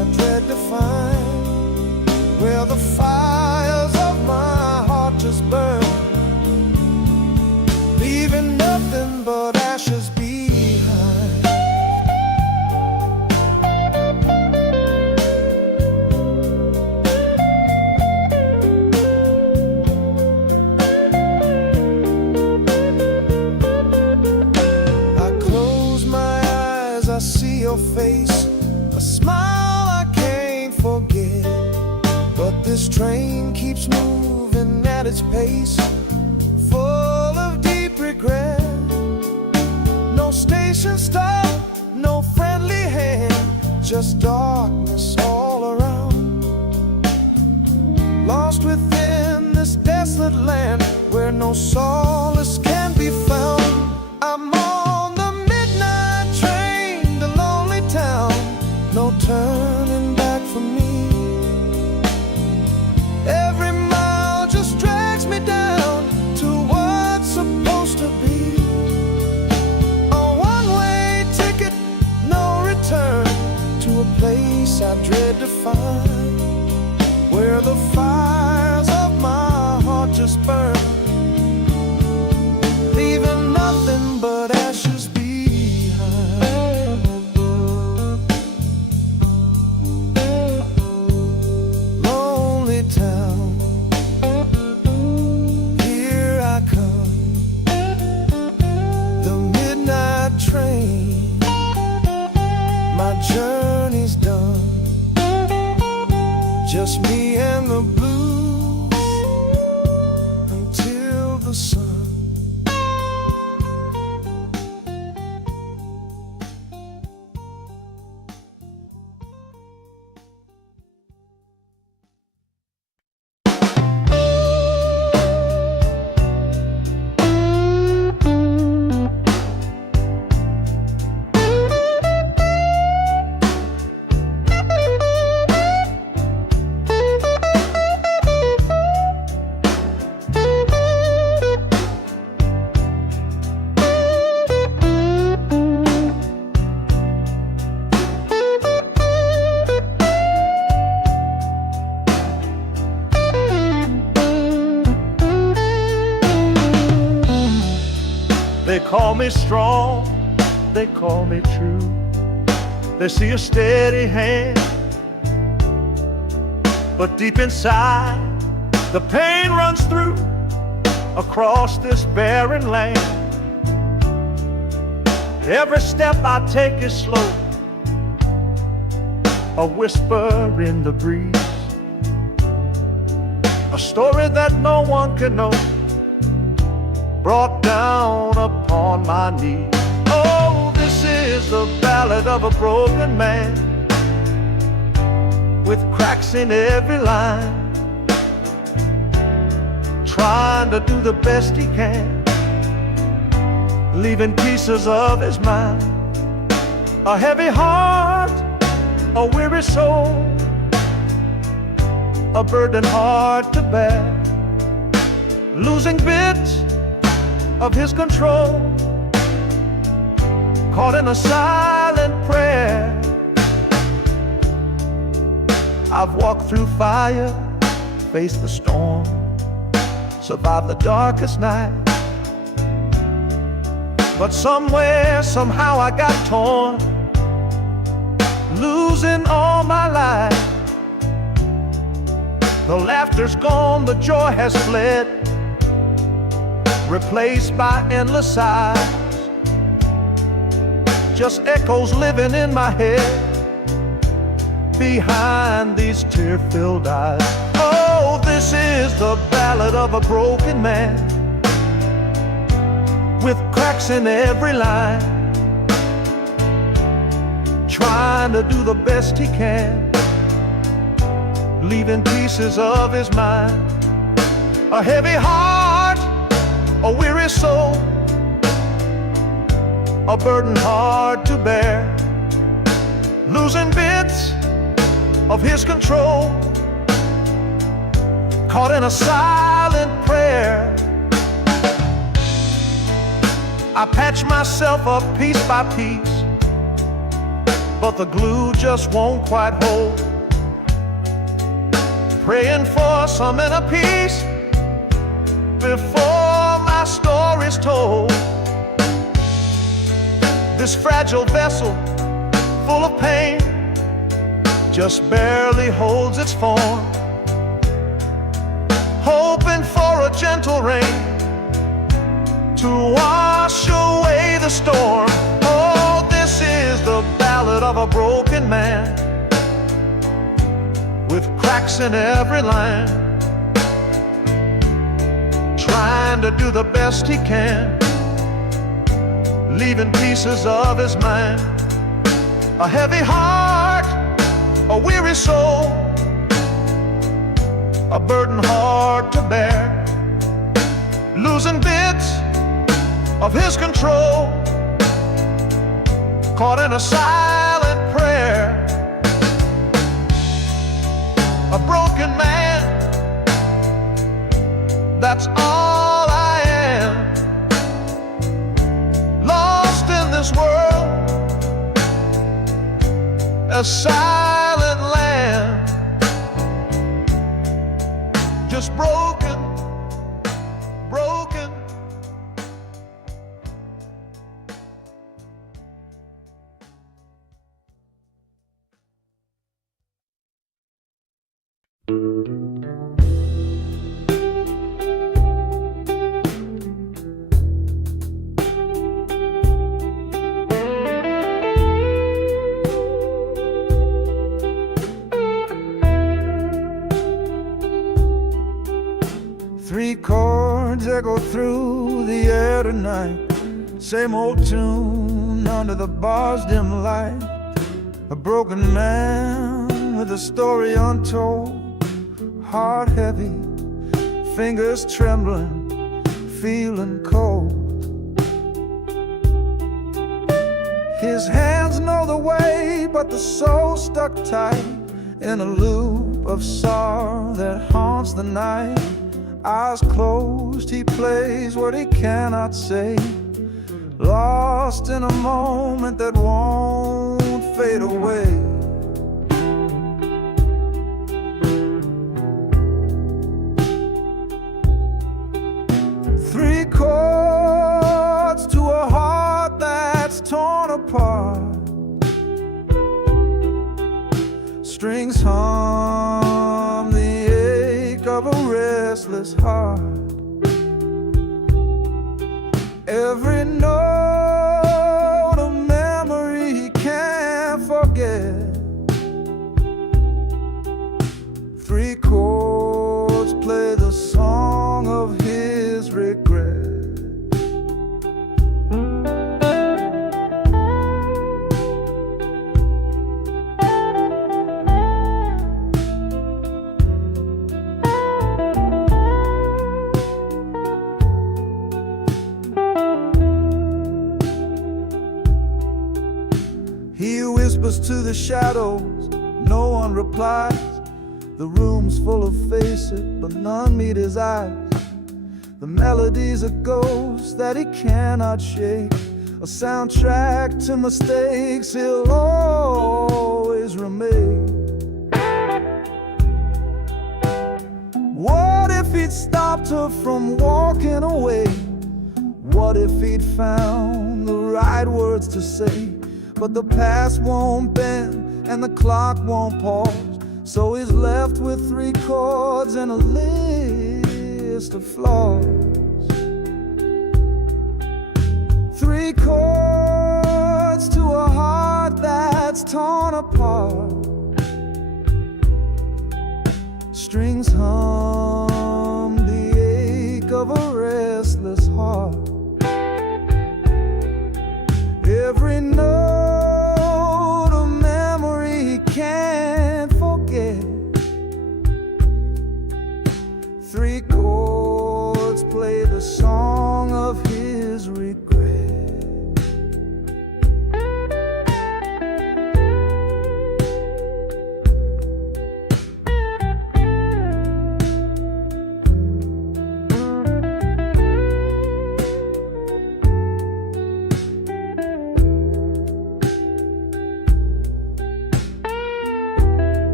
I dread to find, where the fires of my heart just burn, leaving nothing but ashes behind. I close my eyes, I see your face, a smile I can't forget. But this train keeps moving at its pace, full of deep regret. No station stop, no friendly hand, just darkness all around. Lost within this desolate land where no solace can be found. I'm on the midnight train to lonely town, no turning back for me. Every mile just drags me down to what's supposed to be. A one-way ticket, no return, to a place I dread to find, where the fires of my heart just burn, leaving nothing but ashes behind. Lonely town, here I come, the midnight train, my journey's done, just me and the blues until the sun. They call me strong, they call me true. They see a steady hand, but deep inside the pain runs through across this barren land. Every step I take is slow, a whisper in the breeze, a story that no one can know, brought down upon my knees. Oh, this is the ballad of a broken man, with cracks in every line, trying to do the best he can, leaving pieces of his mind. A heavy heart, a weary soul, a burden hard to bear, losing bits of his control, caught in a silent prayer. I've walked through fire, faced the storm, survived the darkest night, but somewhere, somehow I got torn, losing all my life. The laughter's gone, the joy has fled, replaced by endless sighs, just echoes living in my head behind these tear-filled eyes. Oh, this is the ballad of a broken man, with cracks in every line, trying to do the best he can, leaving pieces of his mind. A heavy heart, a weary soul, a burden hard to bear, losing bits of his control, caught in a silent prayer. I patch myself up piece by piece, but the glue just won't quite hold. Praying for some inner peace before my story's told. This fragile vessel, full of pain, just barely holds its form, hoping for a gentle rain to wash away the storm. Oh, this is the ballad of a broken man, with cracks in every line, trying to do the best he can, leaving pieces of his mind. A heavy heart, a weary soul, a burden hard to bear, losing bits of his control, caught in a silent prayer. A broken man, that's all I am, lost in this world, a silent land, just broken, broken. Three chords echo through the air tonight, same old tune under the bar's dim light. A broken man with a story untold, heart heavy, fingers trembling, feeling cold. His hands know the way, but the soul stuck tight in a loop of sorrow that haunts the night. Eyes closed, he plays what he cannot say, lost in a moment that won't fade away. Three chords to a heart that's torn apart, strings hum the ache of a restless heart. Every note a memory he can't forget. Three chords play the song of his regret. He whispers to the shadows, no one replies. The room's full of faces, but none meet his eyes. The melody's a ghost that he cannot shake, a soundtrack to mistakes he'll always remake. What if he'd stopped her from walking away? What if he'd found the right words to say? But the past won't bend and the clock won't pause, so he's left with three chords and a list of flaws. Three chords to a heart that's torn apart, strings hum the ache of a restless heart. Every note a memory he can't forget. Three chords play the song of his regret.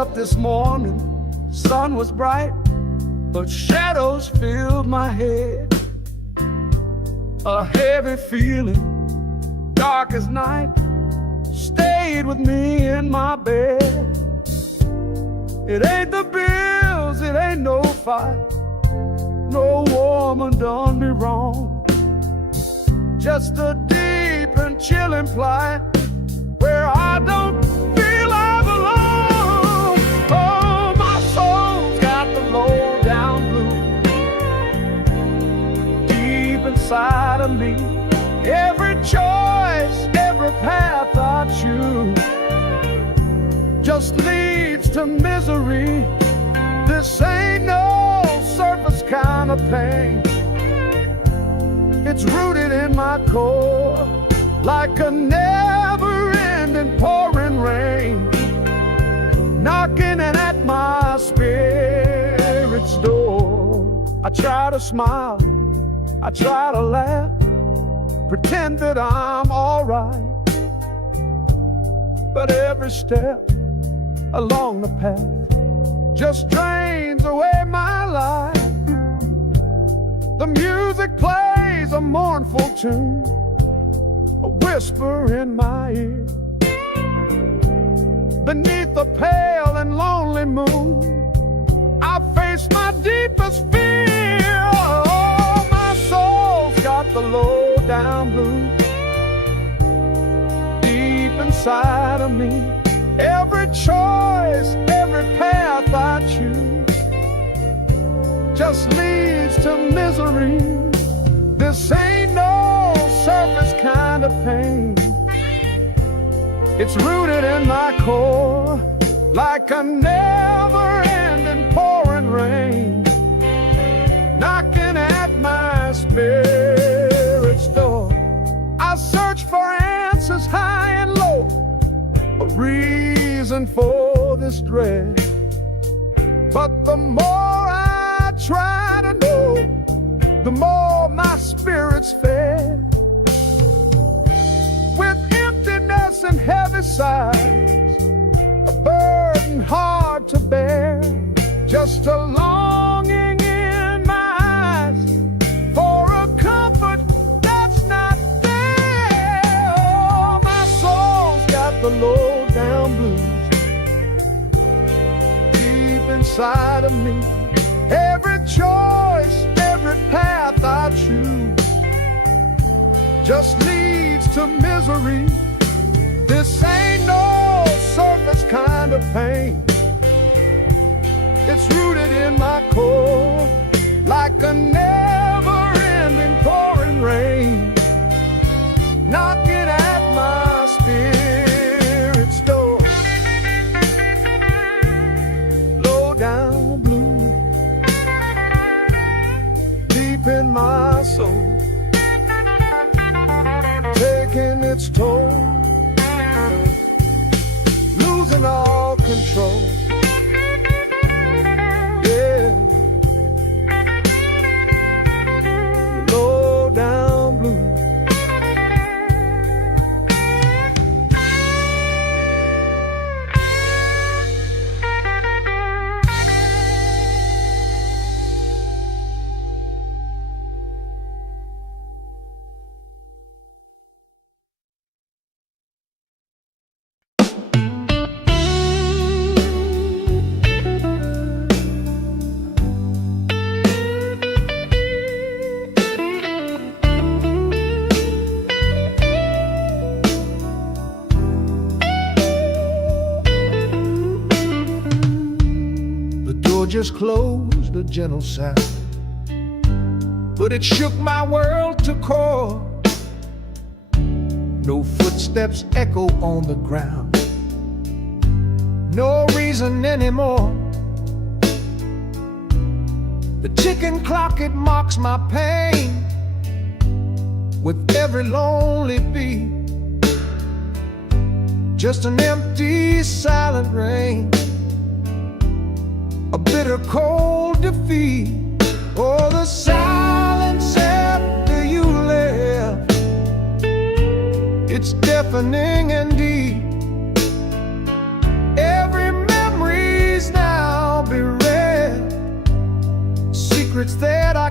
up this morning, sun was bright, but shadows filled my head. A heavy feeling, dark as night, stayed with me in my bed. It ain't the bills, it ain't no fight, no woman done me wrong. Just a deep and chilling plight where I don't feel I belong. Oh, my soul's got the low down blues deep inside of me. Every choice, every path I choose just leads to misery. This ain't no surface kind of pain. It's rooted in my core like a never-ending pouring rain, knocking at my spirit's door. I try to smile, I try to laugh, pretend that I'm all right, but every step along the path just drains away my life. The music plays a mournful tune, a whisper in my ear. Beneath the pale and lonely moon, I face my deepest fear. Oh, my soul's got the low down blues deep inside of me. Every choice, every path I choose just leads to misery. This ain't no surface kind of pain. It's rooted in my core like a never-ending pouring rain, knocking at my spirit's door. I search for answers high and low, a reason for this dread, but the more I try to know, the more my spirit's fed. With emptiness and heavy sighs, a burden hard to bear, just a longing in my eyes for a comfort that's not there. Oh, my soul's got the low down blues deep inside of me. Every choice, every path I choose just leads to misery. This ain't no surface kind of pain. It's rooted in my core like a never-ending pouring rain, knocking at my spirit's door. Low down blue deep in my soul, taking its toll, losing all control. Yeah, low down blue. Just closed, a gentle sound, but it shook my world to core. No footsteps echo on the ground, no reason anymore. The ticking clock, it mocks my pain with every lonely beat. Just an empty, silent rain, a bitter cold defeat. Oh, the silence after you left, it's deafening and deep. Every memory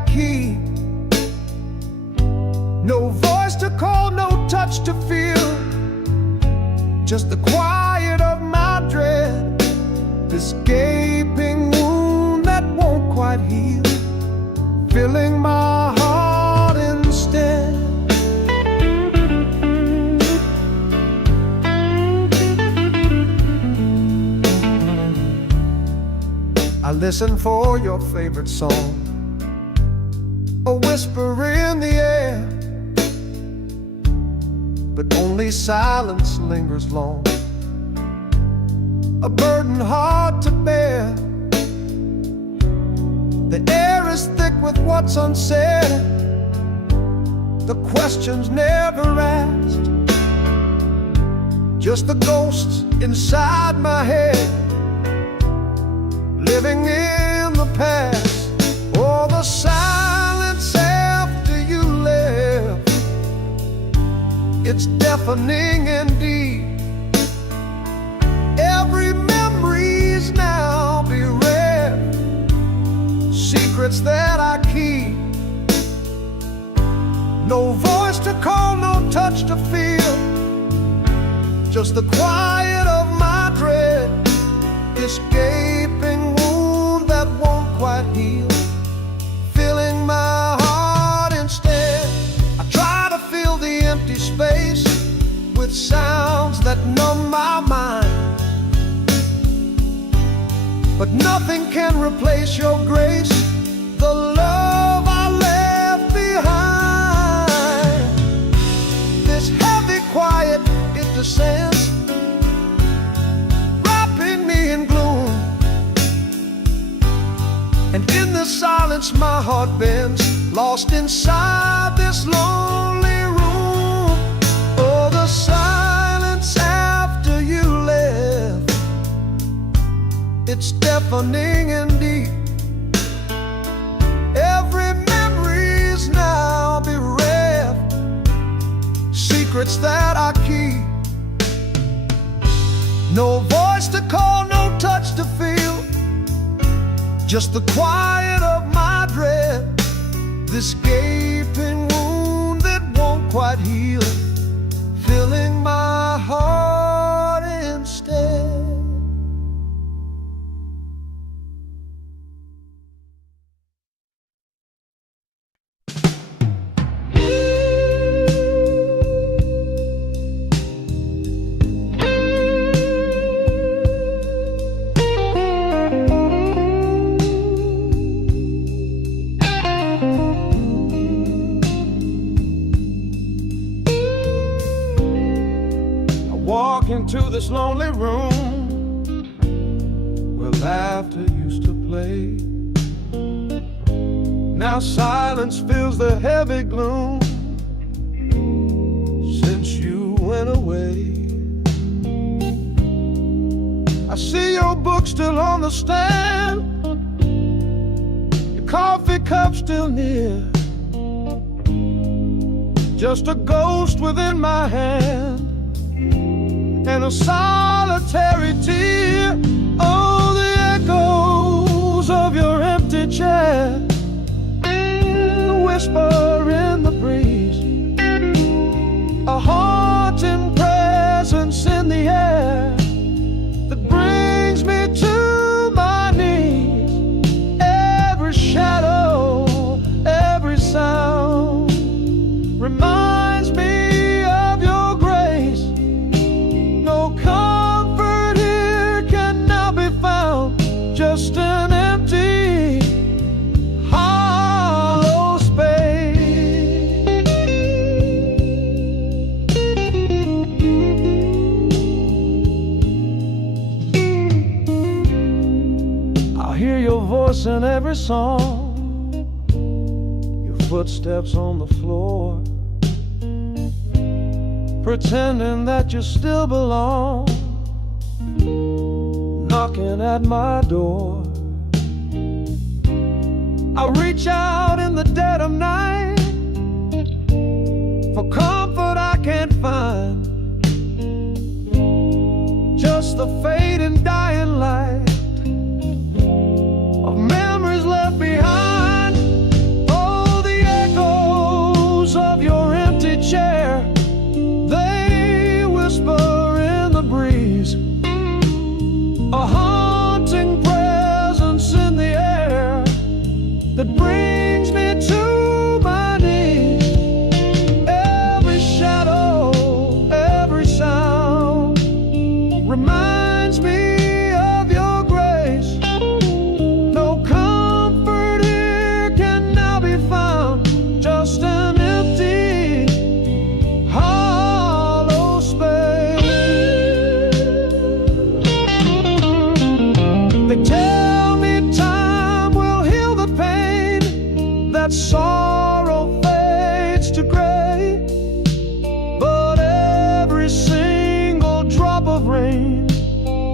keep. No voice to call, no touch to feel, just the quiet of my dread, this gaping wound that won't quite heal, filling my heart instead. I listen for your favorite song, a whisper in the air, but only silence lingers long, a burden hard to bear. The air is thick with what's unsaid, the questions never asked, just the ghosts inside my head, living in the past. Oh, the silence after you left, it's deafening indeed. Every memory's now bereft, secrets that I keep. No voice to call, no touch to feel, just the quiet of my dread, this gaping wound that won't quite heal, filling my heart instead. I try to fill the empty space with sounds that numb my mind, but nothing can replace your grace, the love I left behind. This heavy quiet, it descends, wrapping me in gloom, and in the silence my heart bends, lost inside this lonely room. Oh, the silence after you left, it's deafening indeed. Every memory's now bereft, secrets that I keep. No voice to call, no touch to feel, just the quiet of my dread, this gaping wound that won't quite heal, filling my heart instead. Into this lonely room where laughter used to play. Now silence fills the heavy gloom since you went away. I see your book still on the stand, your coffee cup still near, just a ghost within my hand and a solitary tear. Oh, the echoes of your empty chair, a whisper in the breeze, a haunting presence in the air that brings me to my knees. Every shadow, every sound reminds me of your grace. No comfort here can now be found, just an empty, hollow space. I hear your voice in every song, your footsteps on the floor, pretending that you still belong, knocking at my door. I reach out in the dead of night for comfort I can't find, just the fading dying light of memories left behind. Oh,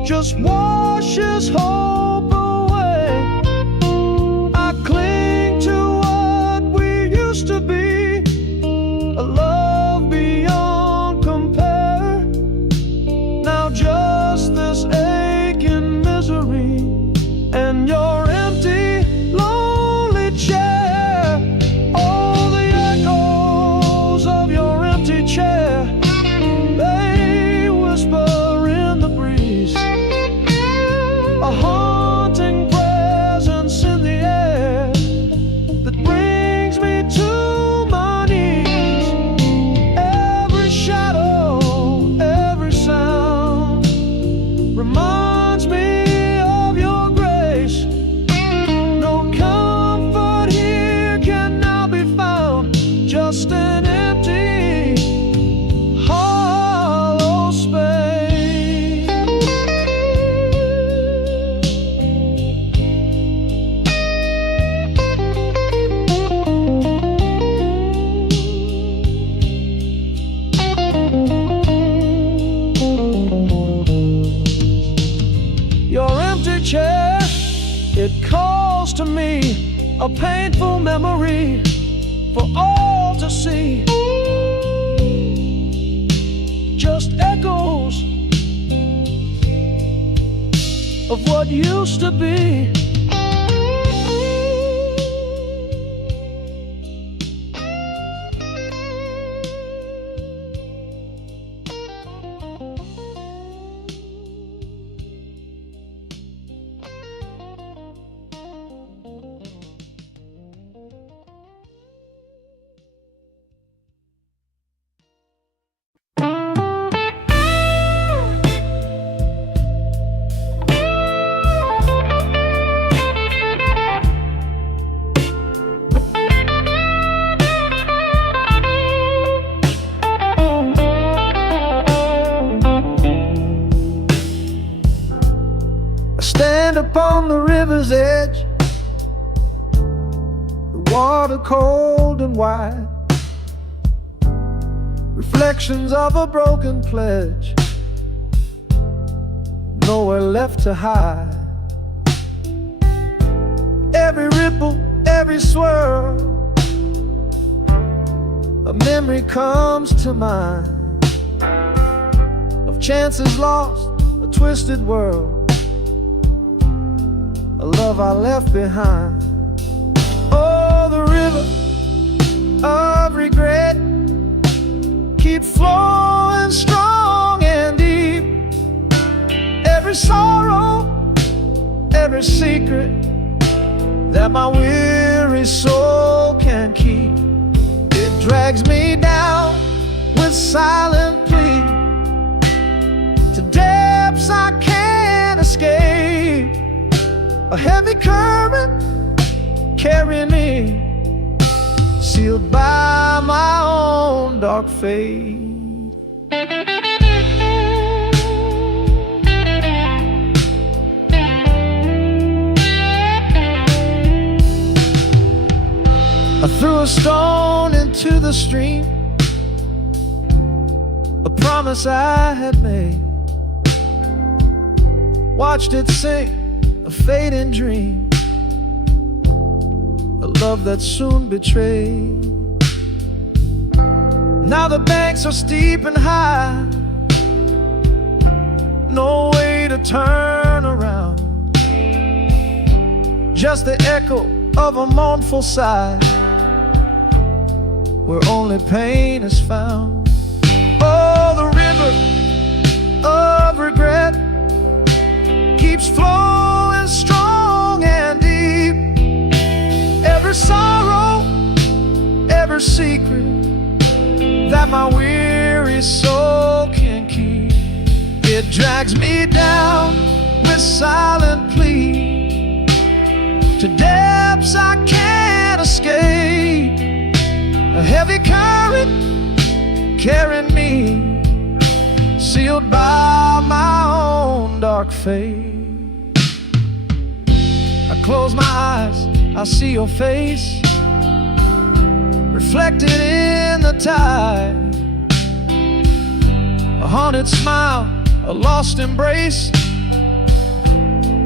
just washes hope away. I cling to what we used to be, a love beyond compare. Now just this aching misery and your empty, lonely chair. All the echoes of your empty chair, they whisper in the breeze, a haunting presence in the air that brings me to my knees. Every shadow, every sound reminds me of your grace. No comfort here can now be found, just an empty, hollow space. Your empty chair, it calls to me, a painful memory for all to see. Just echoes of what used to be. I stand upon the river's edge, the water cold and wide, reflections of a broken pledge, nowhere left to hide. Every ripple, every swirl, a memory comes to mind of chances lost, a twisted world, a love I left behind. Oh, the river of regret keeps flowing strong and deep. Every sorrow, every secret that my weary soul can keep, it drags me down with silent plea to depths I can't escape. A heavy current carrying me, sealed by my own dark fate. I threw a stone into the stream, a promise I had made, watched it sink, a fading dream, a love that soon betrayed. Now the banks are steep and high, no way to turn around, just the echo of a mournful sigh, where only pain is found. Oh, the river of regret keeps flowing strong and deep. Every sorrow, every secret that my weary soul can keep, it drags me down with silent plea to depths I can't escape. A heavy current carrying me, sealed by my own dark fate. I close my eyes, I see your face reflected in the tide, a haunted smile, a lost embrace,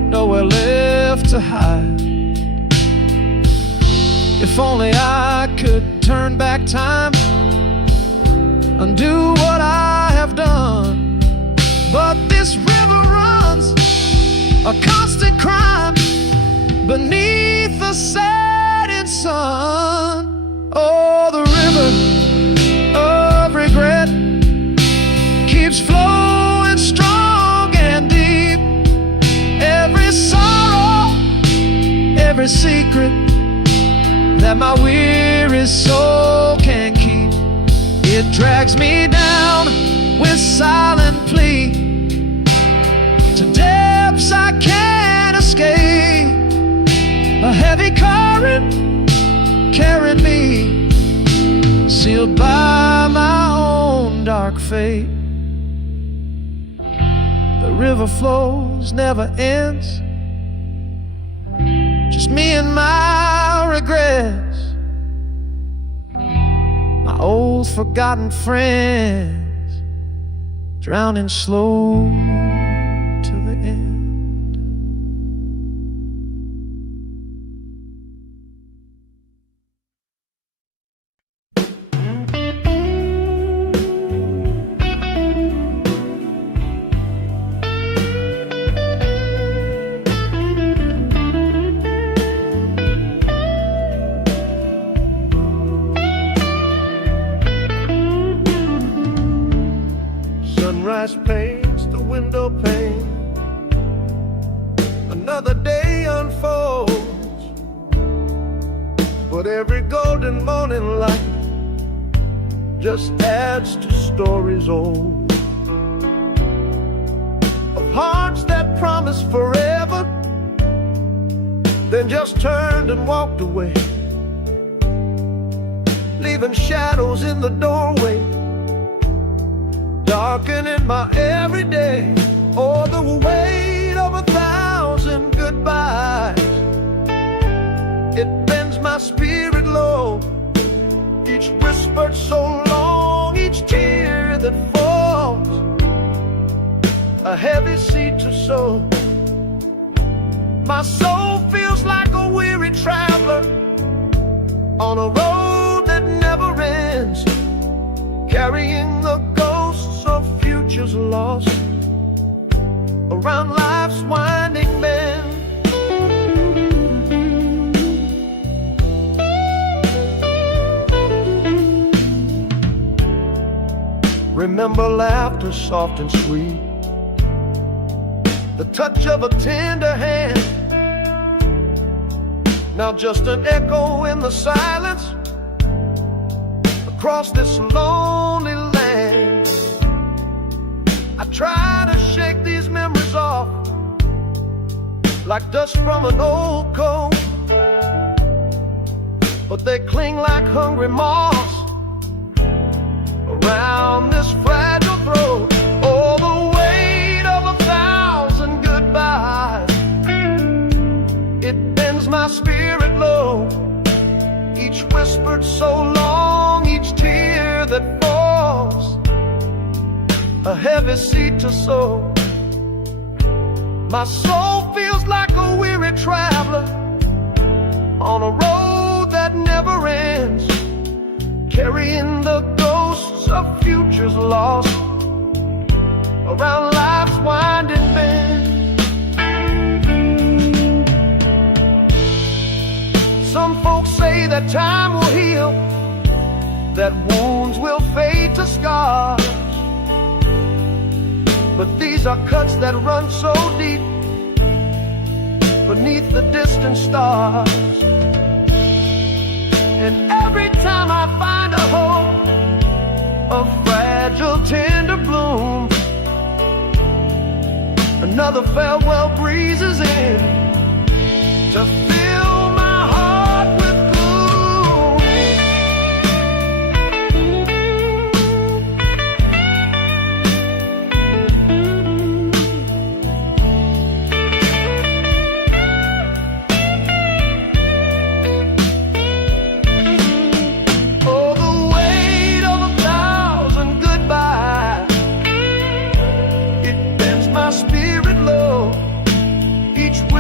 nowhere left to hide. If only I could turn back time, undo what I have done. But this river runs a constant crime beneath the setting sun. Oh, the river of regret keeps flowing strong and deep. Every sorrow, every secret that my weary soul can keep, it drags me down with silent plea to depths I can't escape. A heavy current carried me, sealed by my own dark fate. The river flows, never ends, just me and my regrets, my old forgotten friends, drowning slow to the end. Sunrise paints the window pane, another day unfolds, but every golden morning light just adds to stories old, of hearts that promised forever, then just turned and walked away, leaving shadows in the doorway, darkening my everyday. Oh, the weight of 1,000 goodbyes, it bends my spirit low. Each whispered so long, each tear that falls, a heavy seed to sow. My soul feels like a weary traveler on a road that never ends, carrying the ghosts of futures lost around life's winding bend. Remember laughter soft and sweet, the touch of a tender hand, now just an echo in the silence across this lonely land. I try to shake these memories off like dust from an old coat, but they cling like hungry moths around this fragile throat. Oh, the weight of 1,000 goodbyes, it bends my spirit low. Each whispered so long, each tear that falls, a heavy seed to sow. My soul feels like a weary traveler on a road that never ends, carrying the ghosts of futures lost around life's winding bend. Some folks say that time will heal, that wounds will fade to scars, but these are cuts that run so deep beneath the distant stars. And every time I find a hope, a fragile tender bloom, another farewell breezes in to fill my heart with gloom. Oh, the weight of 1,000 goodbyes, it bends my spirit low. Each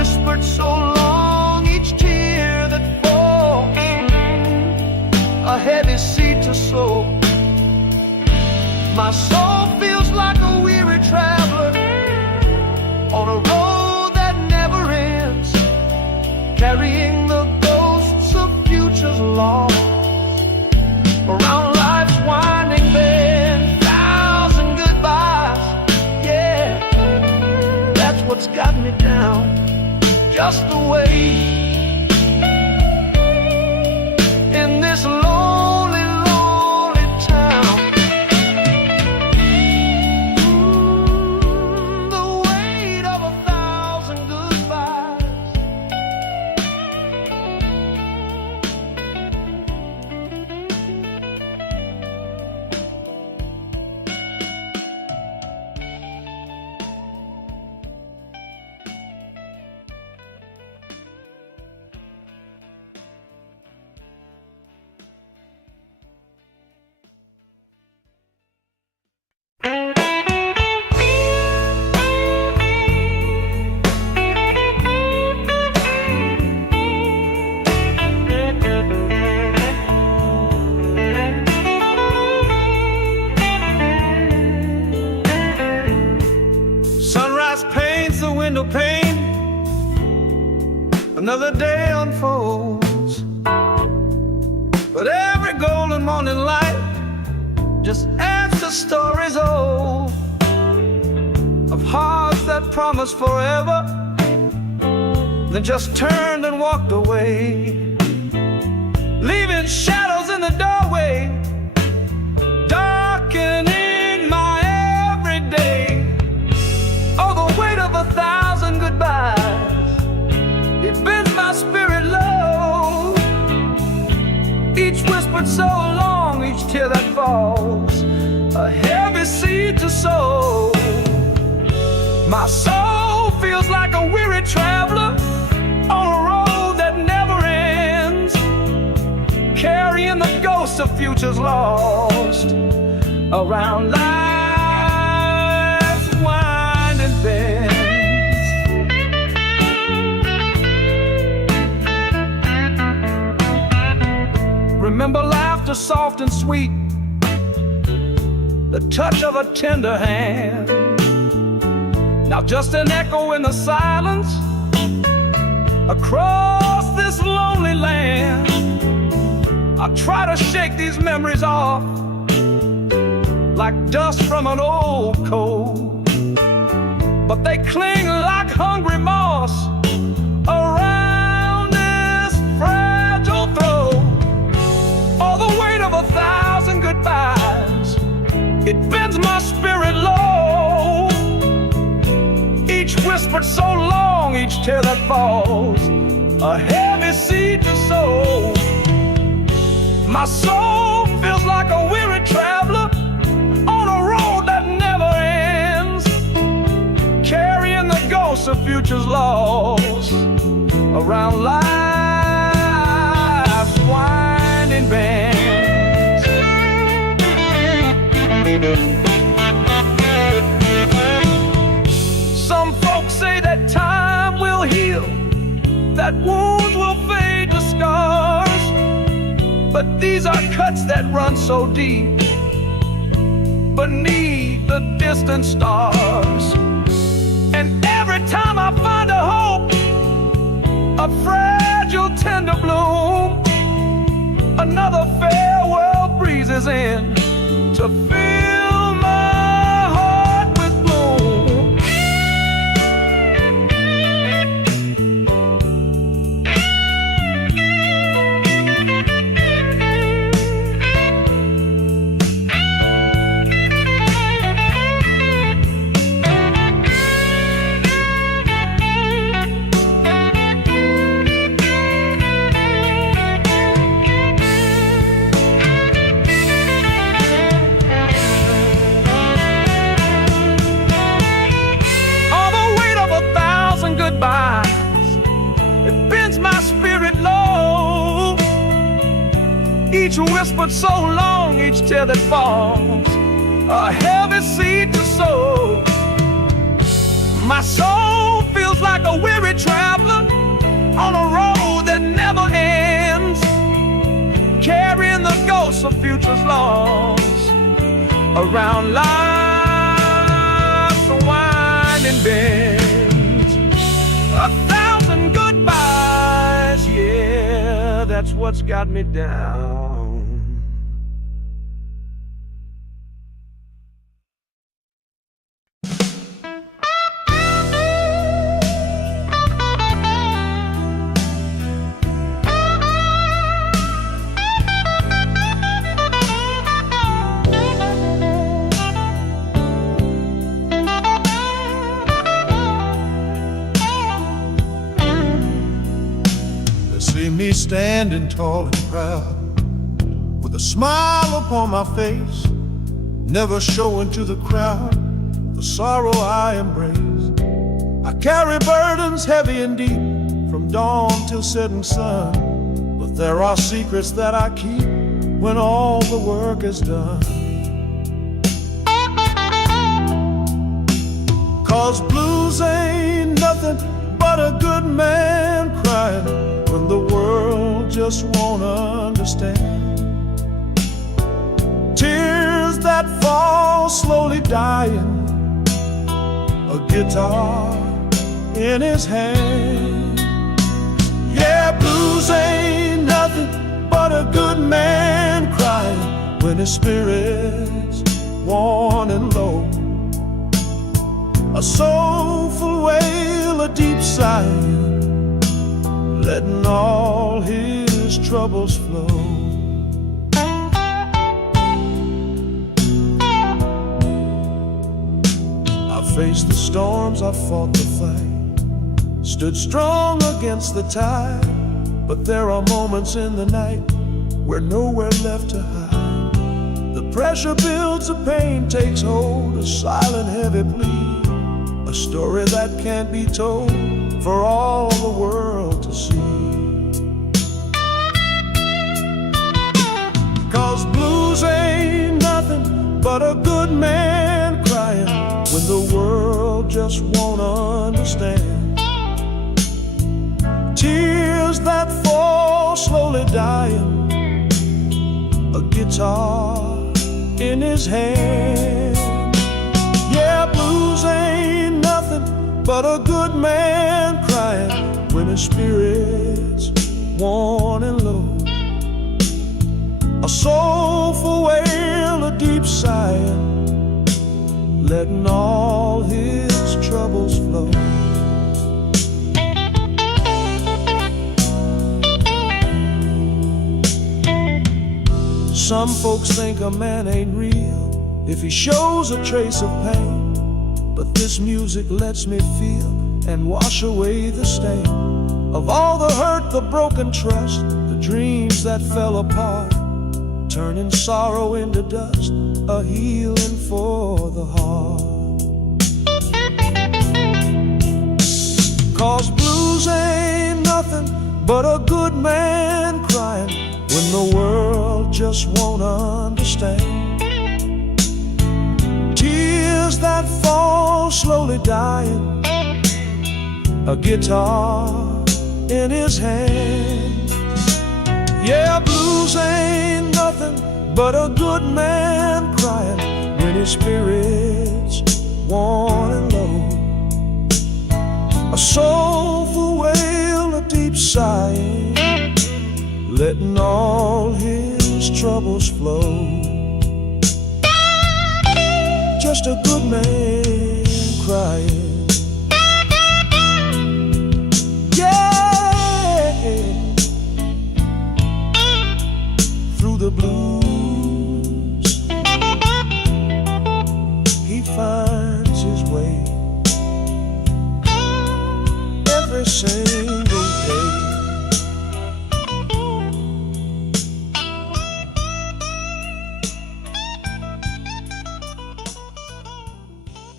My soul feels like a weary traveler on a road that never ends, carrying the ghosts of futures lost around life's winding bend. Thousand goodbyes, yeah, that's what's got me down. Just the way in this lonely, lonely town. The weight of 1,000 goodbyes. Sunrise paints the window pane, another day unfolds, but every golden morning light just adds to stories old of hearts that promised forever, then just turned and walked away, leaving shadows in the doorway, darkening my everyday. Oh, the weight of 1,000 goodbyes, it bends my spirit low. Each whispered so long, each tear that falls, a heavy seed to sow. My soul feels like a weary traveler on a road that never ends, carrying the ghosts of futures lost around life's winding bends. Remember laughter soft and sweet, the touch of a tender hand. Now just an echo in the silence across this lonely land. I try to shake these memories off like dust from an old coat, but they cling like hungry moss around this fragile throat. All the weight of 1,000 goodbyes, it bends my spirit low. Each whispered so long, each tear that falls, a heavy seed to sow. My soul feels like a weary traveler on a road that never ends, carrying the ghosts of futures lost around life's winding bends. Some folks say that time will heal, that wounds will fade to scars, but these are cuts that run so deep beneath the distant stars. And every time I find a hope, a fragile tender bloom, another farewell breezes in to fill my heart with gloom. It bends my spirit low. Each whispered so long, each tear that falls, a heavy seed to sow. My soul feels like a weary traveler on a road that never ends, carrying the ghosts of futures lost around life's winding bends. 1,000 goodbyes, yeah, that's what's got me down. See me standing tall and proud, with a smile upon my face, never showing to the crowd the sorrow I embrace. I carry burdens heavy and deep, from dawn till setting sun, but there are secrets that I keep when all the work is done. 'Cause blues ain't nothing but a good man crying when the world just won't understand. Tears that fall slowly dying, a guitar in his hand. Yeah, blues ain't nothing but a good man crying when his spirit's worn and low. A soulful wail, a deep sigh, letting all his troubles flow. I faced the storms, I fought the fight, stood strong against the tide, but there are moments in the night where nowhere left to hide. The pressure builds, the pain takes hold, a silent heavy plea, a story that can't be told for all the world to see. 'Cause blues ain't nothing but a good man crying when the world just won't understand. Tears that fall slowly dying, a guitar in his hand. Yeah, blues ain't nothing but a good man crying when his spirit's worn and low. A soulful wail, a deep sigh, letting all his troubles flow. Some folks think a man ain't real if he shows a trace of pain, but this music lets me feel and wash away the stain of all the hurt, the broken trust, the dreams that fell apart, turning sorrow into dust, a healing for the heart. 'Cause blues ain't nothing but a good man crying when the world just won't understand. Tears that fall slowly dying, a guitar in his hand. Yeah, blues ain't nothing but a good man crying when his spirit's worn and low. A soulful wail, a deep sigh, letting all his troubles flow. Just a good man crying. Yeah, through the blues he finds his way every single day.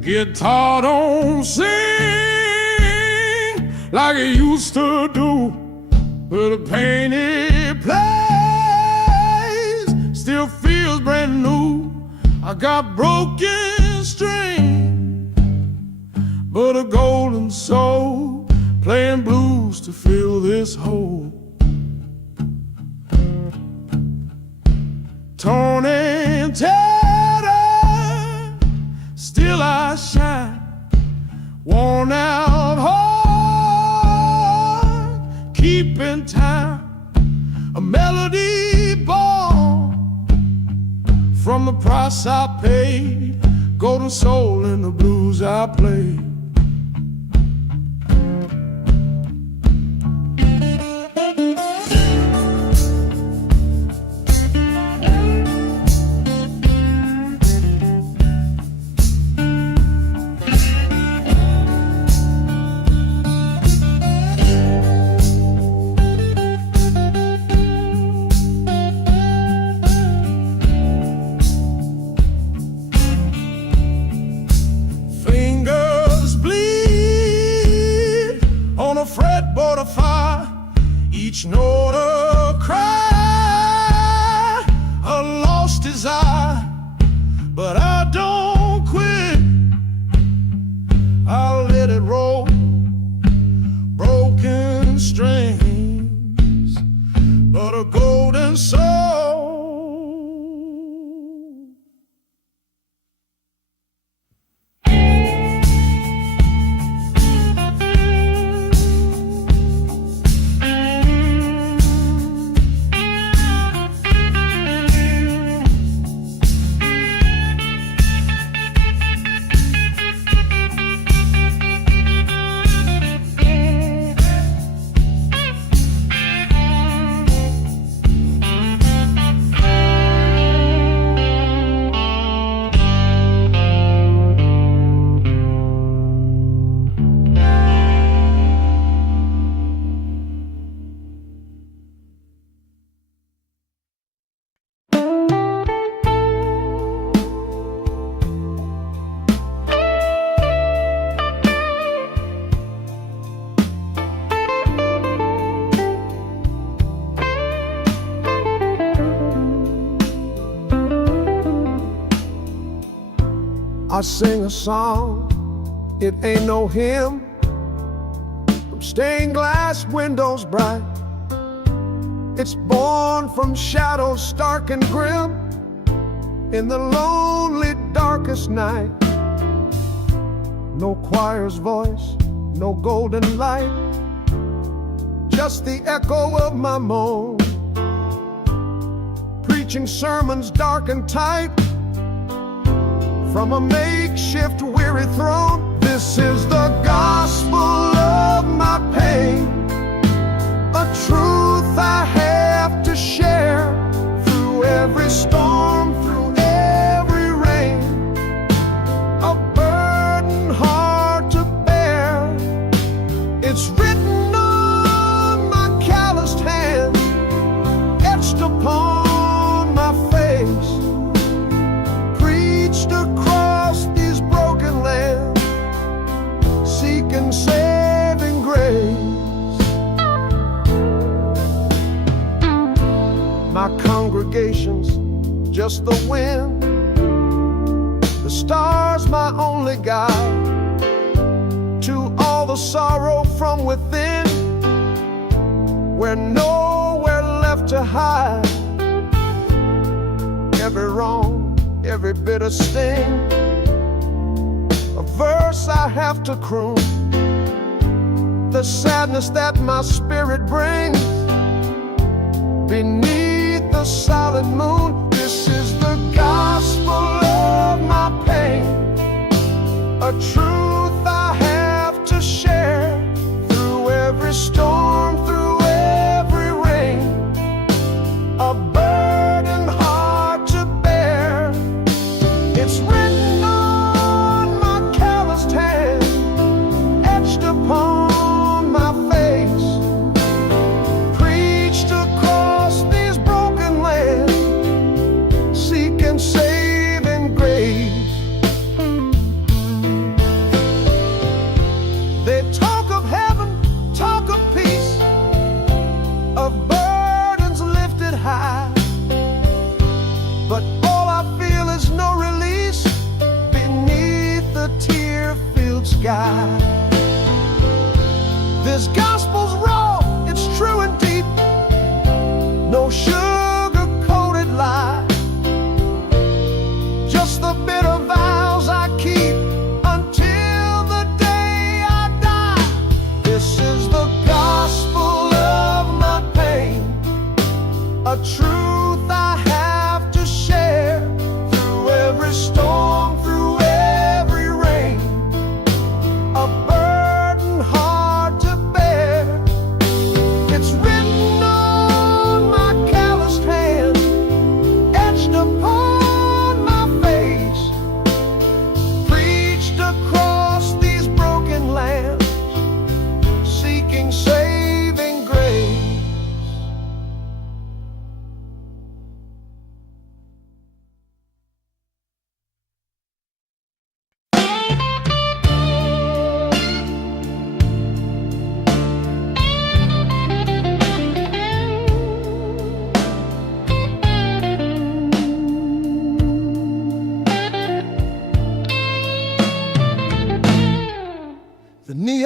guitar don't sing like it used to do, but the pain it plays still feels brand new. I got broken strings, but a golden soul playing blues to fill this hole. Torn and tattered, still I shine. Worn out heart, keeping time. A melody born from the price I paid. Golden soul in the blues I play. Fretboard of fire, each note a cry, a lost desire, but I don't quit. I'll let it roll, broken strings, but a golden soul. I sing a song, it ain't no hymn, from stained glass windows bright. It's born from shadows stark and grim, in the lonely darkest night. No choir's voice, no golden light, just the echo of my moan, preaching sermons dark and tight from a makeshift weary throne. This is the gospel of my pain, a truth I have to share through every storm, through every rain, a burden hard to bear. It's written on my calloused hand, etched upon my face, preached across these broken lands, seeking saving grace. My congregation's just the wind, the stars my only guide to all the sorrow from within, where nowhere left to hide. Every wrong, every bitter sting, a verse I have to croon, the sadness that my spirit brings beneath the solid moon. This is the gospel of my pain, a truth I have to share through every storm, through every rain, a burden hard to bear. It's written on my calloused hand, etched upon my face, preached across these broken lands, seeking saving grace.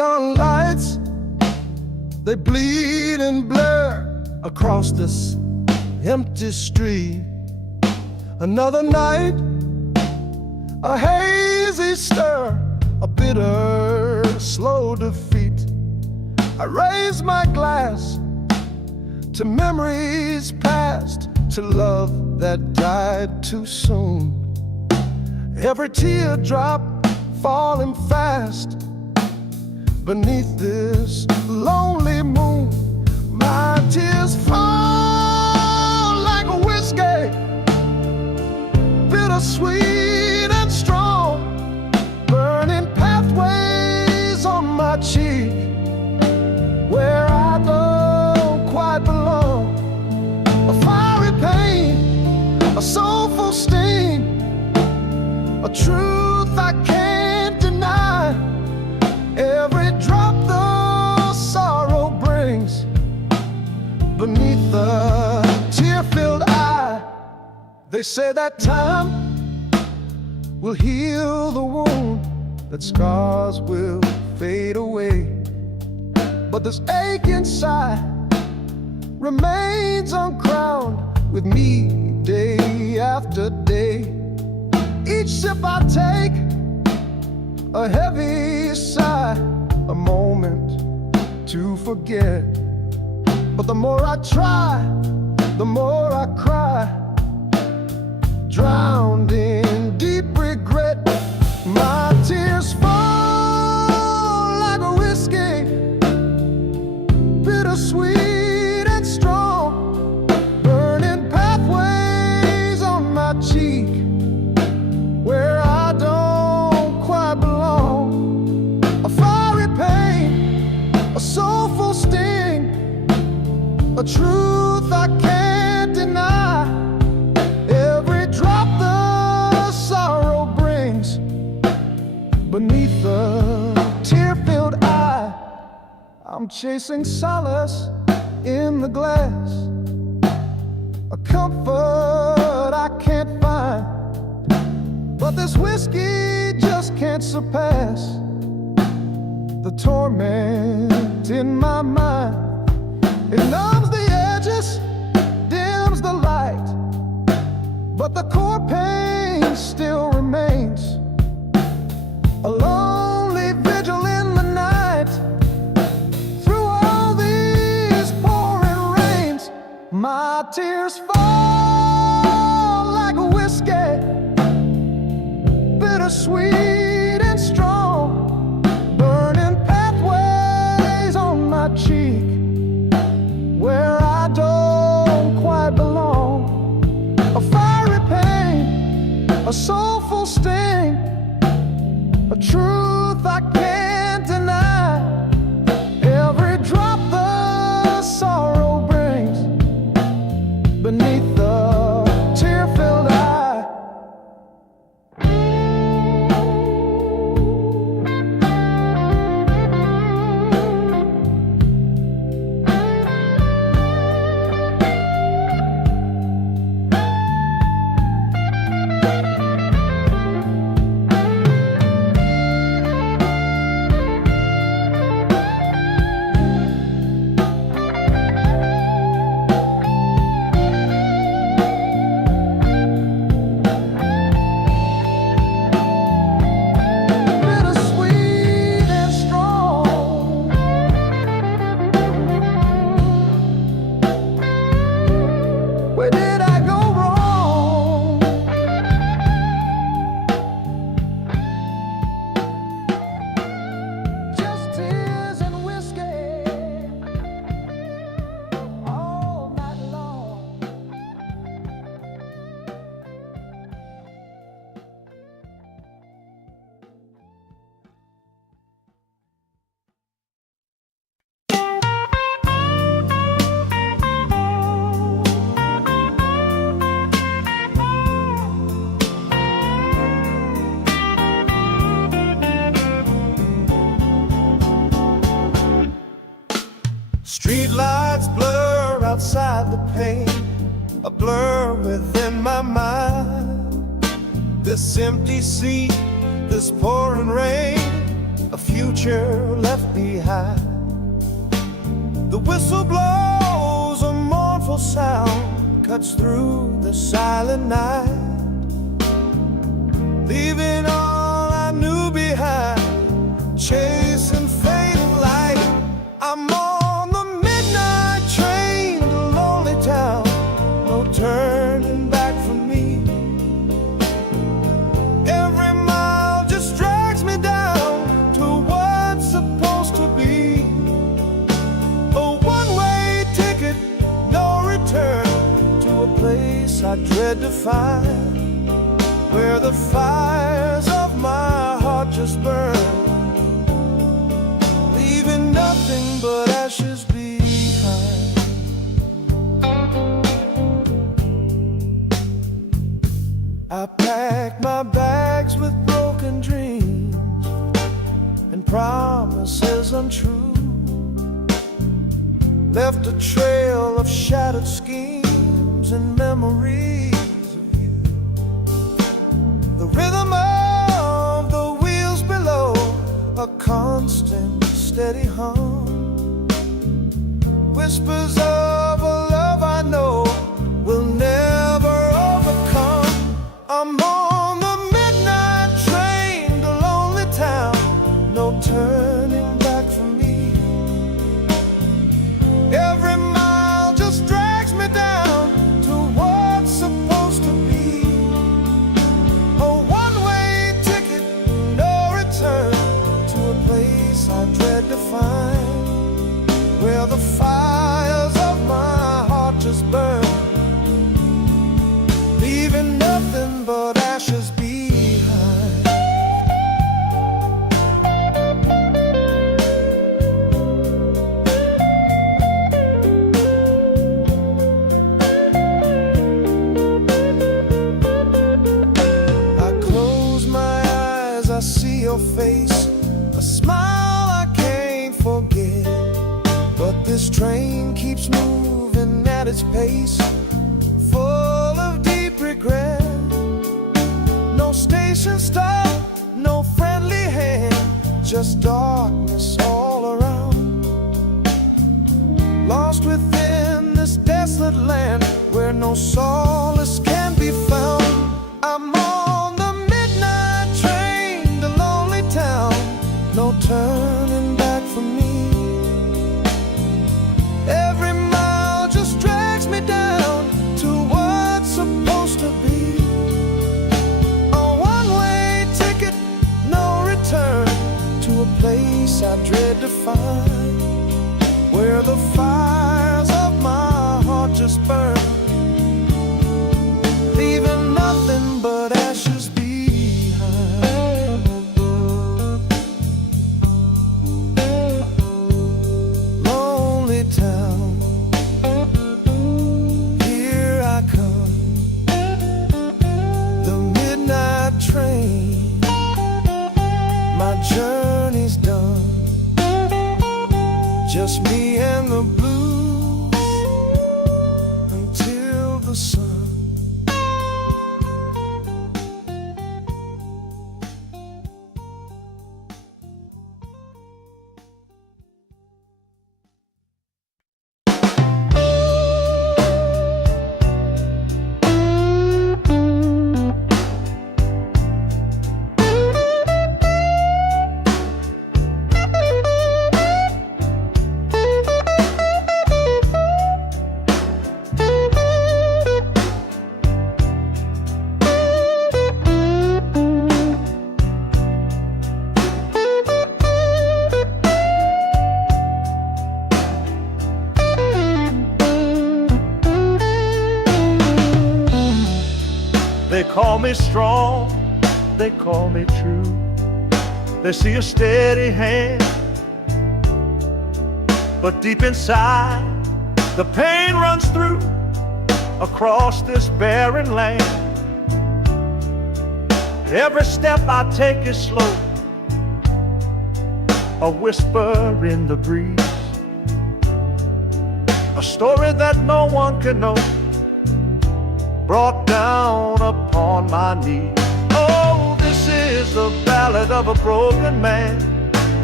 neon lights, they bleed and blur across this empty street. Another night, a hazy stir, a bitter, slow defeat. I raise my glass to memories past, to love that died too soon. Every teardrop falling fast beneath this lonely moon. My tears fall like a whiskey, bittersweet and strong, burning pathways on my cheek where I don't quite belong. A fiery pain, a soulful sting, a truth I can't deny. Every drop the sorrow brings beneath the tear-filled eye. They say that time will heal the wound, that scars will fade away, but this ache inside remains uncrowned with me day after day. Each sip I take, a heavy sigh, a moment to forget. But the more I try, the more I cry, drowned in deep regret. My tears fall like a whiskey, bittersweet and strong, burning pathways on my cheek where I don't quite belong. A fiery pain, a soulful sting, a truth I can't deny. Every drop the sorrow brings beneath the tear-filled eye. I'm chasing solace in the glass, a comfort I can't find, but this whiskey just can't surpass the torment in my mind. It numbs the edges, dims the light, but the core pain still remains. A lonely vigil in the night, through all these pouring rains. My tears fall like a whiskey, bittersweet and strong, burning pathways on my cheek where I don't quite belong. A fiery pain, a soulful sting, a truth I can't deny. Every drop the sorrow brings beneath the tear-filled eye. Streetlights blur outside the pane, a blur within my mind. This empty seat, this pouring rain, a future left behind. The whistle blows, a mournful sound cuts through the silent night, leaving all I knew behind, chasing fading light. I'm on the midnight train to lonely town, no turning back for me. Every mile just drags me down to what's supposed to be. A one-way ticket, no return, to a place I dread to find, where the fires of my heart just burn, leaving nothing but ashes behind. I packed my bags with broken dreams and promises untrue, left a trail of shattered schemes and memories of you. The rhythm of the wheels below, a constant steady hum, whispers of a love I know will never overcome. I'm on the midnight train to lonely town, no turning back for me. Every mile just drags me down to what's supposed to be. A one-way ticket, no return, to a place I dread to find, where the fires of my heart just burn, leaving nothing but ashes behind. I close my eyes, I see your face, a smile I can't forget. But this train keeps moving at its pace, full of deep regret. No station stop, no friendly hand, just darkness all around. Lost within this desolate land, where no solace can be found. I'm on the midnight train to lonely town, no turning back for me. Every mile just drags me down to what's supposed to be. A one-way ticket, no return, to a place I dread to find, where the fires of my heart just burn, leaving nothing but ashes behind. Lonely town, here I come, the midnight train, my journey's done, just me and the blues until the sun. They call me strong, they call me true. They see a steady hand, but deep inside the pain runs through across this barren land. Every step I take is slow, a whisper in the breeze, a story that no one can know, brought down upon my knees. Oh, this is the ballad of a broken man,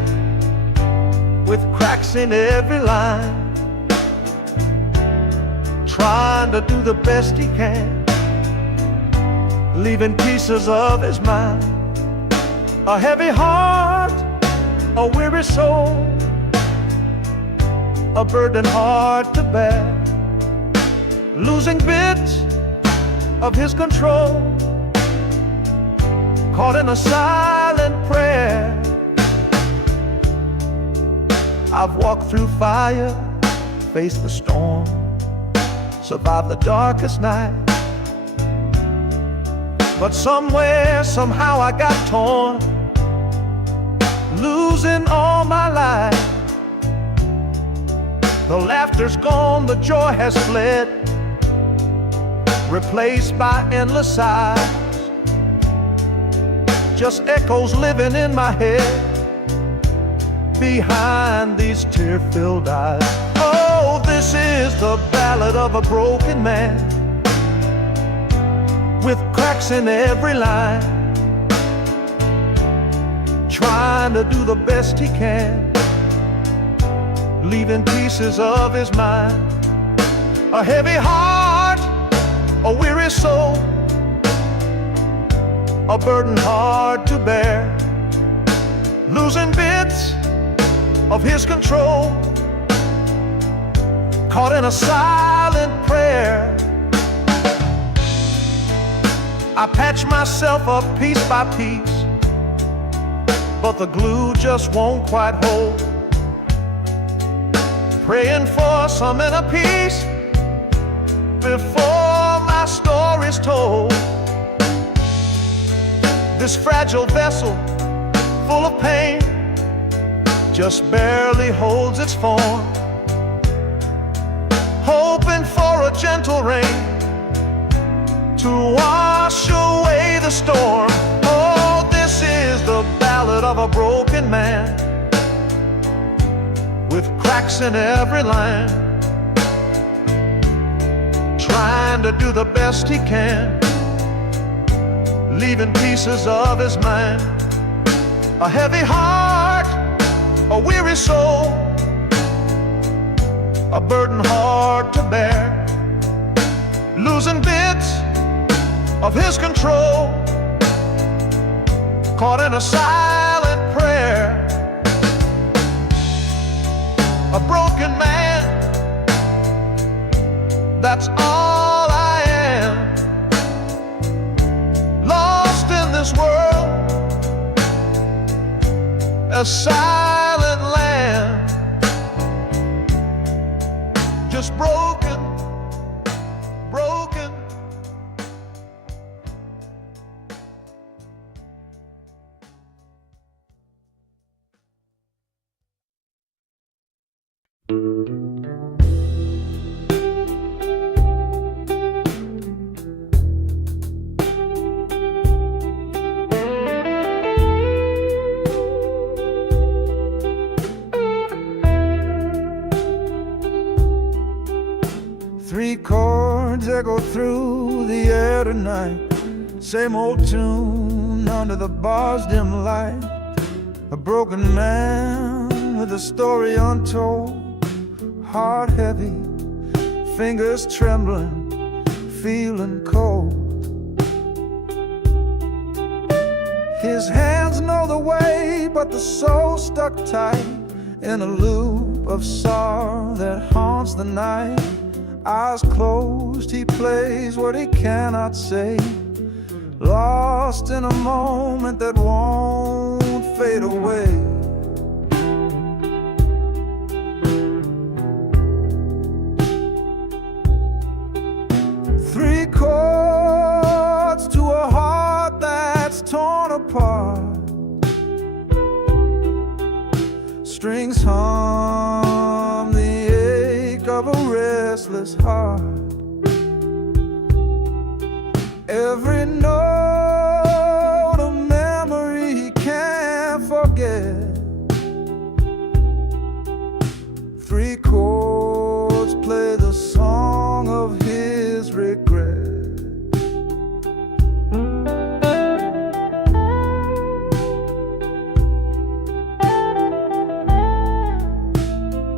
cracks in every line, trying to do the best he can, leaving pieces of his mind. A heavy heart, a weary soul, a burden hard to bear, losing bits of his control, caught in a silent prayer. I've walked through fire, faced the storm, survived the darkest night, but somewhere, somehow I got torn, losing all my life. The laughter's gone, the joy has fled, replaced by endless sighs, just echoes living in my head behind these tear-filled eyes. Oh, this is the ballad of a broken man, with cracks in every line, trying to do the best he can, leaving pieces of his mind. A heavy heart, a weary soul, a burden hard to bear, losing bits of his control, caught in a silent prayer. I patch myself up piece by piece, but the glue just won't quite hold, praying for some inner peace before my story's told. This fragile vessel, full of pain, just barely holds its form, hoping for a gentle rain to wash away the storm. Oh, this is the ballad of a broken man, with cracks in every line, trying to do the best he can, leaving pieces of his mind. A heavy heart, a weary soul, a burden hard to bear, losing bits of his control, caught in a silent prayer. A broken man, that's all I am, lost in this world, a silent land, just broken, broken. Three chords echo through the air tonight, same old tune under the bar's dim light. A broken man with a story untold, heart heavy, fingers trembling, feeling cold. His hands know the way, but the soul stuck tight in a loop of sorrow that haunts the night. Eyes closed, he plays what he cannot say, lost in a moment that won't fade away. Three chords to a heart that's torn apart, strings hum the ache of a restless heart. Every note a memory he can't forget. Three chords play the song of his regret.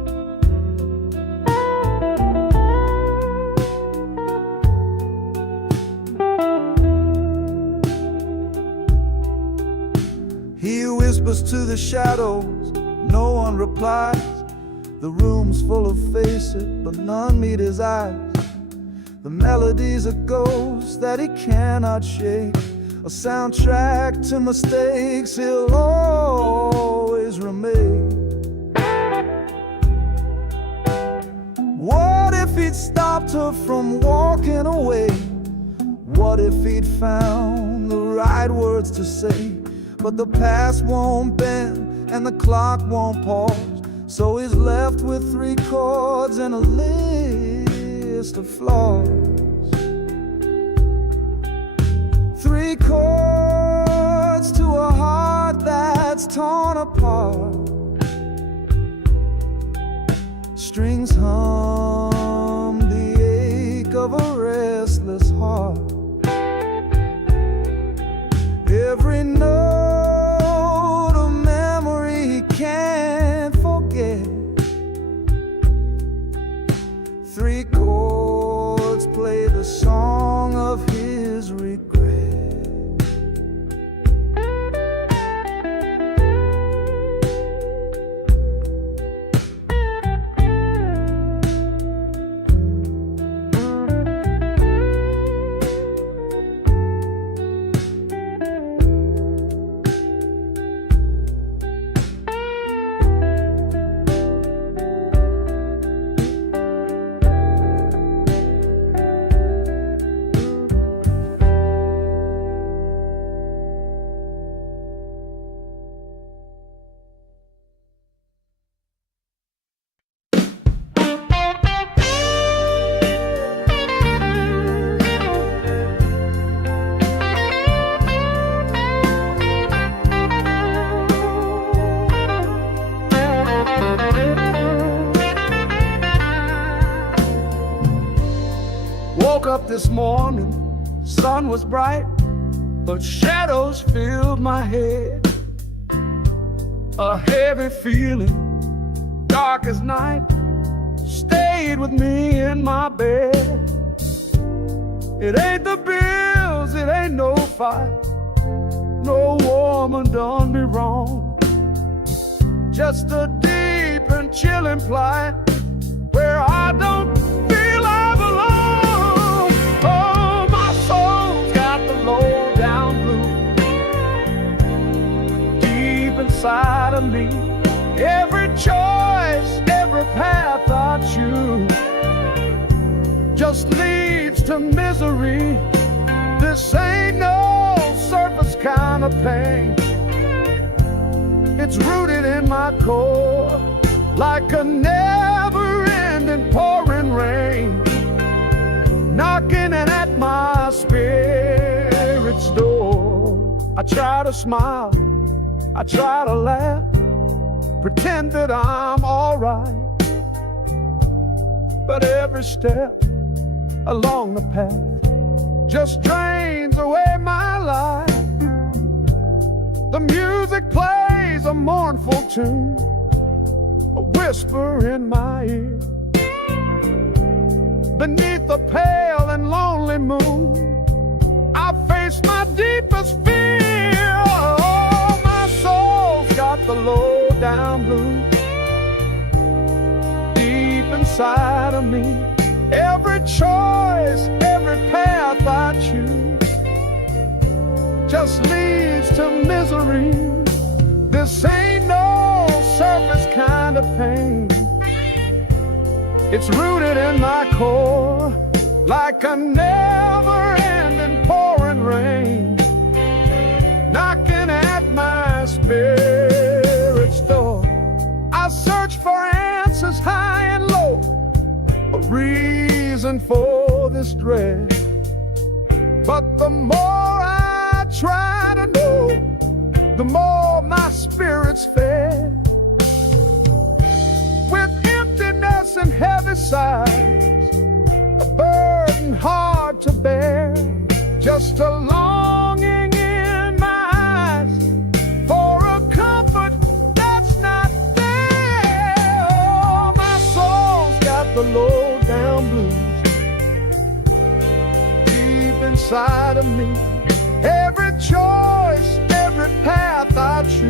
He whispers to the shadows, no one replies. The room's full of faces, but none meet his eyes. The melody's a ghost that he cannot shake, a soundtrack to mistakes he'll always remain. What if he'd stopped her from walking away? What if he'd found the right words to say? But the past won't bend and the clock won't pause, so he's left with 3 chords and a list of flaws. 3 chords to a heart that's torn apart. Strings hum the ache of a restless heart. Every note a memory he can't forget. 3 chords play the song of his regret. Woke up this morning, sun was bright, but shadows filled my head. A heavy feeling, dark as night, stayed with me in my bed. It ain't the bills, it ain't no fight, no woman done me wrong. Just a deep and chilling plight where I don't feel I belong. Oh, my soul's got the low down blues deep inside of me. Every choice, every path I choose just leads to misery. This ain't no surface kind of pain. It's rooted in my core like a never-ending pouring rain, knocking at my spirit's door. I try to smile, I try to laugh, pretend that I'm all right, but every step along the path just drains away my life. The music plays a mournful tune, a whisper in my ear. Beneath the pale and lonely moon, I face my deepest fear. Oh, my soul's got the low down blues deep inside of me. Every choice, every path I choose just leads to misery. This ain't no surface kind of pain. It's rooted in my core like a never-ending pouring rain, knocking at my spirit's door. I search for answers high and low, a reason for this dread, but the more I try to know, the more my spirit's fed. With emptiness and heavy sighs, a burden hard to bear, just a longing in my eyes for a comfort that's not there. Oh, my soul's got the low down blues deep inside of me. Every choice, every path I choose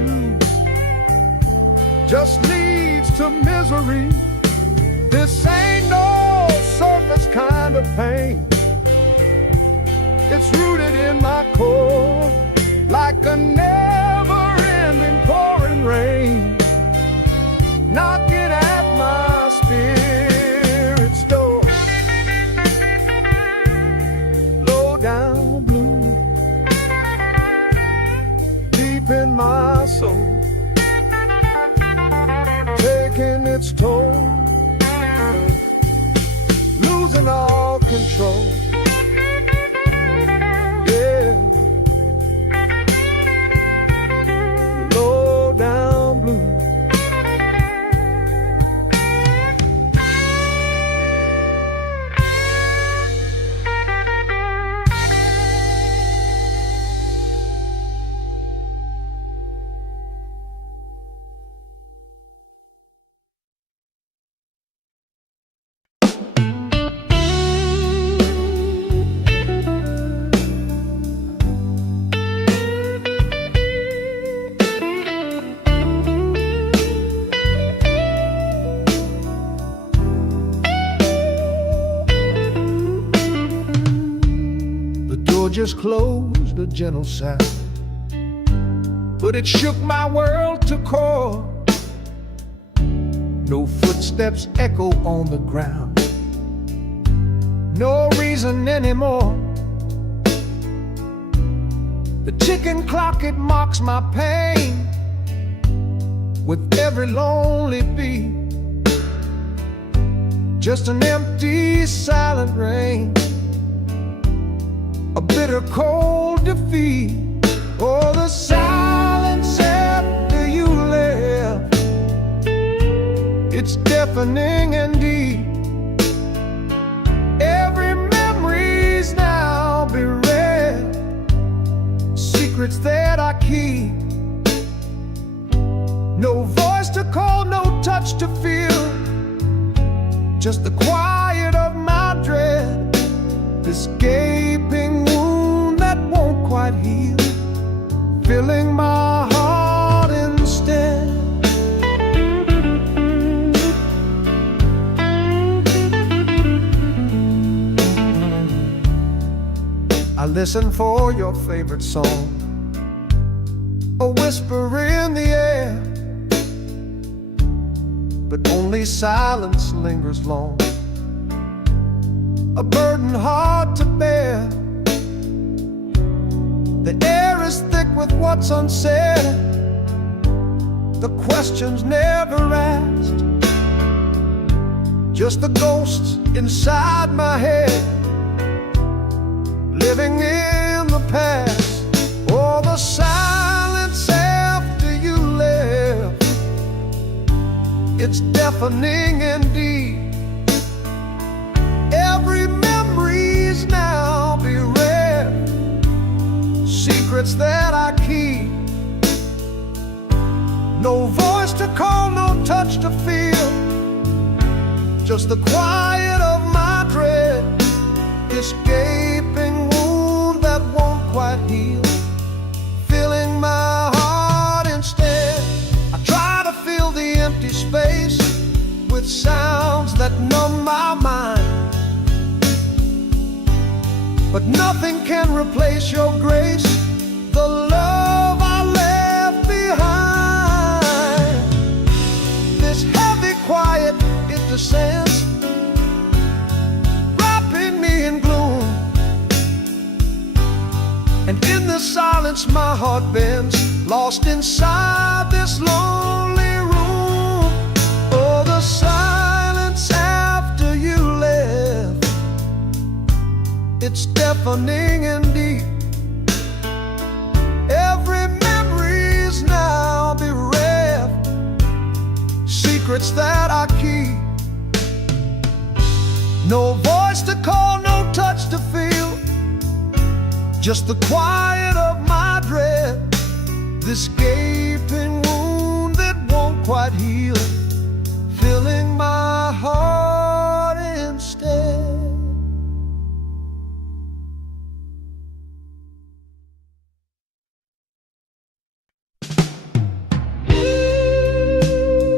just leads to misery. This ain't no surface kind of pain. It's rooted in my core, like a never-ending pouring rain, knocking at my spirit's door. Low down blue, deep in my soul, taking its toll, losing all control. Yeah, low down blue. Just closed, a gentle sound, but it shook my world to core. No footsteps echo on the ground, no reason anymore. The ticking clock, it mocks my pain with every lonely beat. Just an empty, silent rain, a bitter cold defeat. Oh, the silence after you left, it's deafening and deep. Every memory's now bereft, secrets that I keep. No voice to call, no touch to feel, just the quiet of my dread. This gaping wound that won't quite heal, filling my heart instead. I listen for your favorite song, a whisper in the air, but only silence lingers long, a burden hard to bear. The air is thick with what's unsaid, the questions never asked, just the ghosts inside my head, living in the past. Oh, the silence after you left, it's deafening indeed. Every memory's now bereft, secrets that I keep. No voice to call, no touch to feel, just the quiet of my dread. This gaping wound that won't quite heal, filling my heart instead. I try to fill the empty space with sounds that numb my mind, but nothing can replace your grace, the love I left behind. This heavy quiet, it descends, wrapping me in gloom, and in the silence my heart bends, lost inside this lonely room. Oh, the silence after you left, it's deafening and deep. Every memory's now bereft, secrets that I keep. No voice to call, no touch to feel, just the quiet of my dread. This gaping wound that won't quite heal, filling my heart instead.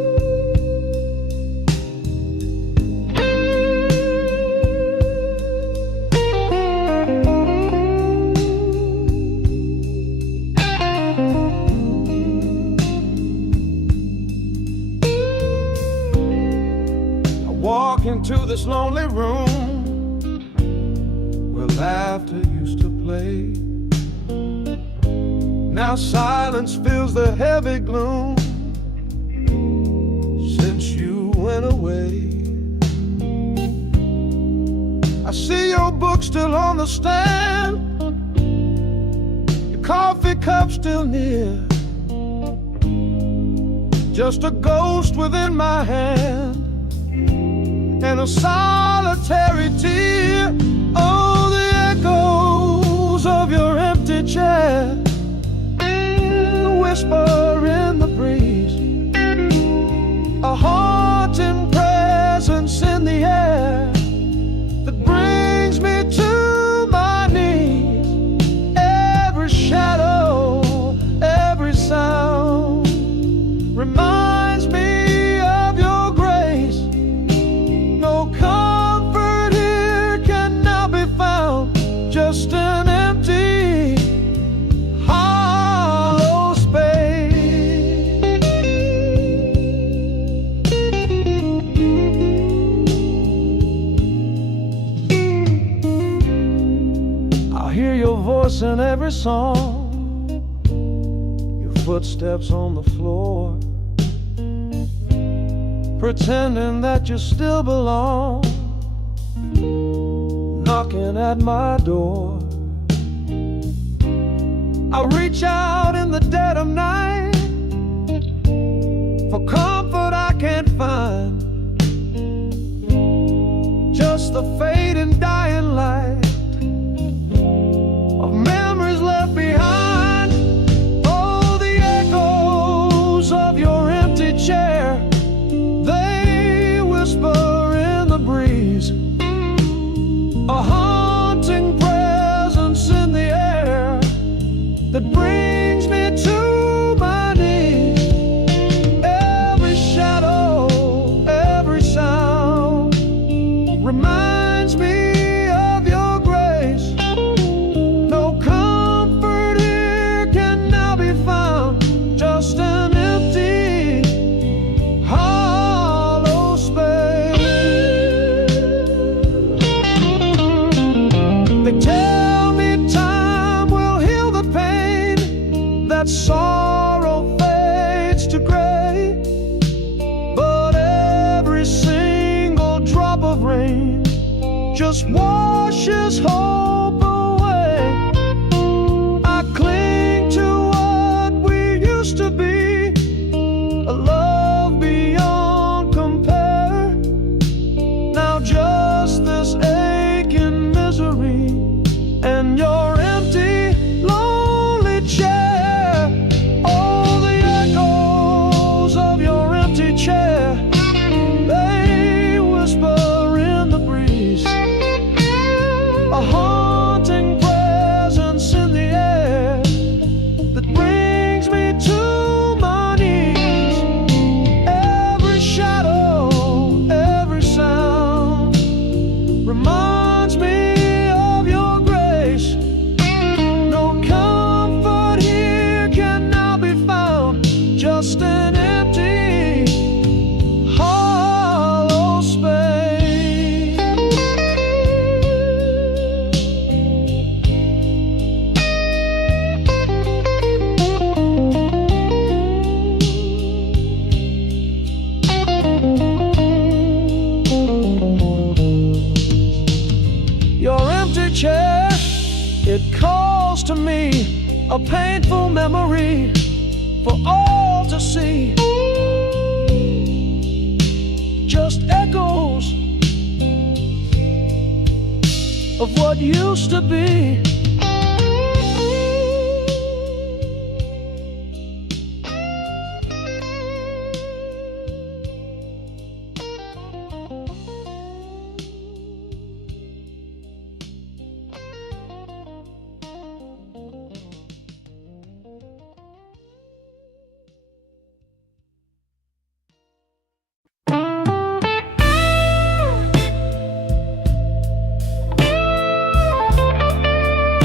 into this lonely room where laughter used to play. Now silence fills the heavy gloom since you went away. I see your book still on the stand, your coffee cup still near, just a ghost within my hand and a solitary tear. Oh, the echoes of your empty chair, a whisper in the breeze, a haunting presence in the air that brings me to my knees. Every shadow, every sound reminds me of your grace. No comfort here can now be found, just an empty, hollow space. I hear your voice in every song, your footsteps on the floor, pretending that you still belong, knocking at my door. I reach out in the dead of night for comfort I can't find, just the fading dying light of memories left behind. Oh, the echoes of your empty chair, they whisper in the breeze, a haunting presence in the air that brings me to my knees. Every shadow, every sound reminds me of your grace. No comfort here can now be found, just an empty, hollow space. They tell me time will heal the pain, that sorrow fades to gray, but every single drop of rain just washes hope away. I cling to what we used to be, a love beyond compare. Now just this aching misery and your empty, lonely chair. Oh, the echoes of your empty chair, they whisper in the breeze, a haunting presence in the air that brings me to my knees. Every shadow, every sound reminds me of your grace. No comfort here can now be found, just an empty, hollow space. Your empty chair, it calls to me, a painful memory for all to see. Just echoes of what used to be.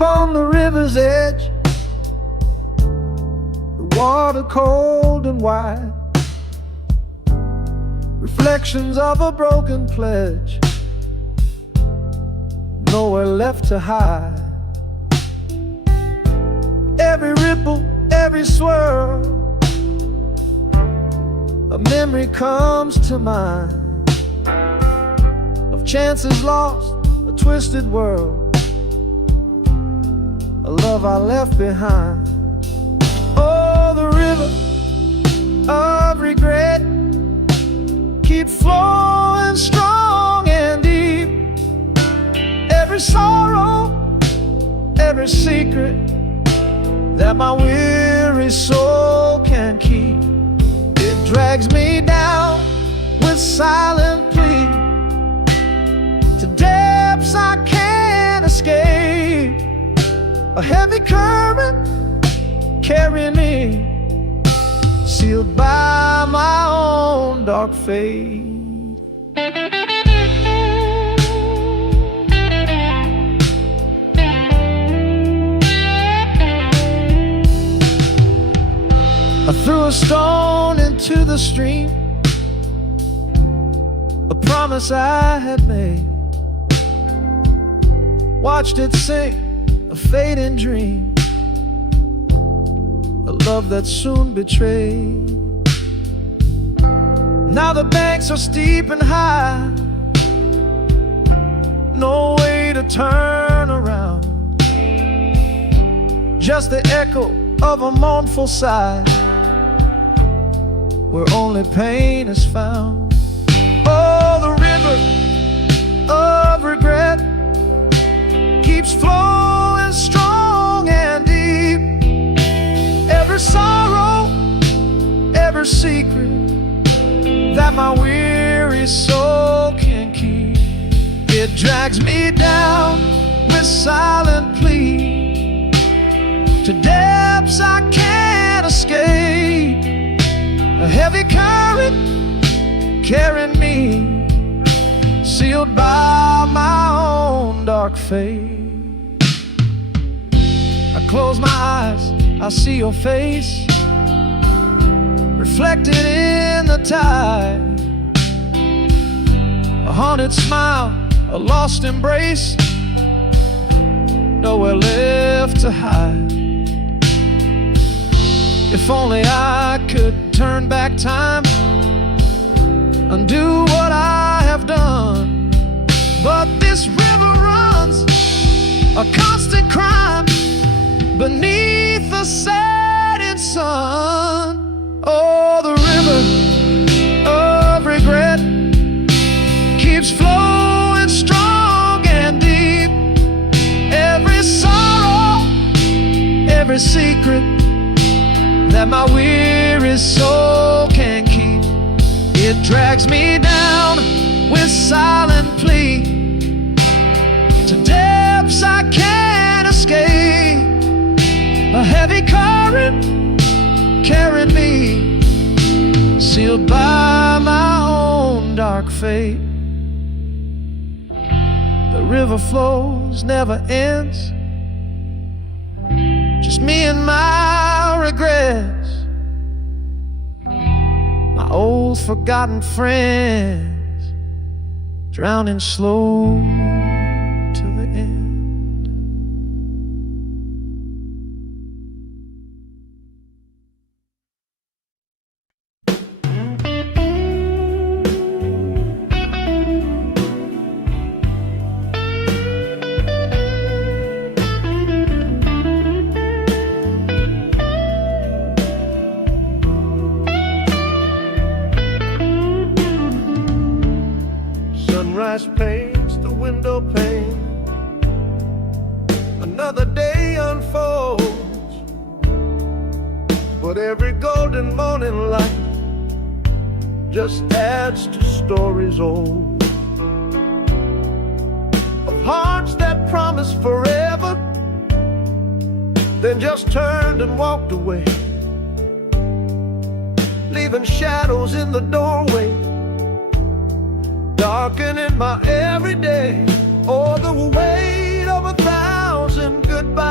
on the river's edge, the water cold and wide, reflections of a broken pledge, nowhere left to hide. Every ripple, every swirl, a memory comes to mind of chances lost, a twisted world, a love I left behind. Oh, the river of regret keeps flowing strong and deep. Every sorrow, every secret that my weary soul can keep, it drags me down with silent plea to depths I can't escape. A heavy current carrying me, sealed by my own dark fate. I threw a stone into the stream, a promise I had made, watched it sink, a fading dream, a love that soon betrayed. Now the banks are steep and high, no way to turn around, just the echo of a mournful sigh, where only pain is found. Oh, the river of regret keeps flowing strong and deep. Every sorrow, every secret that my weary soul can keep, it drags me down with silent plea to depths I can't escape. A heavy current carrying me, sealed by my own dark fate. I close my eyes, I see your face reflected in the tide, a haunted smile, a lost embrace, nowhere left to hide. If only I could turn back time, undo what I have done, but this river runs a constant crime beneath the setting sun. Oh, the river of regret keeps flowing strong and deep. Every sorrow, every secret that my weary soul can keep, it drags me down with silent plea to depths I can't escape. A heavy current carrying me, sealed by my own dark fate. The river flows, never ends, just me and my regrets, my old forgotten friends, drowning slow to the end. Sunrise paints the window pane, another day unfolds, but every golden morning light just adds to stories old, of hearts that promised forever, then just turned and walked away, leaving shadows in the doorway, darkening my everyday. Oh, the weight of 1,000 goodbyes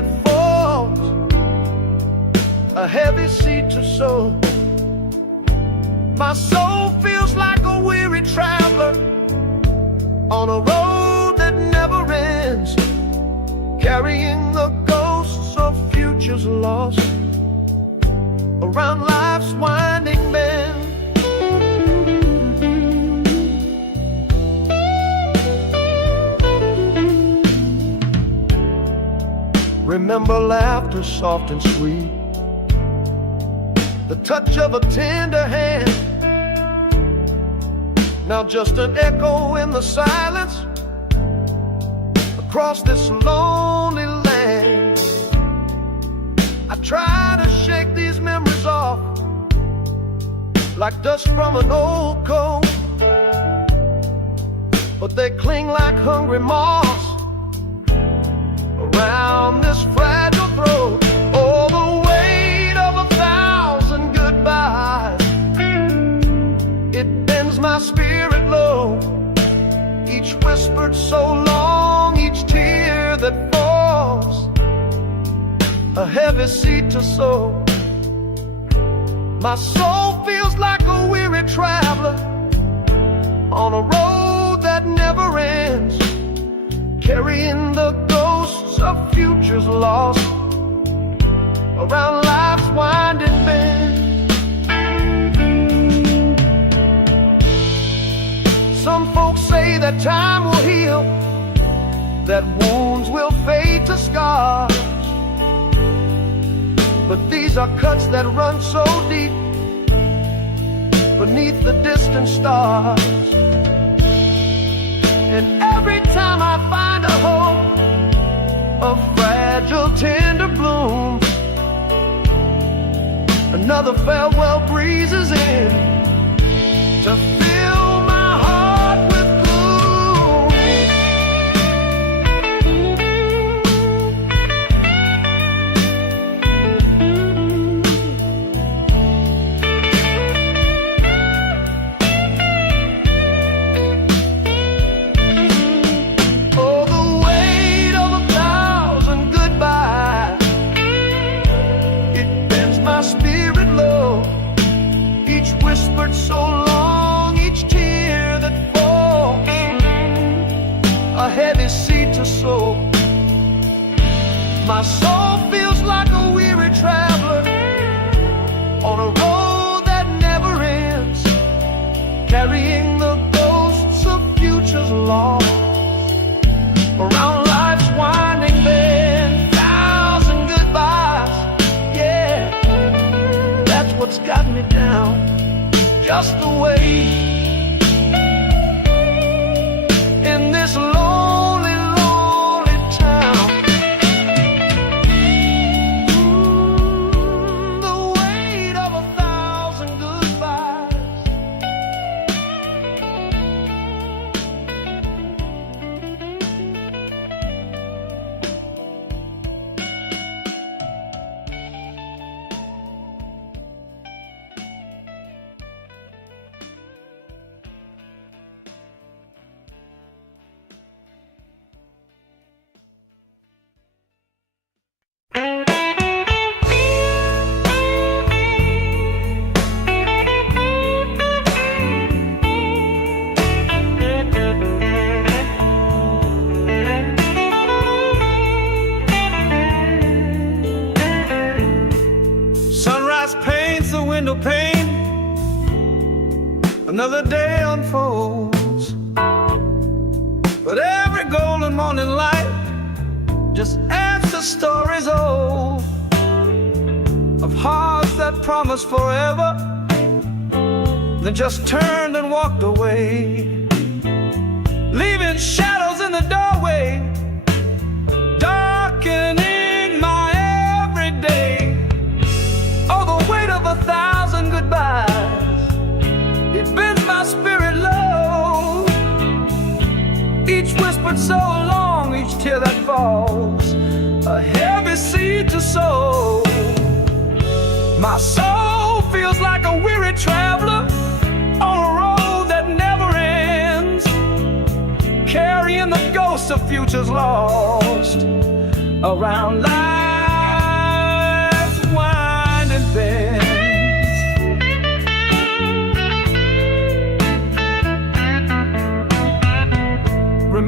that falls, a heavy seed to sow. My soul feels like a weary traveler on a road that never ends, carrying the ghosts of futures lost around life's winding bend. Remember laughter soft and sweet, the touch of a tender hand. Now just an echo in the silence across this lonely land. I try to shake these memories off like dust from an old coat, but they cling like hungry moths around this fragile throat. Oh, the weight of 1,000 goodbyes, it bends my spirit low. Each whispered so long, each tear that falls, a heavy seed to sow. My soul feels like a weary traveler on a road that never ends, carrying the ghosts of futures lost around life's winding bend. Some folks say that time will heal, that wounds will fade to scars, but these are cuts that run so deep beneath the distant stars. And every time I find a hope, a fragile tender bloom, another farewell breezes in to fill my heart with so long, each tear that falls, a heavy seed to sow. My soul feels like a weary traveler on a road that never ends, carrying the ghosts of futures lost around life's winding bend. 1,000 goodbyes, yeah, that's what's got me down. Just the way in this lonely, lonely town. The weight of 1,000 goodbyes. Window pane, another day unfolds, but every golden morning light just adds to stories old of hearts that promised forever, then just turned and walked away, leaving shadows in the doorway, darkening my everyday. Oh, the weight of 1,000 goodbyes, it bends my spirit low. Each whispered so long, each tear that falls, a heavy seed to sow. My soul feels like a weary traveler on a road that never ends, carrying the ghosts of futures lost around life.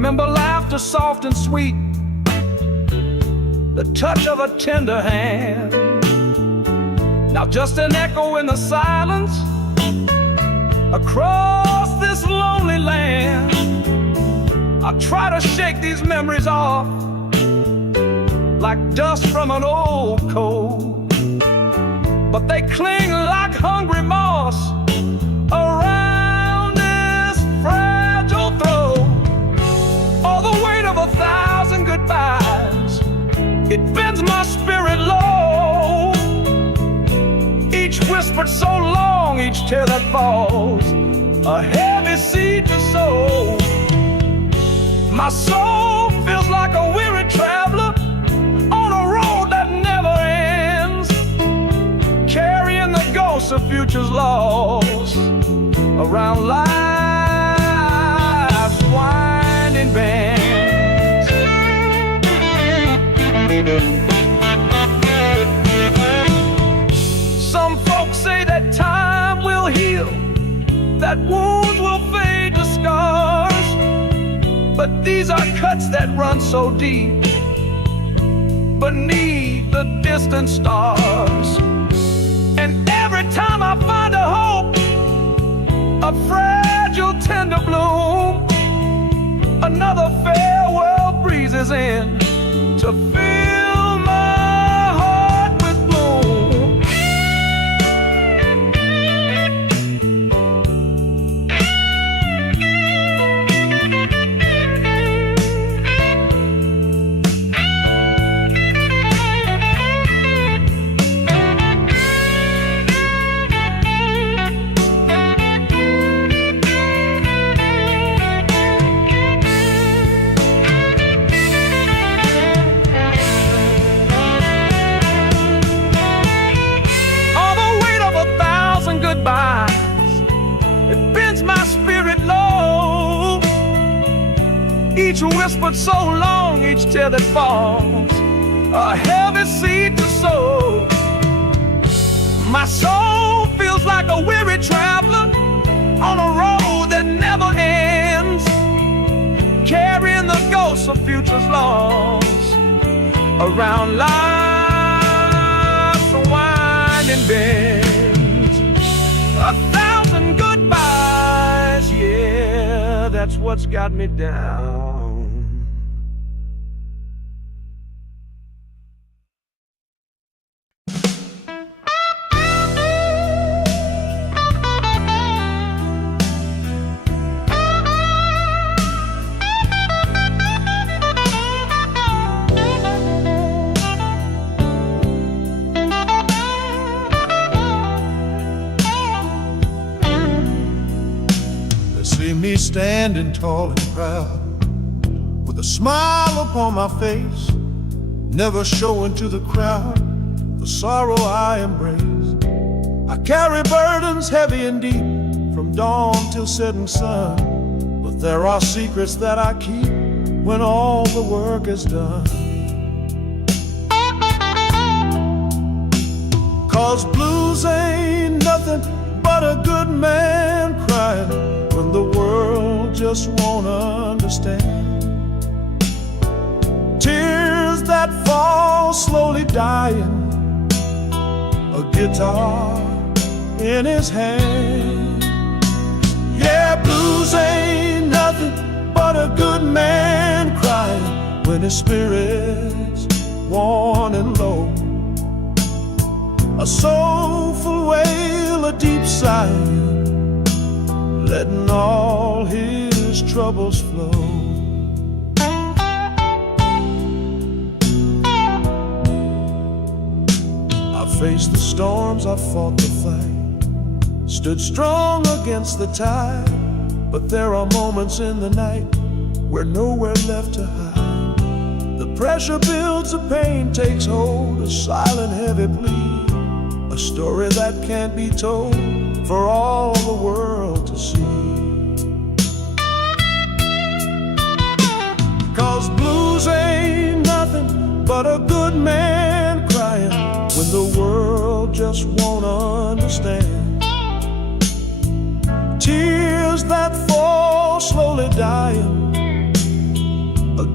remember laughter soft and sweet, the touch of a tender hand. Now just an echo in the silence across this lonely land. I try to shake these memories off like dust from an old coat, but they cling like hungry moss around this fragile throat. Oh, the weight of 1,000 goodbyes, it bends my spirit low. Each whispered so long, each tear that falls, a heavy seed to sow. My soul feels like a weary traveler on a road that never ends, carrying the ghosts of futures lost around life's winding bends. Some folks say that time will heal, that wounds will fade to scars, but these are cuts that run so deep beneath the distant stars. And every time I find a hope, a fragile tender bloom, another farewell breezes in to fill my heart with gloom. It bends my spirit low. Each whispered so long, each tear that falls, a heavy seed to sow. My soul feels like a weary traveler on a road that never ends, carrying the ghosts of futures lost around life's winding bend. 1,000 goodbyes, yeah, that's what's got me down. Me standing tall and proud, with a smile upon my face, never showing to the crowd the sorrow I embrace. I carry burdens heavy and deep, from dawn till setting sun, but there are secrets that I keep when all the work is done. 'Cause blues ain't nothing but a good man crying when the world just won't understand. Tears that fall slowly dying, a guitar in his hand. Yeah, blues ain't nothing but a good man crying when his spirit's worn and low. A soulful wail, a deep sigh, letting all his troubles flow. I faced the storms, I fought the fight, stood strong against the tide, but there are moments in the night where nowhere left to hide. The pressure builds, the pain takes hold, a silent heavy plea, a story that can't be told for all the world to see. 'Cause blues ain't nothing but a good man crying when the world just won't understand. Tears that fall slowly dying,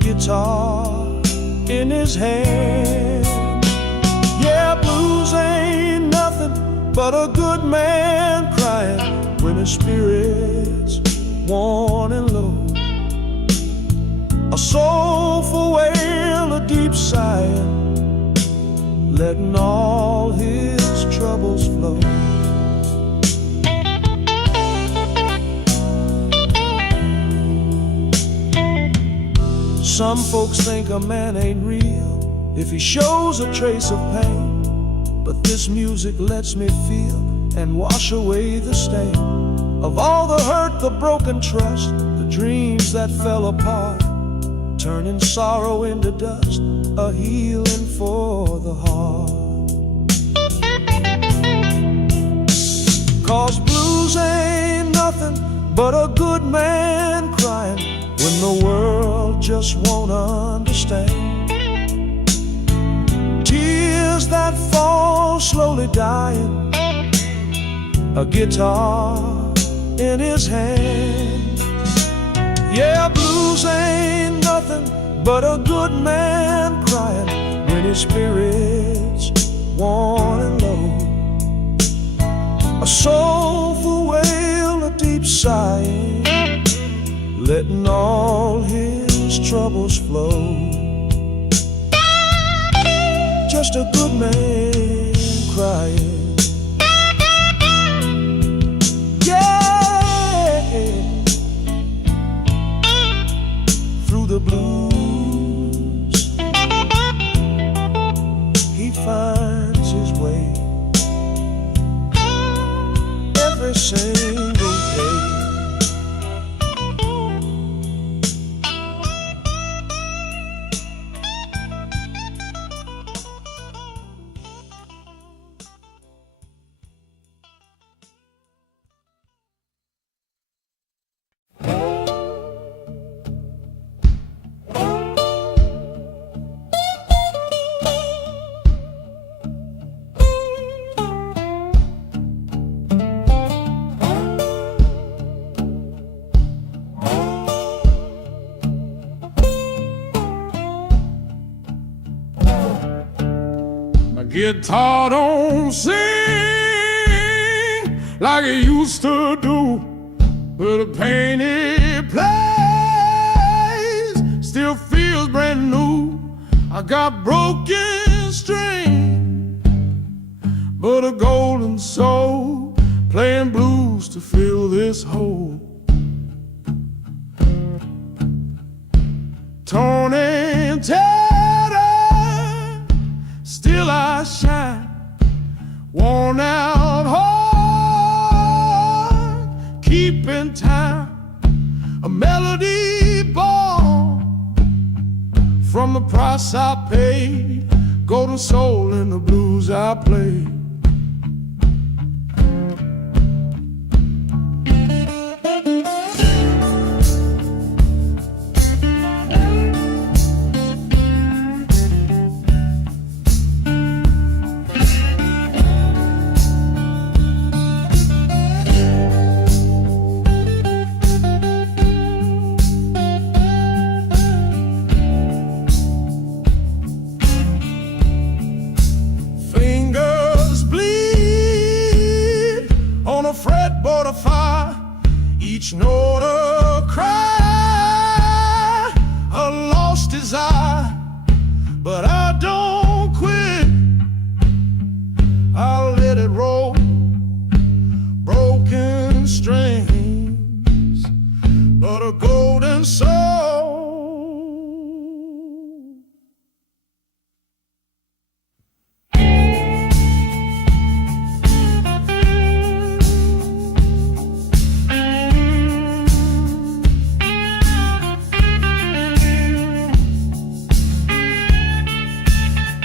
guitar in his hand. Yeah, blues ain't nothing but a good man crying when his spirit's worn and low. A soulful wail, a deep sighing, letting all his troubles flow. Some folks think a man ain't real if he shows a trace of pain, but this music lets me feel and wash away the stain of all the hurt, the broken trust, the dreams that fell apart, turning sorrow into dust, a healing for the heart. 'Cause blues ain't nothing but a good man crying when the world just won't understand. Tears that fall slowly dying, a guitar in his hand. Yeah, blues ain't nothing but a good man crying when his spirit's worn and low. A soulful wail, a deep sighing, letting all his troubles flow. Just a good man crying. Yeah, through the blues he finds his way every single day. Guitar don't sing like it used to do, but the pain it plays still feels brand new. I got broken string, but a golden soul playing blues to fill this hole. Torn and tattered, still I shine, worn out heart, keeping time, a melody born from the price I paid, golden soul in the blues I played. Fretboard of fire, each note a cry, a lost desire, but I don't quit. I'll let it roll, broken strings, but a golden soul.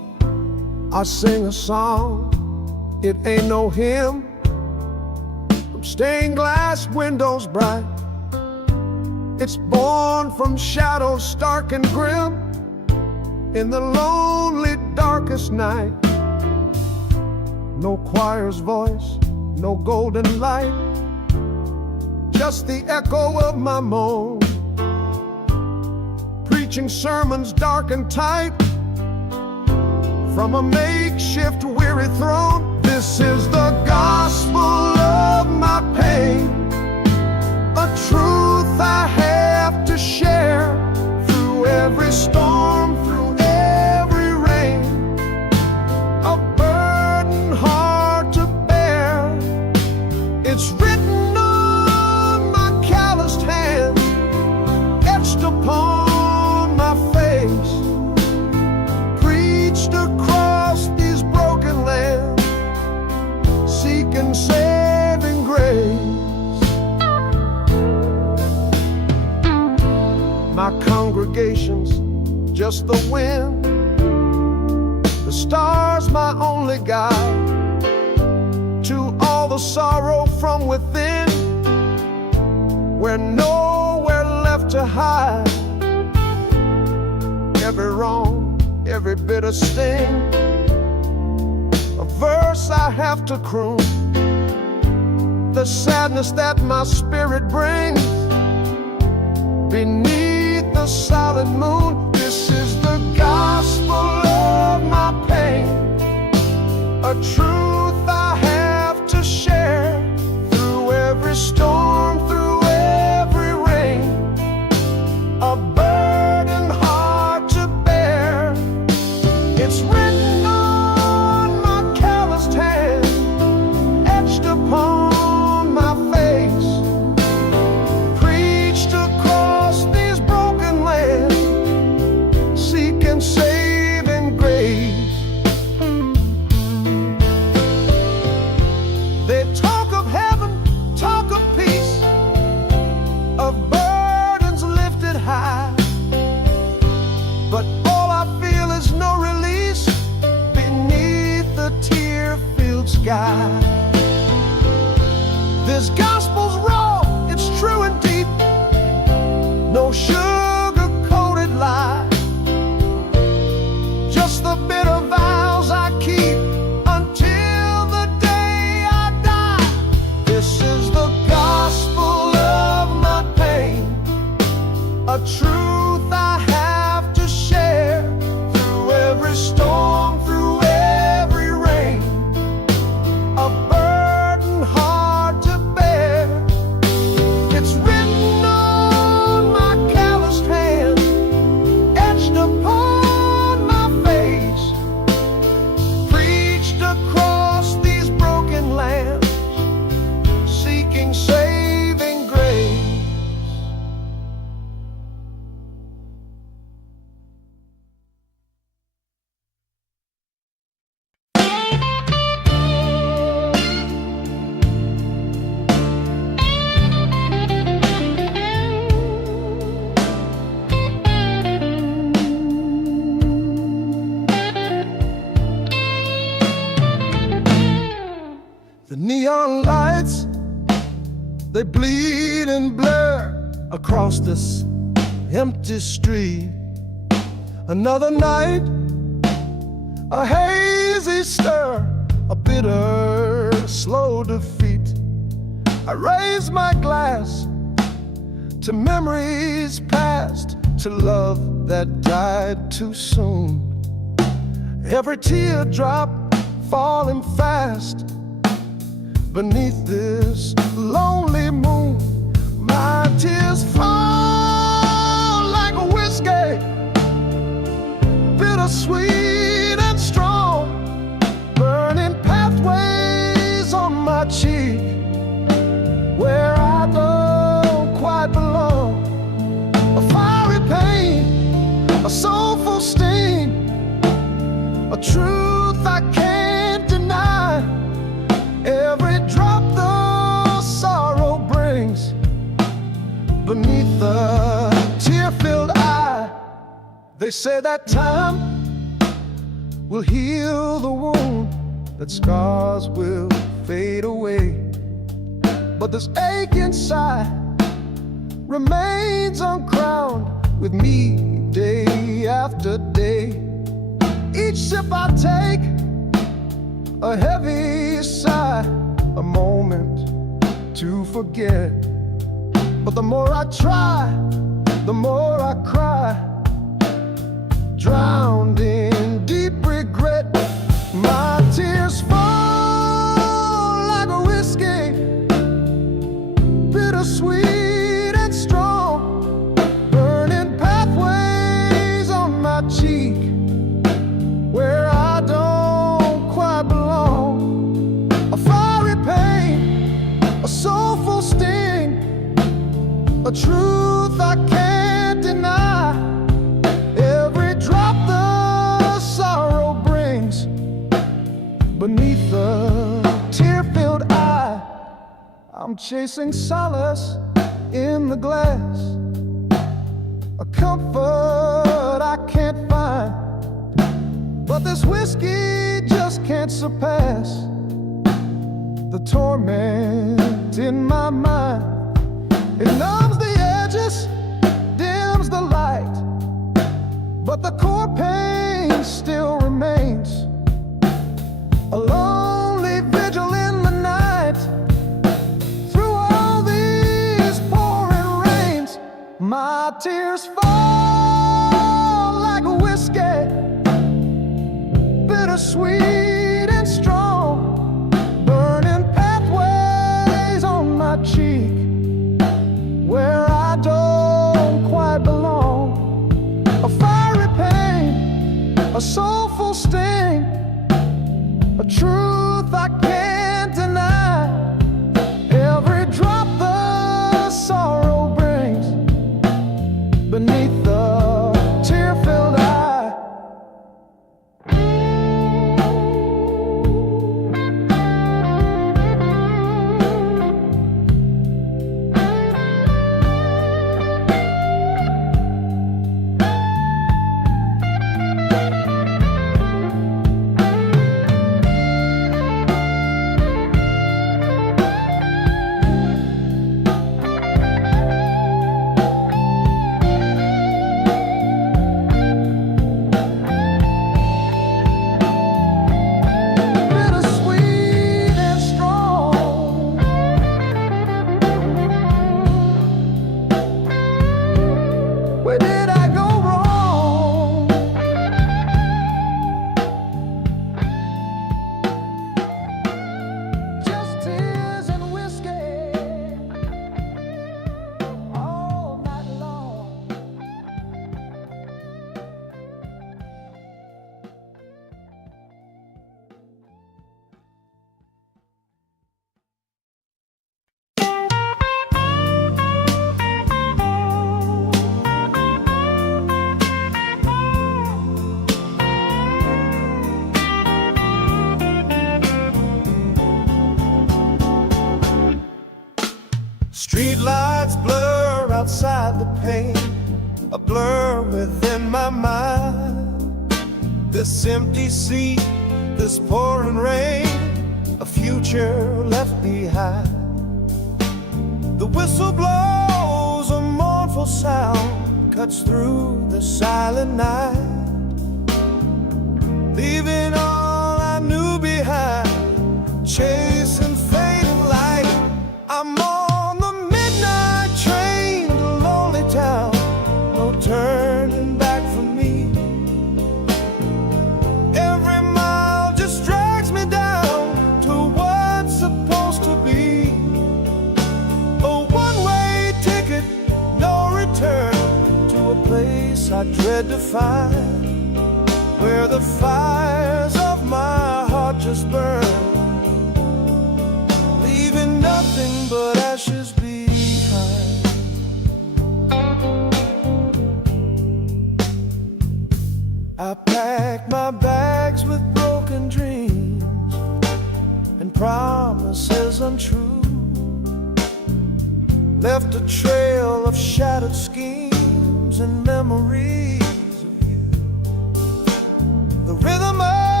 I sing a song, it ain't no hymn, from stained glass windows bright. It's born from shadows stark and grim, in the lonely darkest night. No choir's voice, no golden light, just the echo of my moan, preaching sermons dark and tight from a makeshift weary throne. This is the gospel of my pain, a truth I have to share through every storm, through every rain, a burden hard to bear. It's written on my calloused hand, etched upon my face, preached across these broken lands, seeking saving grace. My congregation's just the wind, the stars my only guide to all the sorrow from within, where nowhere left to hide. Every wrong, every bitter sting, a verse I have to croon, the sadness that my spirit brings beneath the solid moon. This is the gospel of my pain, a truth I have to share through every storm, through every rain, a burden hard to bear. It's written on my calloused hand, etched upon my face, preached across these broken lands, seeking saving grace. They talk of heaven, talk of peace, of burdens lifted high, but all I feel is no release beneath the tear-filled sky. This gospel's raw, it's true and deep, no sugar-coated lie, just the bitter vows I keep until the day I die. This is the gospel of my pain, a truth I have to share through every storm, through every rain, a burden hard to bear. It's written on my calloused hand, etched upon my face, preached across these broken lands, seeking saving grace. The neon lights, they bleed and blur across this empty street. Another night, a hazy stir, a bitter, slow defeat. I raise my glass to memories past, to love that died too soon. Every teardrop falling fast beneath this lonely moon. My tears fall like a whiskey, bittersweet and strong, burning pathways on my cheek where I don't quite belong. A fiery pain, a soulful sting, a truth I can't deny. Every drop the sorrow brings beneath the tear-filled eye. They say that time will heal the wound, that scars will fade away. But this ache inside remains uncrowned with me day after day. Each sip I take, a heavy sigh, a moment to forget. But the more I try, the more I cry, drowned in deep regret. My tears fall like a whiskey, bittersweet and strong, burning pathways on my cheek where I don't quite belong. A fiery pain, a soulful sting, a truth I can't deny. Every drop the sorrow brings beneath the tear-filled eye. I'm chasing solace in the glass, a comfort I can't find. But this whiskey just can't surpass the torment in my mind. It numbs the edges, dims the light, but the core pain still remains. A lonely vigil in the night, through all these pouring rains. My tears fall like a whiskey, bittersweet and strong, burning pathways on my cheek where I don't quite belong. A fiery pain, a soulful sting, a truth I can't deny. Every drop the sorrow brings beneath the tear-filled eye. Street lights blur outside the pane, a blur within my mind. This empty seat, this pouring rain, a future left behind. The whistle blows, a mournful sound cuts through the silent night, leaving all I knew behind, chasing fading light. I'm on the midnight train to lonely town, no turning back for me. Every mile just drags me down to what's supposed to be a one-way ticket, no return, to a place I dread to find, where the fires of my heart just burn, leaving nothing but ashes behind. I packed my bags with broken dreams and promises untrue, left a trail of shattered schemes and memories of you. The rhythm of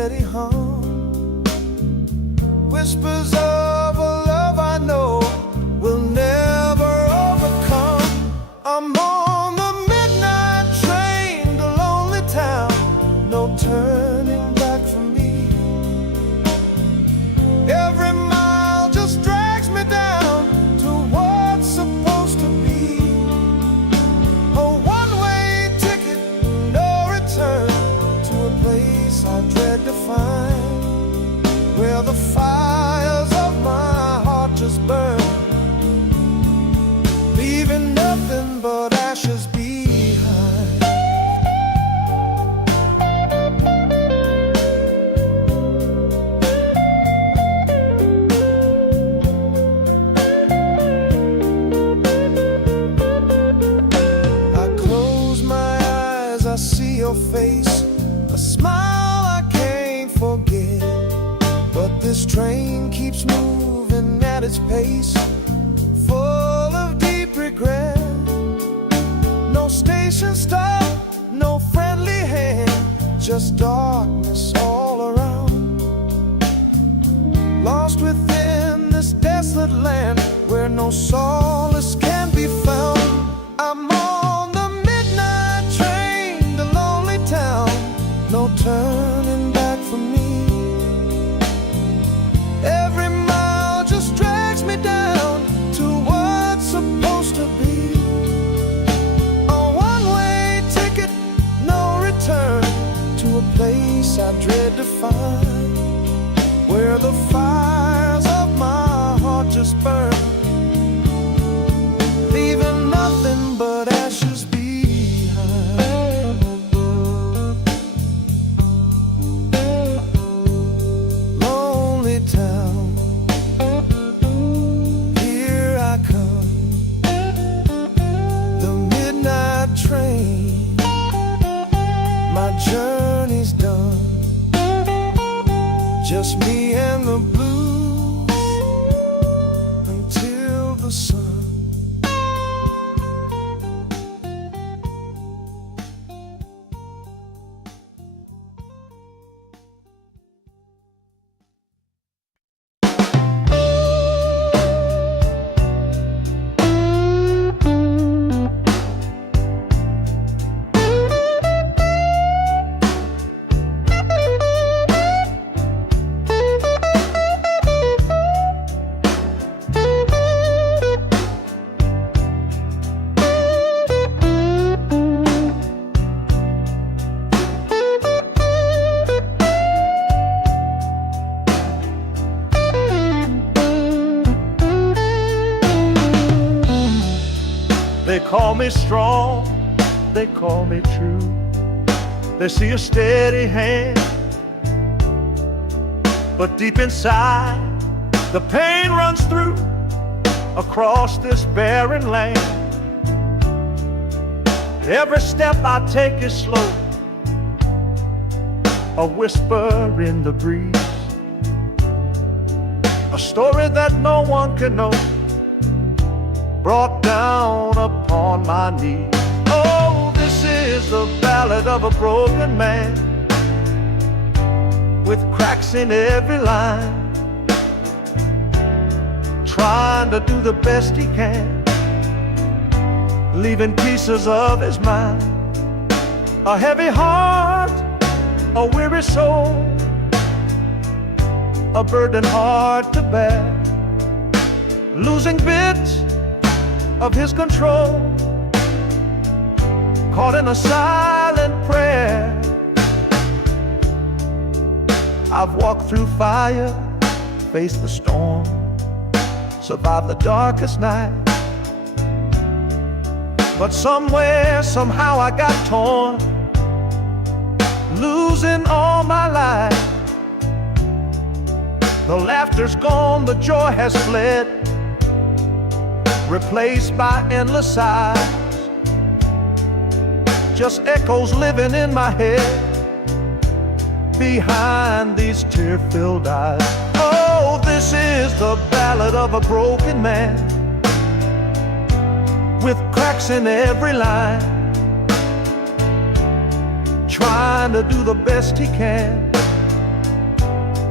steady hum. Whispers of a love I know will never overcome. I'm on the midnight train to lonely town, no turning back for me. Every mile just drags me down to what's supposed to be. A one-way ticket, no return, to a place I dread to find, where the fires of my heart just burn, leaving nothing but ashes behind. I close my eyes, I see your face, a smile I can't forget. But this train keeps moving at its pace, full of deep regret. No station stop, no friendly hand, just darkness all around. Lost within this desolate land where no solace can be found. I'm on the midnight train to lonely town, no turning back for me. Every mile just drags me down to what's supposed to be. A one-way ticket, no return, to a place I dread to find, where the fires of my heart just burn, leaving nothing but ashes behind. Lonely town, here I come, the midnight train, my journey's done, just me and the blues until the sun. They call me strong, they call me true. They see a steady hand, but deep inside the pain runs through across this barren land. Every step I take is slow, a whisper in the breeze, a story that no one can know, brought down upon my knees. Oh, this is the ballad of a broken man, with cracks in every line, trying to do the best he can, leaving pieces of his mind. A heavy heart, a weary soul, a burden hard to bear, losing bits of his control, caught in a silent prayer. I've walked through fire, faced the storm, survived the darkest night, but somewhere, somehow I got torn, losing all my life. The laughter's gone, the joy has fled, replaced by endless sighs, just echoes living in my head behind these tear-filled eyes. Oh, this is the ballad of a broken man, with cracks in every line, trying to do the best he can,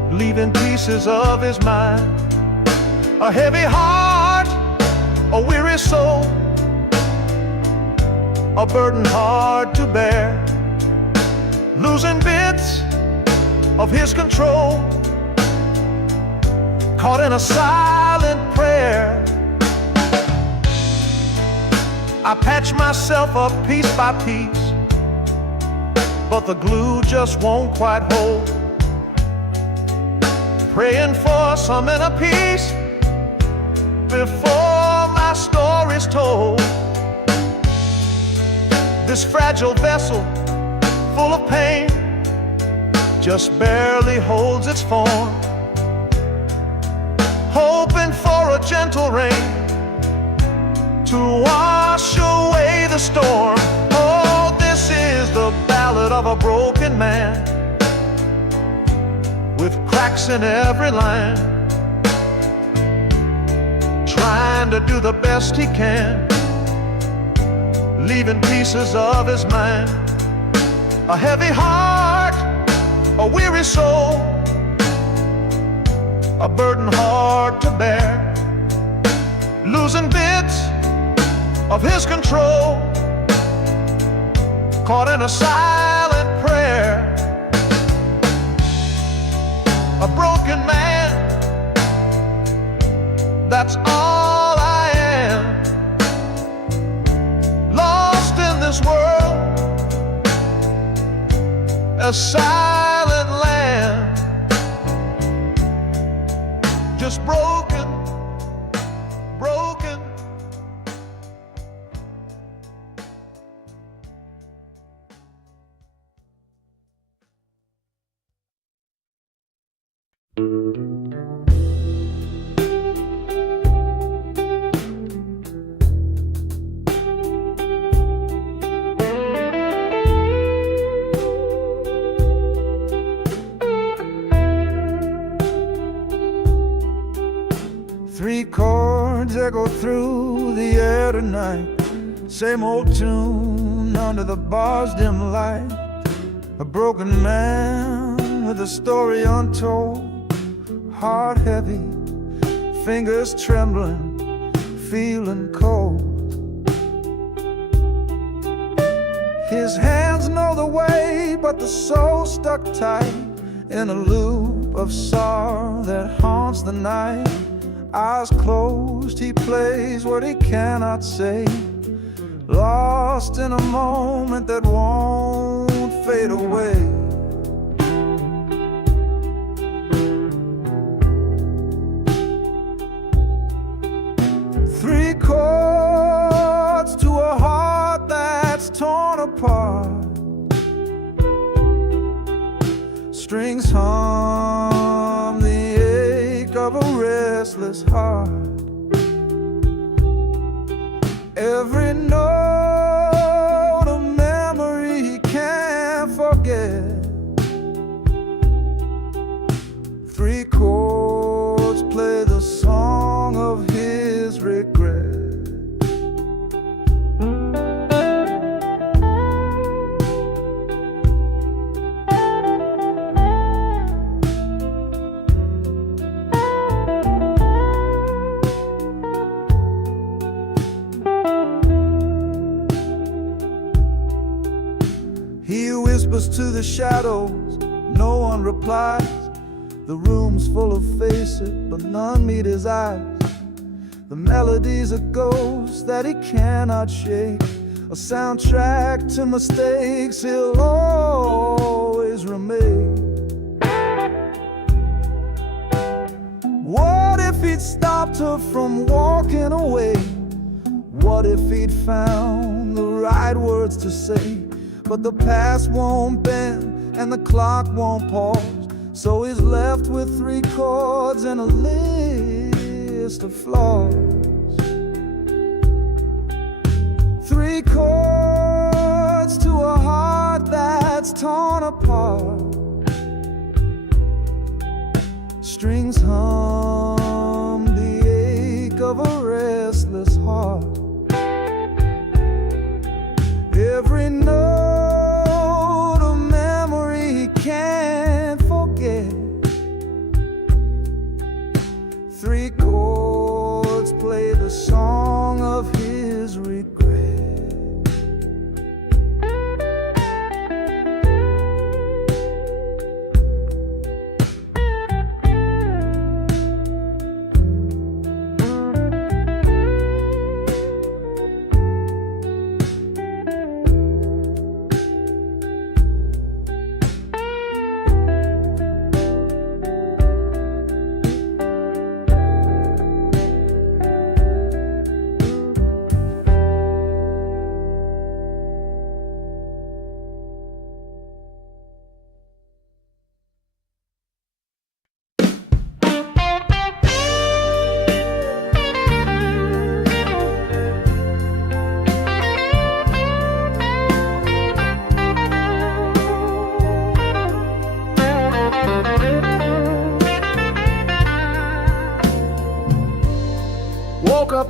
leaving pieces of his mind. A heavy heart, a weary soul, a burden hard to bear, losing bits of his control, caught in a silent prayer. I patch myself up piece by piece, but the glue just won't quite hold. Praying for some inner peace before my story's told. This fragile vessel, full of pain, just barely holds its form, hoping for a gentle rain to wash away the storm. Oh, this is the ballad of a broken man, with cracks in every line, trying to do the best he can, leaving pieces of his mind. A heavy heart, a weary soul, a burden hard to bear, losing bits of his control, caught in a silent prayer. A broken man, that's all I am, lost in this world, a silent land, just broken, broken. Three chords echo through the air tonight, same old tune under the bar's dim light. A broken man with a story untold, heart heavy, fingers trembling, feeling cold. His hands know the way, but the soul stuck tight in a loop of sorrow that haunts the night. Eyes closed, he plays what he cannot say, lost in a moment that won't fade away. Three chords to a heart that's torn apart, strings hum the ache of a restless heart. Every note a memory he can't forget. Three chords play the song of his regret. He whispers to the shadows, no one replies. The room's full of faces, but none meet his eyes. The melody's a ghost that he cannot shake, a soundtrack to mistakes he'll always remain. What if he'd stopped her from walking away? What if he'd found the right words to say? But the past won't bend and the clock won't pause, so he's left with three chords and a list of flaws. Three chords to a heart that's torn apart, strings hum the ache of a restless heart. Every note a memory he can't forget.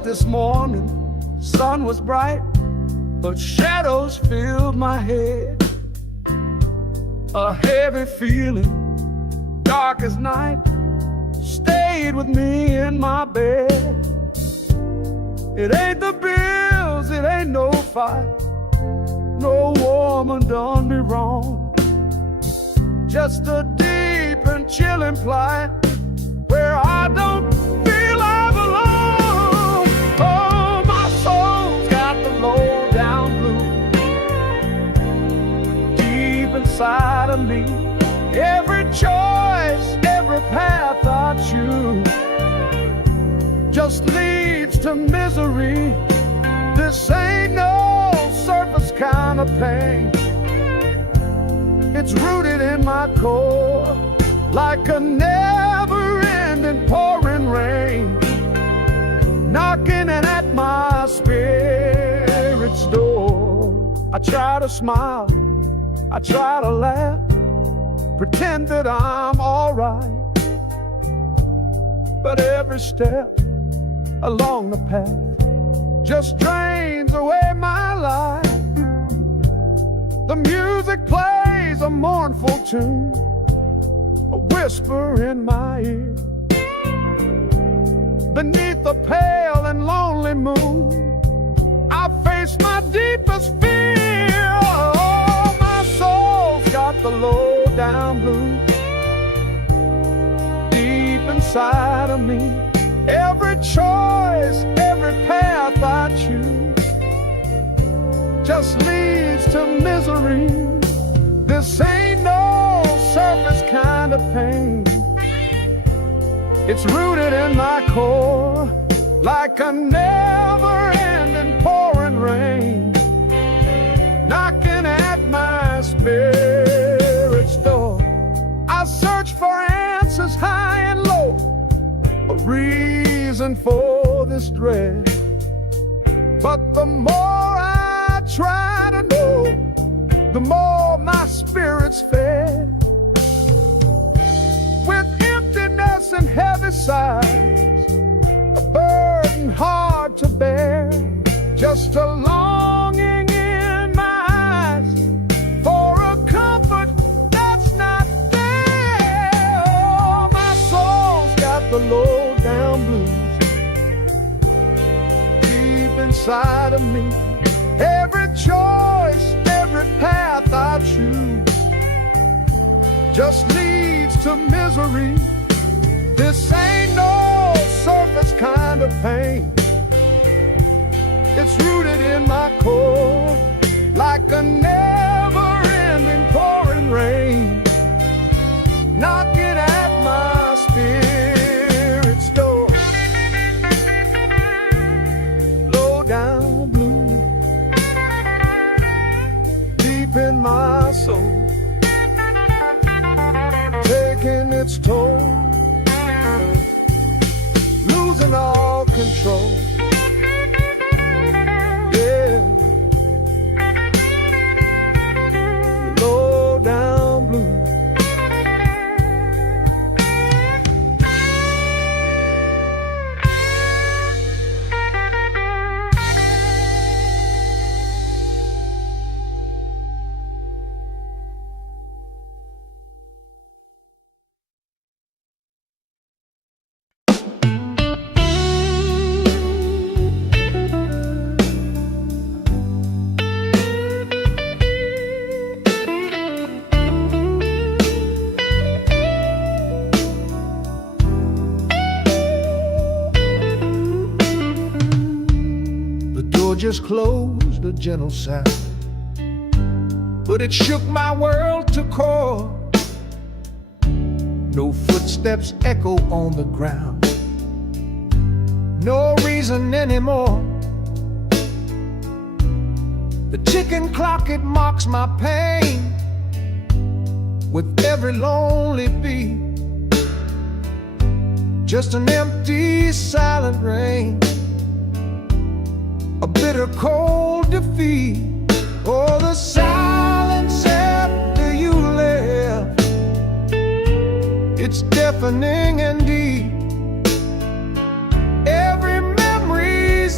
this morning, sun was bright, but shadows filled my head. A heavy feeling, dark as night, stayed with me in my bed. It ain't the bills, it ain't no fight, no woman done me wrong. Just a deep and chilling plight where I don't feel I belong. Oh, my soul's got the low down blues deep inside of me. Every choice, every path I choose just leads to misery. This ain't no surface kind of pain. It's rooted in my core like a never-ending pouring rain, knocking at my spirit's door. I try to smile, I try to laugh, pretend that I'm all right, but every step along the path just drains away my life. The music plays a mournful tune, a whisper in my ear. Beneath the pale and lonely moon, I face my deepest fear. Oh, my soul's got the low down blues deep inside of me. Every choice, every path I choose just leads to misery. This ain't no surface kind of pain. It's rooted in my core like a never-ending pouring rain, knocking at my spirit's door. I search for answers high and low, a reason for this dread, but the more I try to know, the more my spirit's fed. With emptiness and heavy sighs, a burden hard to bear, just a longing in my eyes for a comfort that's not there. Oh, my soul's got the low down blues deep inside of me. Every choice, every path I choose just leads to misery. This ain't no surface kind of pain. It's rooted in my core like a never-ending pouring rain, knocking at my spirit's door. Low down blue deep in my soul, taking its toll, losing all control. Yeah, low down blue. Just closed, a gentle sound, but it shook my world to core. No footsteps echo on the ground, no reason anymore. The ticking clock, it mocks my pain with every lonely beat. Just an empty, silent rain, a bitter cold defeat. Oh, the silence after you left, it's deafening and deep. Every memory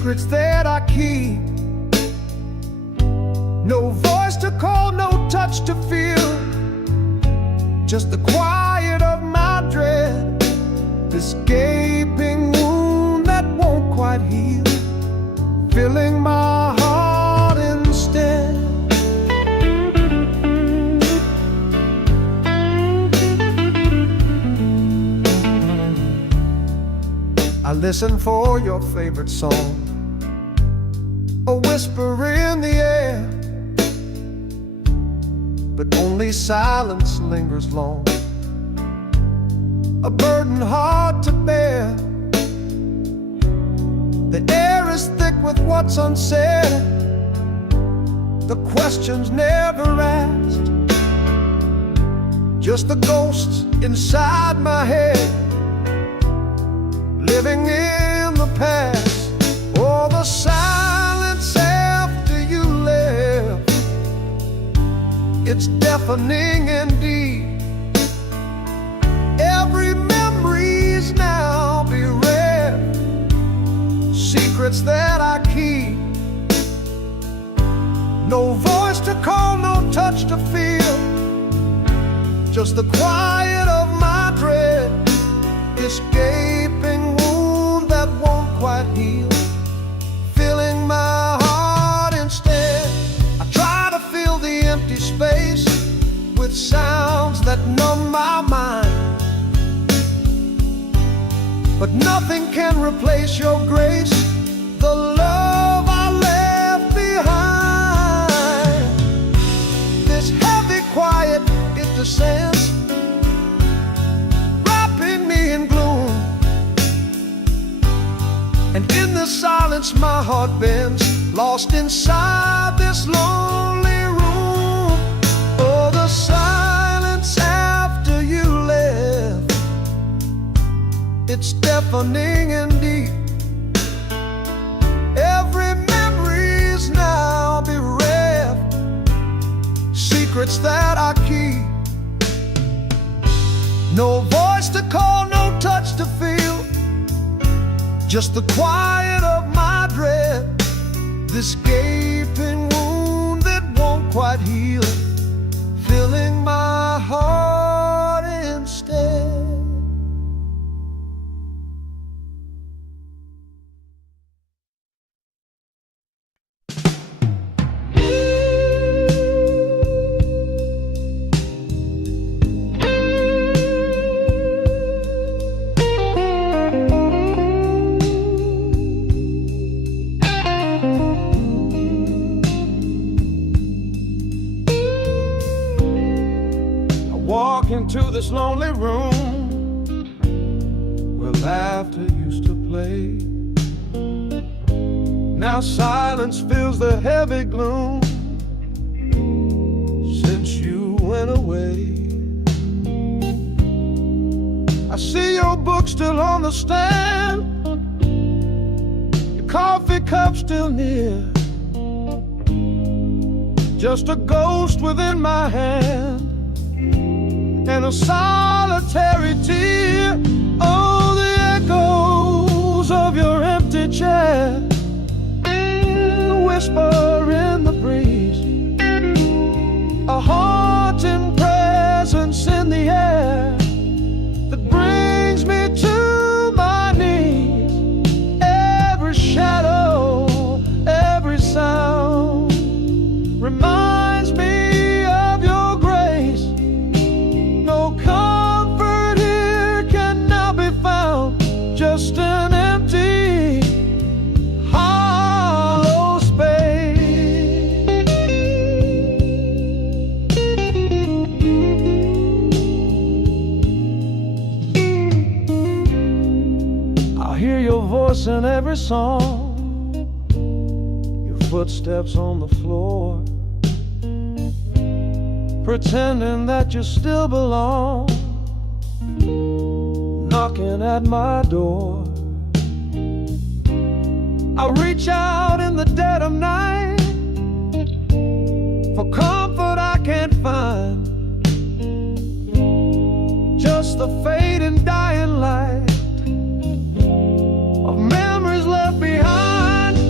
secrets that I keep. No voice to call, no touch to feel, just the quiet of my dread, this gaping wound that won't quite heal, filling my heart instead. I listen for your favorite song, a whisper in the air, but only silence lingers long, a burden hard to bear. The air is thick with what's unsaid, the questions never asked, just the ghosts inside my head, living in the past. Oh, the silence after you left, it's deafening indeed. Every memory's now bereft, secrets that I keep. No voice to call, no touch to feel, just the quiet of my dread, this gaping wound that won't quite heal, filling my heart instead. I try to fill the empty space with sounds that numb my mind, but nothing can replace your grace, the love I left behind. This heavy quiet, it descends, wrapping me in gloom, and in the silence my heart bends, lost inside this lonely room. Oh, the silence after you left, it's deafening indeed. Every memory's now bereft, secrets that I keep. No voice to call, no touch to feel, just the quiet of my dread, this gaping wound that won't quite heal, filling my heart instead. Into this lonely room where laughter used to play. Now silence fills the heavy gloom since you went away. I see your book still on the stand, your coffee cup still near, just a ghost within my hand and a solitary tear. Oh, the echoes of your empty chair, a whisper in the breeze, a haunting presence in the air that brings me to my knees. Every shadow, every sound reminds me of your grace. No comfort here can now be found, just an empty, hollow space. I hear your voice in every song, your footsteps on the floor, pretending that you still belong, knocking at my door. I reach out in the dead of night for comfort I can't find, just the fading dying light of memories left behind.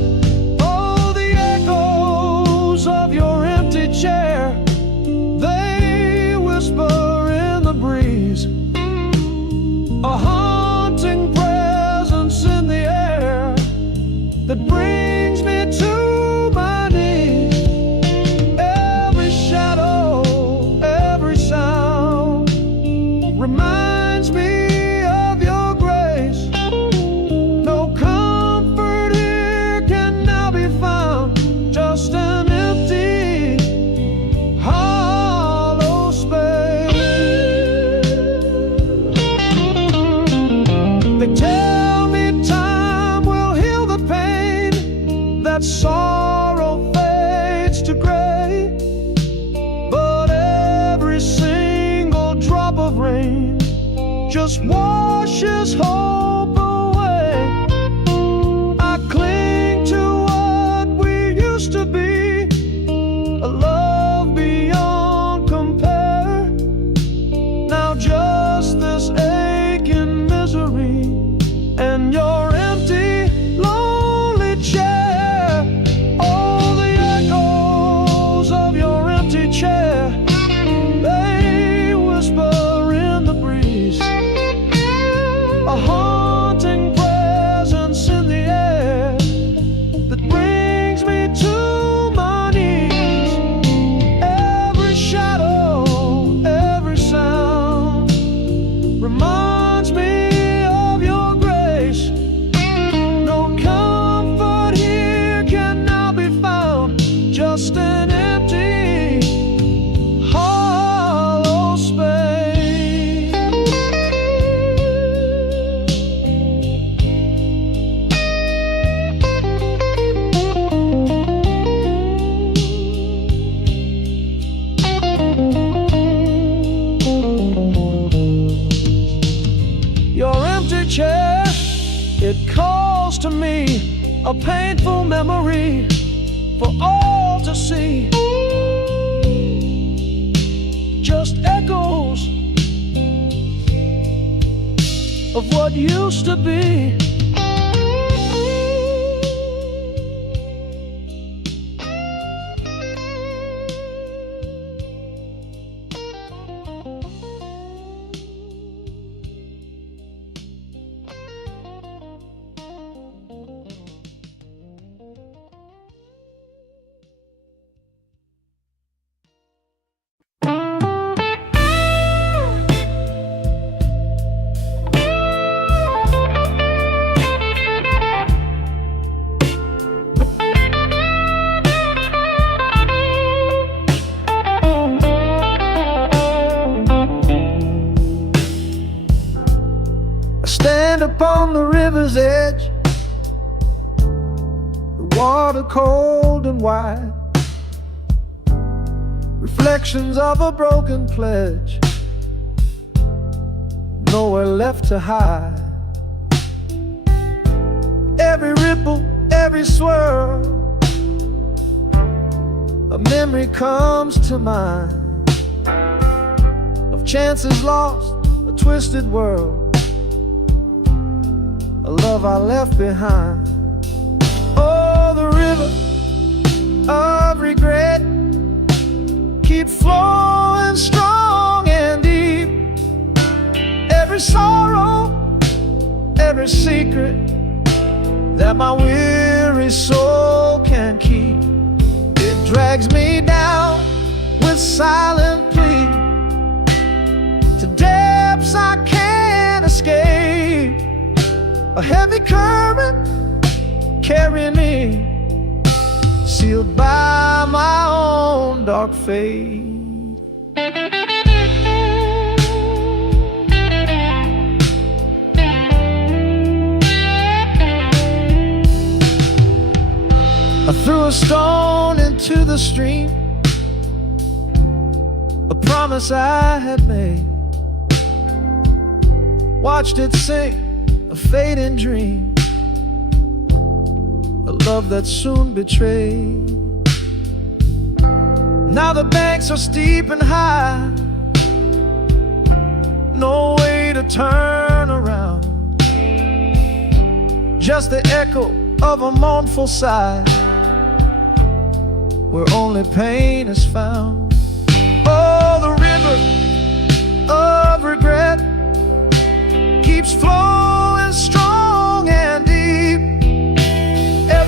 that brings me to my knees. Every shadow, every sound reminds me of your grace. No comfort here can now be found, just an empty, hollow space. They tell me time will heal the pain, that sorrow fades to gray, but every single drop of rain just washes hope away. I cling to what we used to be, a love beyond compare. Now just this aching misery and your empty, lonely chair. All the echoes of your empty chair, they whisper in the breeze, a haunting presence in the air that brings me to my knees. Every shadow, every sound reminds me of your grace. No comfort here can now be found, just an empty, hollow space. Your empty chair, it calls to me, a painful memory for all to see. Just echoes of what used to be. I stand upon the river's edge, the water cold and wide, reflections of a broken pledge, nowhere left to hide. Every ripple, every swirl, a memory comes to mind of chances lost, a twisted world, a love I left behind. Oh, the river of regret keeps flowing strong and deep. Every sorrow, every secret that my weary soul can keep, it drags me down with silent plea to depths I can't escape. A heavy current carrying me, sealed by my own dark fate. I threw a stone into the stream, a promise I had made, watched it sink, a fading dream, a love that soon betrayed. Now the banks are steep and high, no way to turn around, just the echo of a mournful sigh, where only pain is found. Oh, the river of regret keeps flowing strong and deep.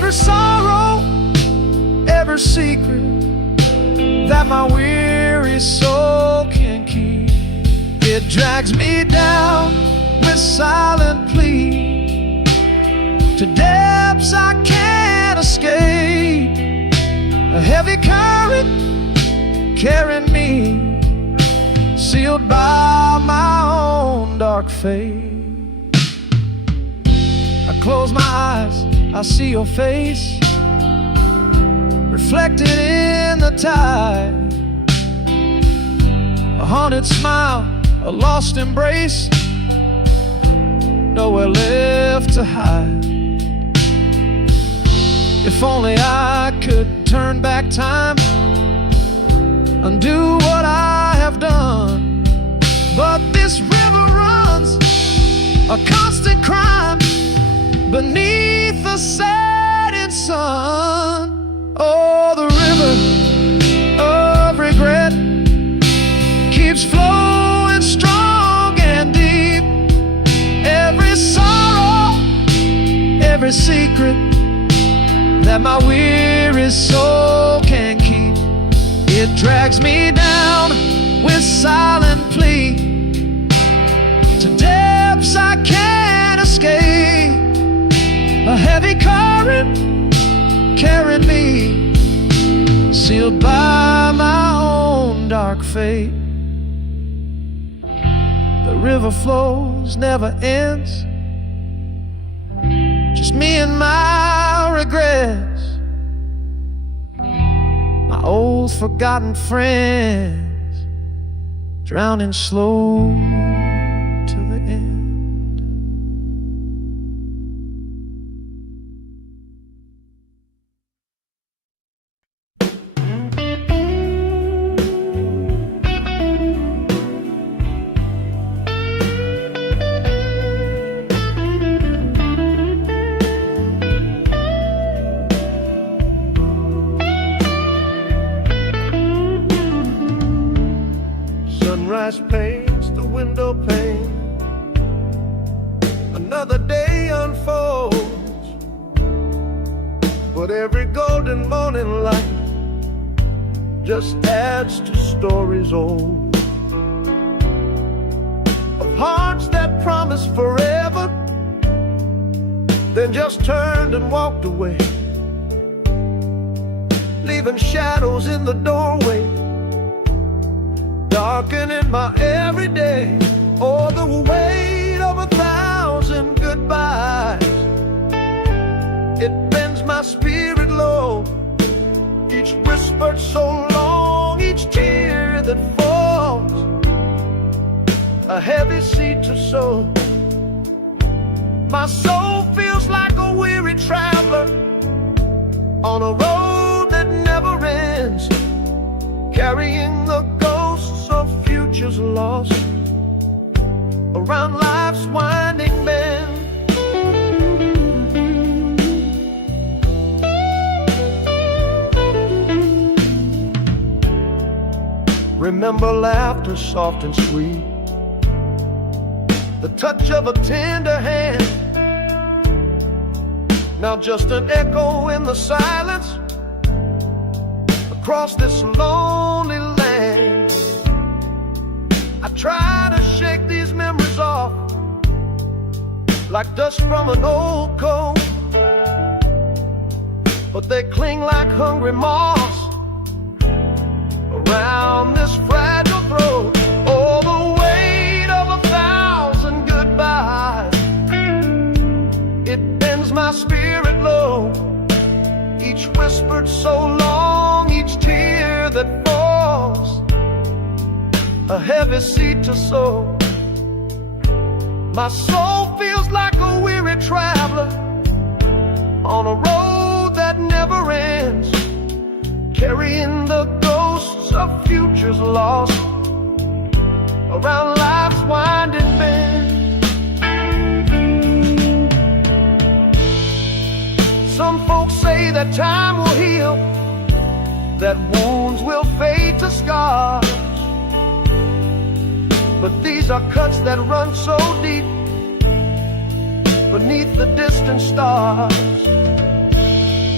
every sorrow, every secret that my weary soul can keep. It drags me down with silent plea to depths I can't escape. A heavy current carrying me, sealed by my own dark fate. I close my eyes, I see your face reflected in the tide. A haunted smile, a lost embrace, nowhere left to hide. If only I could turn back time, undo what I have done. But this river runs a constant crime beneath the setting sun. Oh, the river of regret keeps flowing strong and deep. Every sorrow, every secret that my weary soul can keep, it drags me down with silent plea to depths I can't escape. A heavy current carrying me, sealed by my own dark fate. The river flows, never ends, just me and my regrets, my old forgotten friends, drowning slow to the end. Sunrise paints the window pane, another day unfolds, but every golden morning light just adds to stories old, of hearts that promised forever, then just turned and walked away, leaving shadows in the doorway, darkening my everyday. Oh, the weight of 1,000 goodbyes, it bends my spirit low. Each whispered so long, each tear that falls, a heavy seed to sow. My soul feels like a weary traveler on a road that never ends, carrying the ghosts of futures lost around life's winding bend. Remember laughter soft and sweet, the touch of a tender hand, now just an echo in the silence across this lonely land. I try to shake these memories off like dust from an old coat, but they cling like hungry moths around this fragile throat. Oh, the weight of 1,000 goodbyes, it bends my spirit low. Each whispered so long, each tear that falls, a heavy seed to sow. My soul feels like a weary traveler on a road that never ends, carrying the ghosts of futures lost around life's winding bend. Some folks say that time will heal, that wounds will fade to scars, but these are cuts that run so deep beneath the distant stars.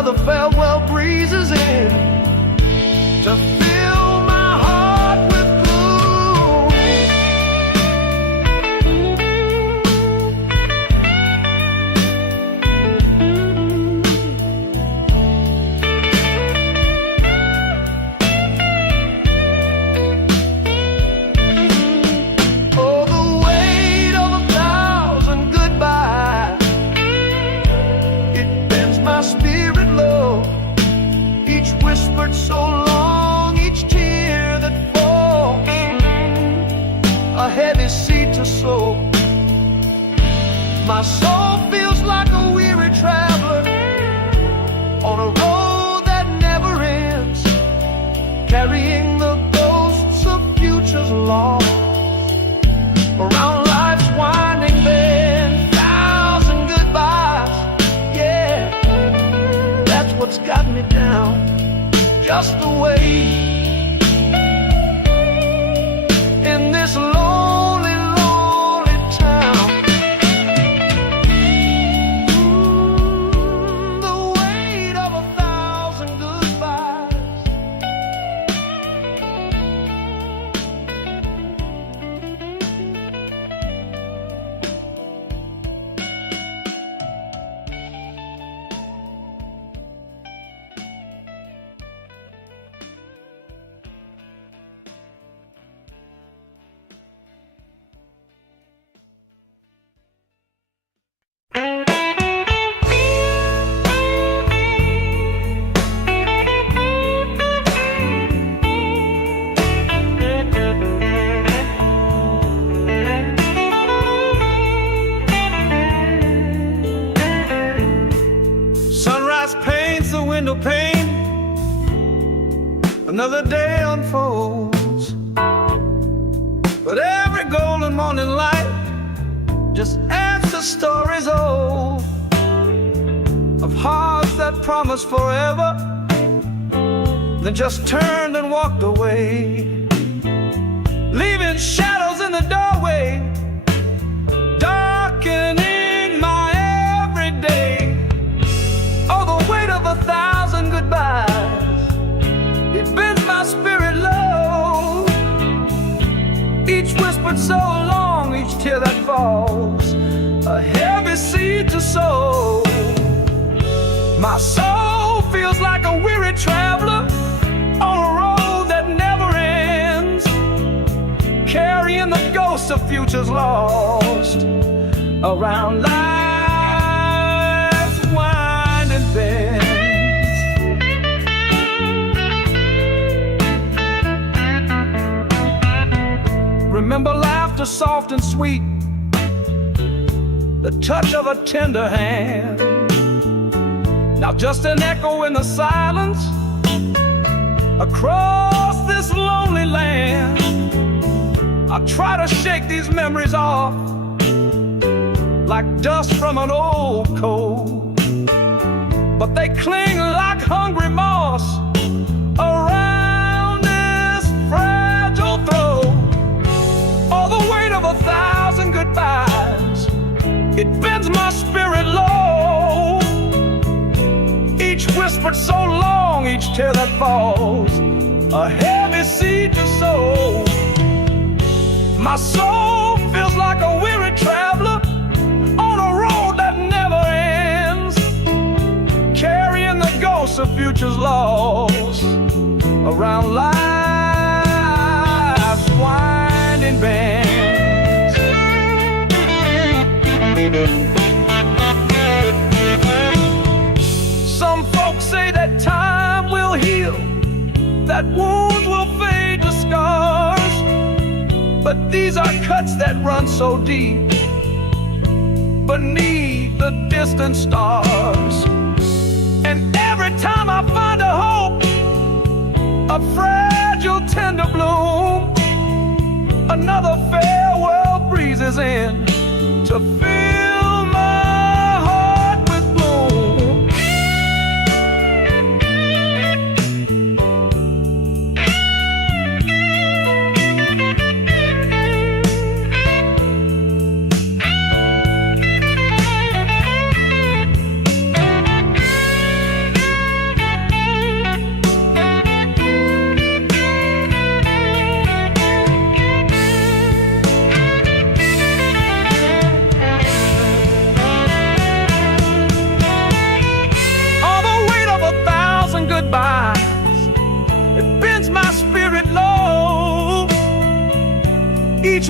another farewell breezes in to fill my heart with gloom. Oh, the weight of 1,000 goodbyes, it bends my spirit low. Each whispered so long, each tear that falls, a heavy seed to sow. My soul feels like a weary traveler on a road that never ends, carrying the ghosts of futures lost around life's winding bend. 1,000 goodbyes, yeah, that's what's got me down. Just the way in this lonely, lonely town. The weight of 1,000 goodbyes. Sunrise paints the window pane, another day unfolds, but every golden morning light just adds to stories old of hearts that promised forever, then just turned and walked away, leaving shadows in the doorway, darkening my everyday. Oh, the weight of 1,000 goodbyes, it bends my spirit low. Each whispered so long, each tear that falls, a heavy seed to sow. My soul feels like a weary traveler on a road that never ends, carrying the ghosts of futures lost around life's winding bends. Remember laughter soft and sweet, the touch of a tender hand. Now just an echo in the silence across this lonely land. I try to shake these memories off like dust from an old coat, but they cling like hungry moss around this fragile throat. Oh, the weight of 1,000 goodbyes, it bends my spirit low. Each whispered so long, each tear that falls, a heavy seed to sow. My soul feels like a weary traveler on a road that never ends, carrying the ghosts of futures lost around life's winding bends. Some folks say that time will heal, that wounds will fade to scars, but these are cuts that run so deep beneath the distant stars. And every time I find a hope, a fragile tender bloom, another farewell breezes in to fill my heart with gloom.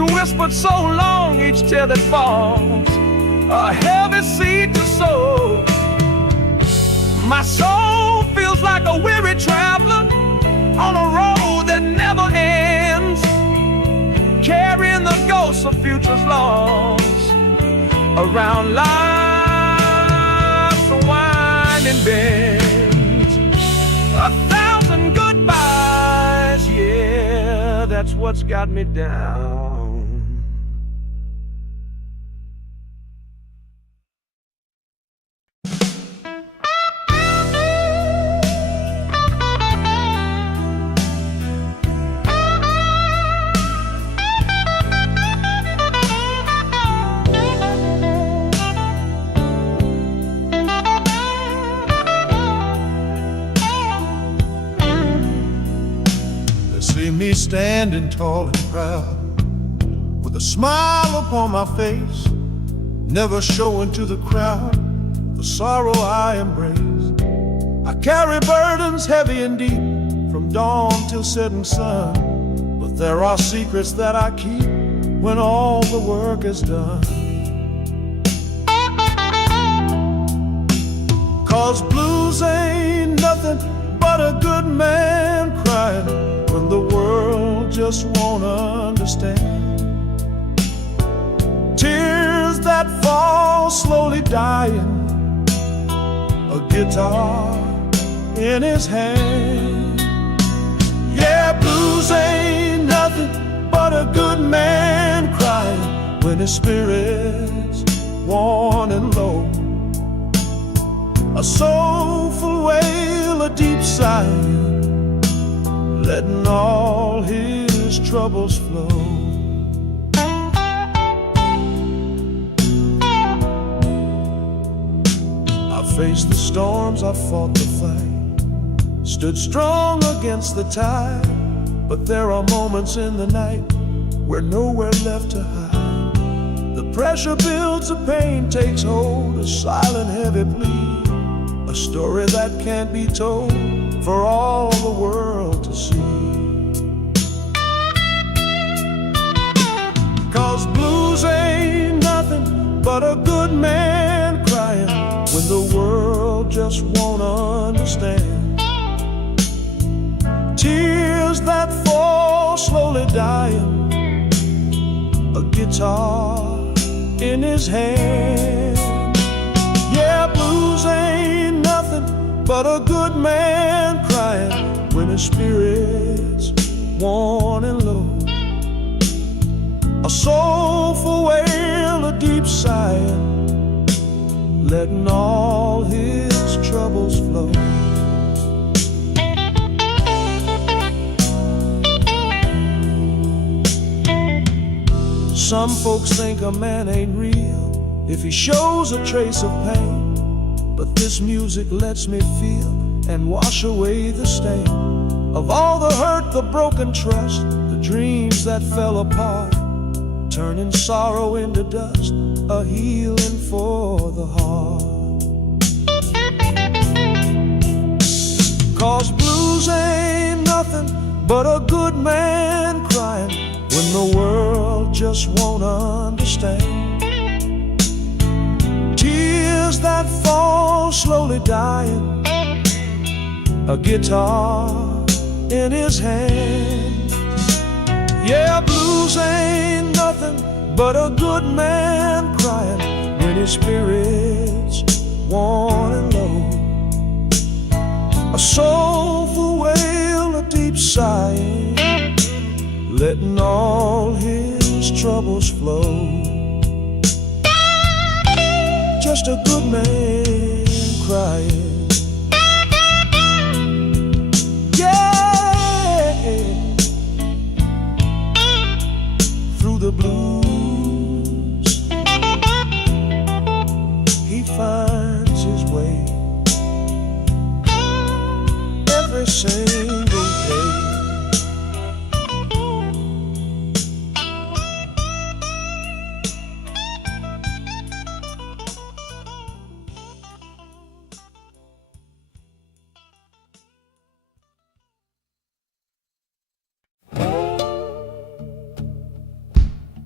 whispered so long, each tear that falls, a heavy seed to sow. My soul feels like a weary traveler on a road that never ends, carrying the ghosts of futures lost around life's winding bends. 1,000 goodbyes, yeah, that's what's got me down. Me standing tall and proud, with a smile upon my face, never showing to the crowd the sorrow I embrace. I carry burdens heavy and deep, from dawn till setting sun, but there are secrets that I keep when all the work is done. 'Cause blues ain't nothing but a good man crying when the world just won't understand. Tears that fall slowly dying, a guitar in his hand. Yeah, blues ain't nothing but a good man crying when his spirit's worn and low. A soulful wail, a deep sigh, letting all his troubles flow. I faced the storms, I fought the fight, stood strong against the tide, but there are moments in the night where nowhere left to hide. The pressure builds, the pain takes hold, a silent heavy plea, a story that can't be told for all the world to see. 'Cause blues ain't nothing but a good man crying when the world just won't understand. Tears that fall slowly dying, a guitar in his hand. Yeah, blues ain't nothing but a good man crying when his spirit's worn and low. A soulful wail, a deep sigh, letting all his troubles flow. Some folks think a man ain't real if he shows a trace of pain, but this music lets me feel and wash away the stain of all the hurt, the broken trust, the dreams that fell apart, turning sorrow into dust, a healing for the heart. 'Cause blues ain't nothing but a good man crying when the world just won't understand. Tears that fall slowly dying, a guitar in his hand. Yeah, blues ain't nothing but a good man crying when his spirit's worn and low. A soulful wail, a deep sigh, letting all his troubles flow. Just a good man crying. Yeah, through the blues he finds his way every single day.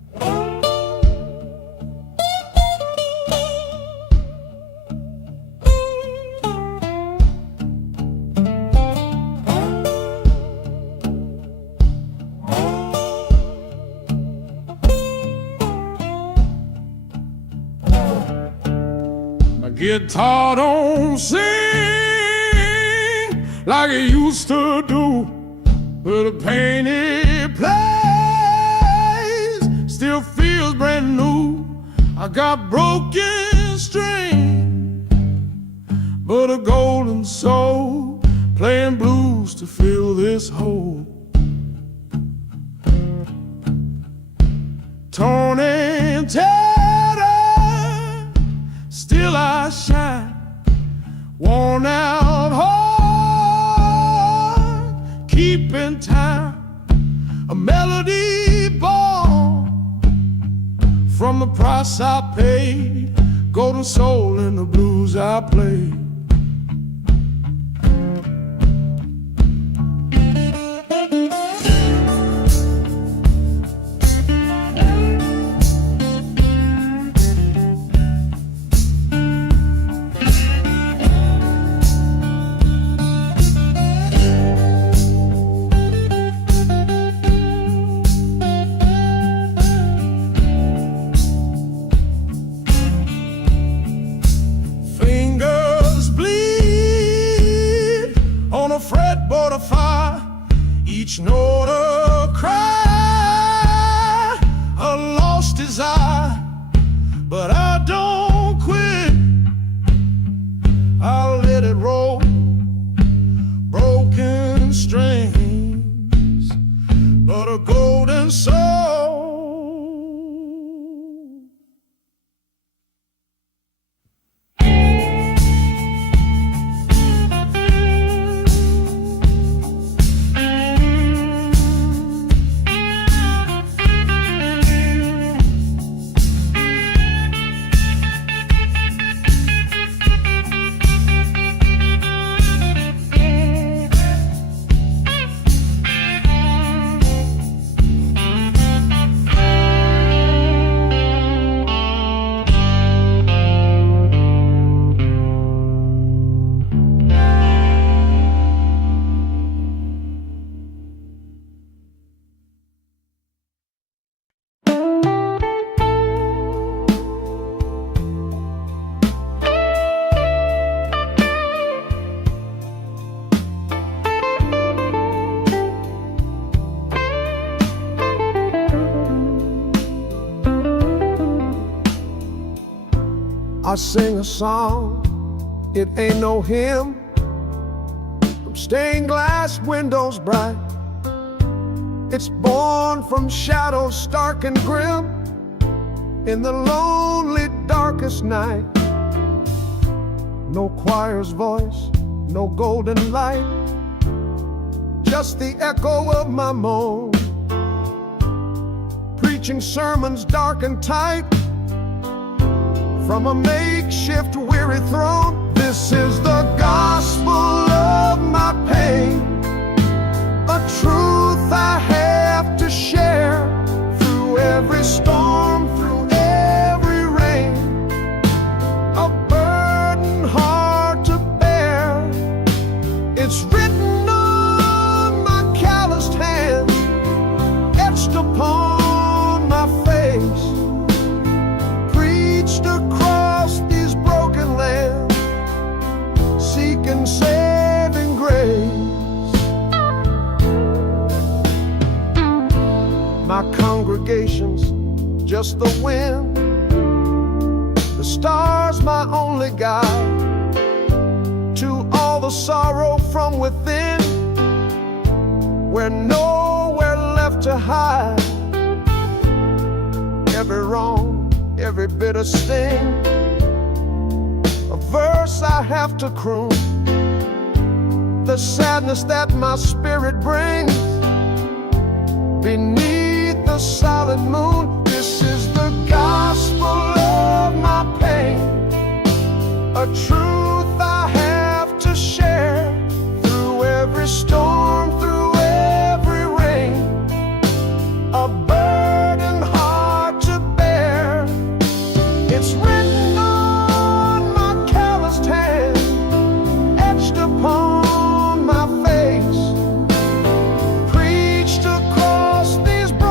guitar don't sing like it used to do, but the pain it plays still feels brand new. I got broken strings, but a golden soul, playing blues to fill this hole. Torn and tattered, still I shine. Worn out heart, keeping time. A melody born from the price I paid. Golden soul in the blues I played. Fretboard of fire, each note a cry, a lost desire, but I don't quit. I'll let it roll, broken strings, but a golden soul. I sing a song, it ain't no hymn, from stained glass windows bright. It's born from shadows stark and grim, in the lonely darkest night. No choir's voice, no golden light, just the echo of my moan, preaching sermons dark and tight from a makeshift weary throne. This is the gospel of my pain, a truth I have to share through every storm, through every rain, a burden hard to bear. It's written on my calloused hands, etched upon my face, preached across these broken lands, seeking saving grace. My congregation's just the wind, the stars my only guide to all the sorrow from within, where nowhere left to hide. Every wrong, every bitter sting, a verse I have to croon, the sadness that my spirit brings beneath the solid moon. This is the gospel of my pain, a truth I have to share through every storm, through every rain, a burden hard to bear. It's written on my calloused hand, etched upon my face, preached across these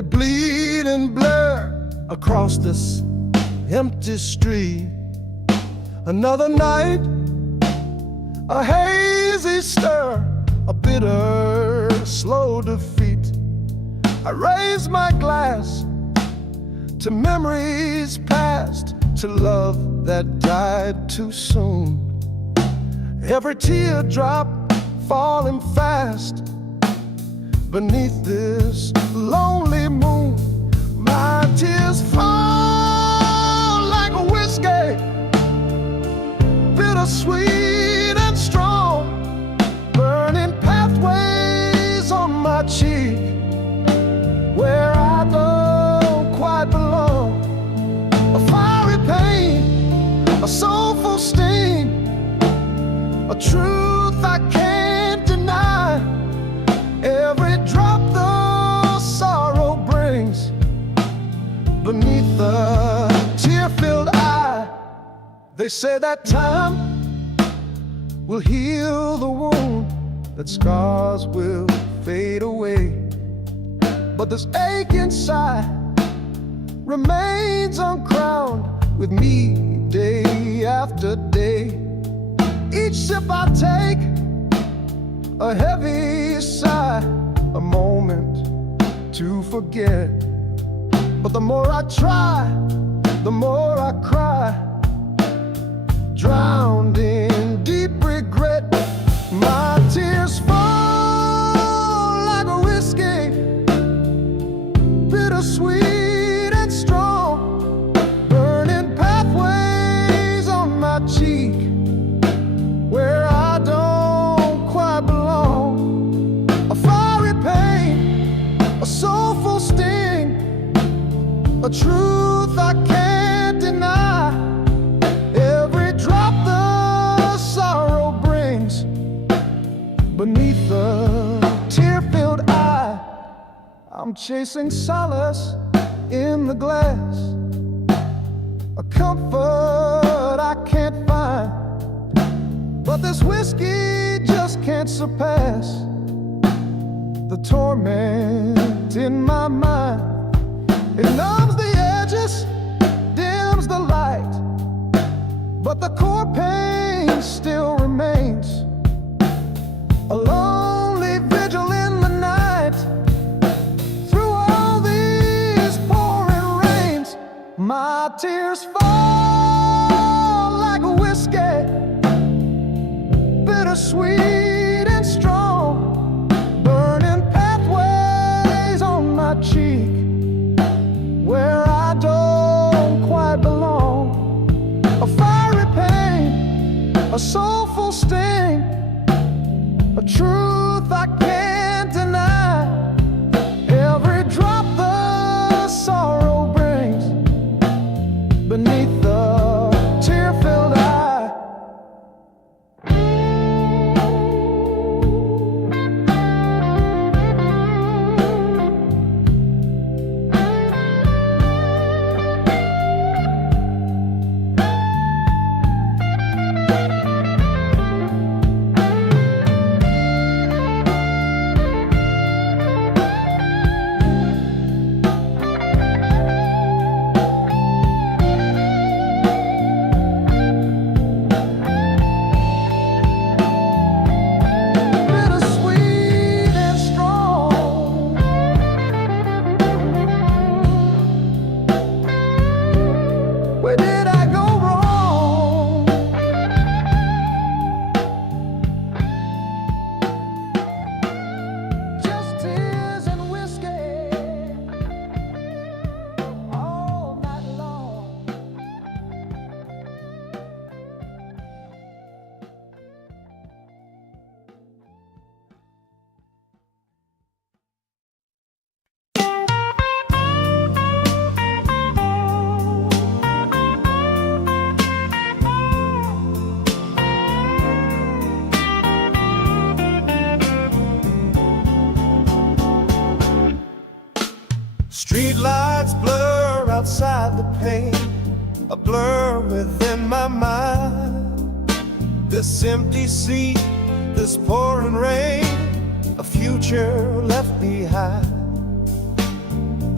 They bleed and blur across this empty street. Another night, a hazy stir, a bitter, slow defeat. I raise my glass to memories past, to love that died too soon. Every teardrop falling fast beneath this lonely moon. My tears fall like a whiskey, bittersweet and strong, burning pathways on my cheek where I don't quite belong. A fiery pain, a soulful sting, a truth I can't deny. Every drop the sorrow brings beneath the tear-filled eye. They say that time will heal the wound, that scars will fade away, but this ache inside remains uncrowned with me day after day. Each sip I take, a heavy sigh, a moment to forget. But the more I try, the more I cry, drowned in deep regret. My tears fall like a whiskey, bittersweet and strong, burning pathways on my cheek where I don't quite belong. A fiery pain, a soulful sting, a truth I can't deny. Every drop the sorrow brings beneath the tear-filled eye. I'm chasing solace in the glass, a comfort I can't find, but this whiskey just can't surpass the torment in my mind. It numbs the edges, dims the light, but the core pain still remains. A lonely vigil in the night, through all these pouring rains. My tears fall like a whiskey, bittersweet and strong, burning pathways on my cheek where I don't quite belong. A fiery pain, a soulful sting, a truth I can't deny. Every drop the sorrow brings beneath the tear-filled eye. Streetlights blur outside the pane, a blur within my mind. This empty seat, this pouring rain, a future left behind.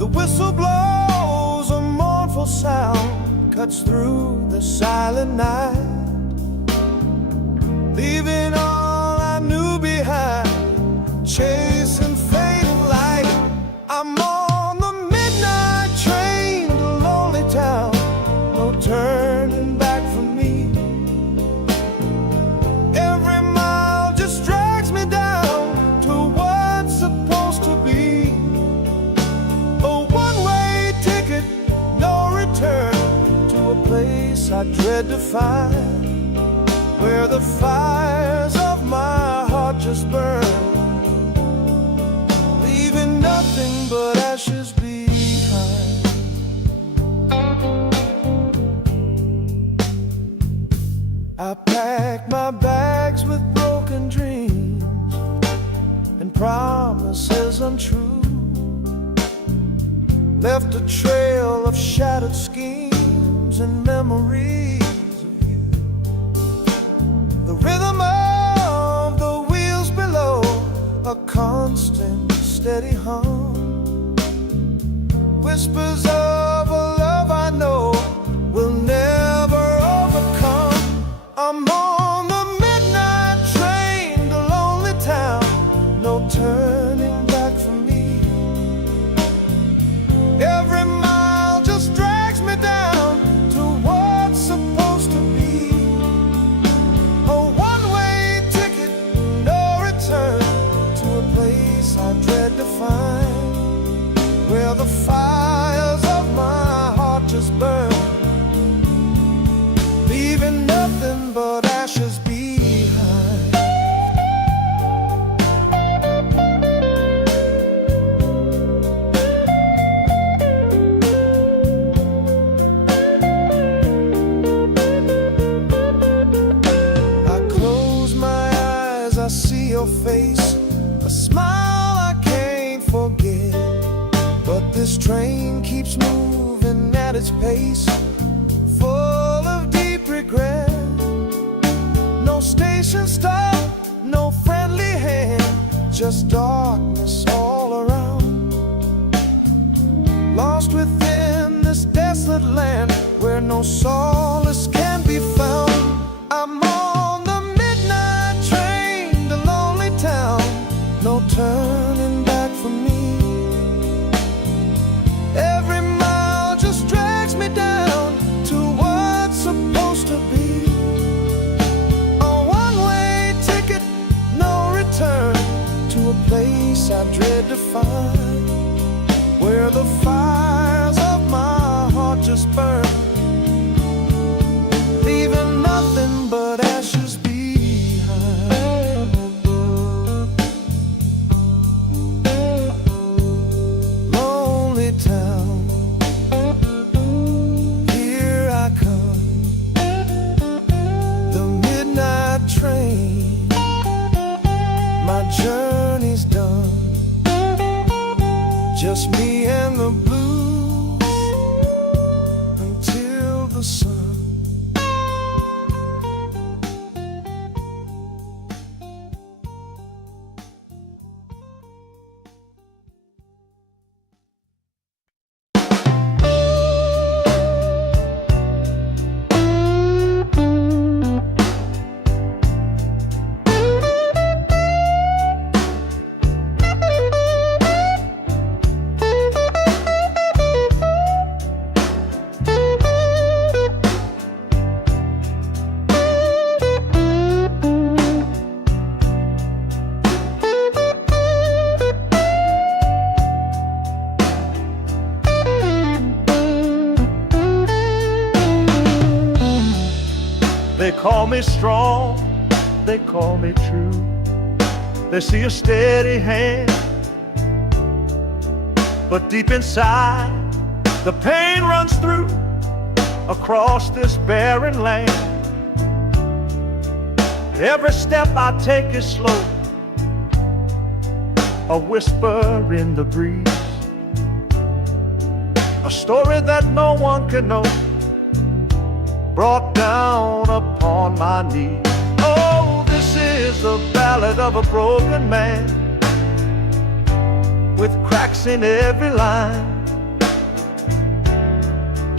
The whistle blows, a mournful sound cuts through the silent night, leaving all I knew behind, chasing fading light. I'm on the midnight train to lonely town, no turning back for me. Every mile just drags me down to what's supposed to be. A one-way ticket, no return, to a place I dread to find, where the fires of my heart just burn, leaving nothing but ashes behind. I packed my bags with broken dreams and promises untrue, left a trail of shattered schemes and memories of you. The rhythm of the wheels below, a constant steady hum, whispers of a love I know will never overcome. I'm on the midnight train to lonely town, no turning back for me. Every mile just drags me down to what's supposed to be. A one-way ticket, no return, to a place I dread to find, where the fires of my heart just burn, leaving nothing but ashes behind. I close my eyes, I see your face, a smile I can't forget. But this train keeps moving at its pace, full of deep regret. No station stop, no friendly hand, just darkness all around. Lost within this desolate land, where no solace can be found. I'm on the midnight train to lonely town, no turning back for me. Every mile just drags me down to what's supposed to be. A one-way ticket, no return, to a place I dread to find, where the fires of my heart just burn, leaving nothing but ashes behind. Lonely town, here I come, the midnight train, my journey's done, just me and the blues until the sun. They call me strong, they call me true. They see a steady hand, but deep inside the pain runs through across this barren land. Every step I take is slow, a whisper in the breeze, a story that no one can know, brought down upon my knees. Oh, this is the ballad of a broken man, with cracks in every line.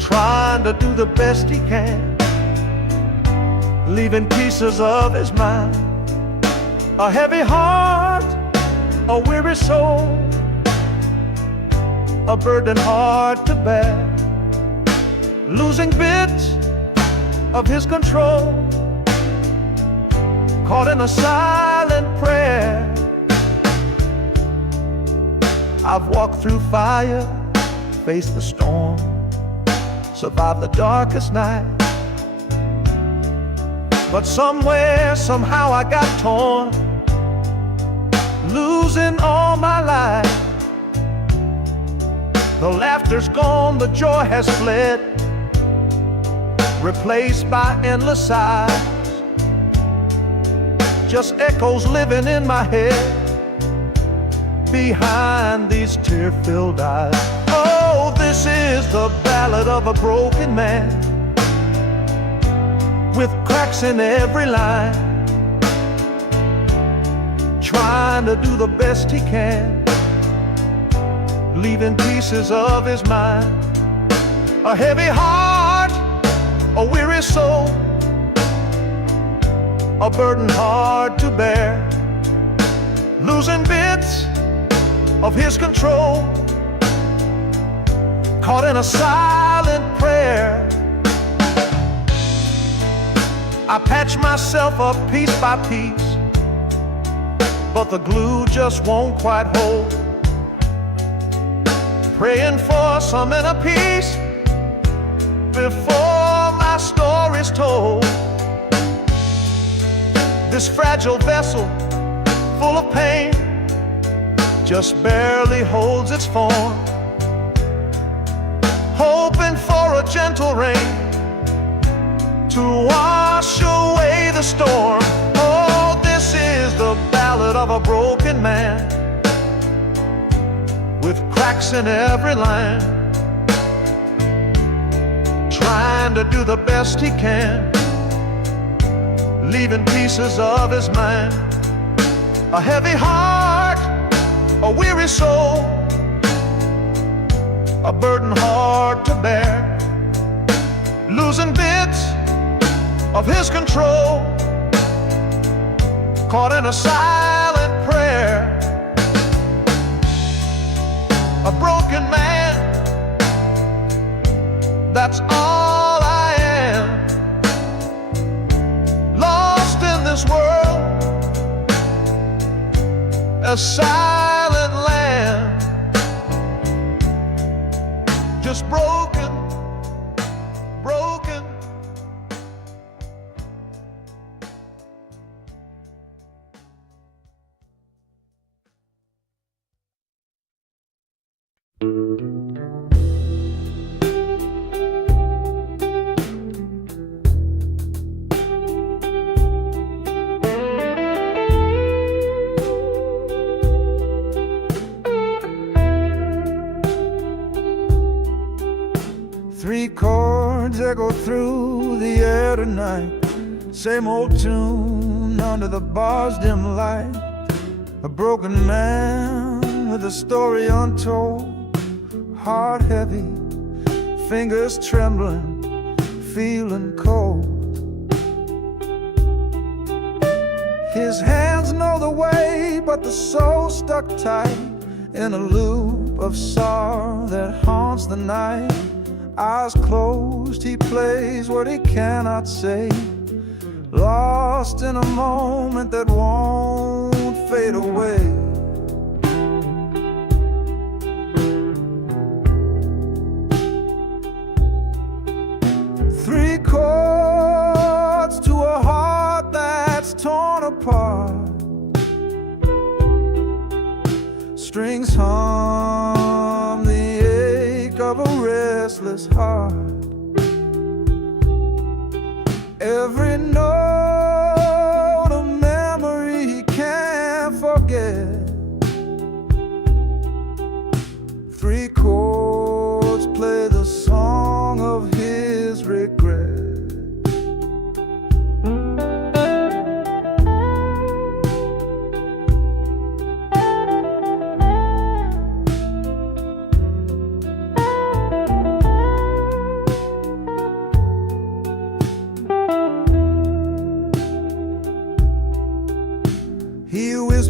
trying to do the best he can, leaving pieces of his mind. A heavy heart, a weary soul, a burden hard to bear, losing bits of his control, caught in a silent prayer. I've walked through fire, faced the storm, survived the darkest night. But somewhere, somehow I got torn, losing all my life. The laughter's gone, the joy has fled, replaced by endless sighs. Just echoes living in my head, behind these tear-filled eyes. Oh, this is the ballad of a broken man, with cracks in every line, trying to do the best he can, leaving pieces of his mind. A heavy heart, a weary soul, a burden hard to bear, losing bits of his control, caught in a silent prayer. I patch myself up piece by piece, but the glue just won't quite hold. Praying for some inner peace before my story's told. This fragile vessel, full of pain, just barely holds its form, hoping for a gentle rain to wash away the storm. Oh, this is the ballad of a broken man, with cracks in every line, trying to do the best he can, leaving pieces of his mind. A heavy heart, a weary soul, a burden hard to bear, losing bits of his control, caught in a silent prayer. A broken man, that's all I am, lost in this world, a silent land, just broken, broken. Three chords echo through the air tonight, same old tune under the bar's dim light. A broken man with a story untold, heart heavy, fingers trembling, feeling cold. His hands know the way, but the soul stuck tight in a loop of sorrow that haunts the night. Eyes closed, he plays what he cannot say, lost in a moment that won't fade away. Three chords to a heart that's torn apart, strings hum the ache of a restless heart. Every note a memory he can't forget. Three chords play the song of his regret.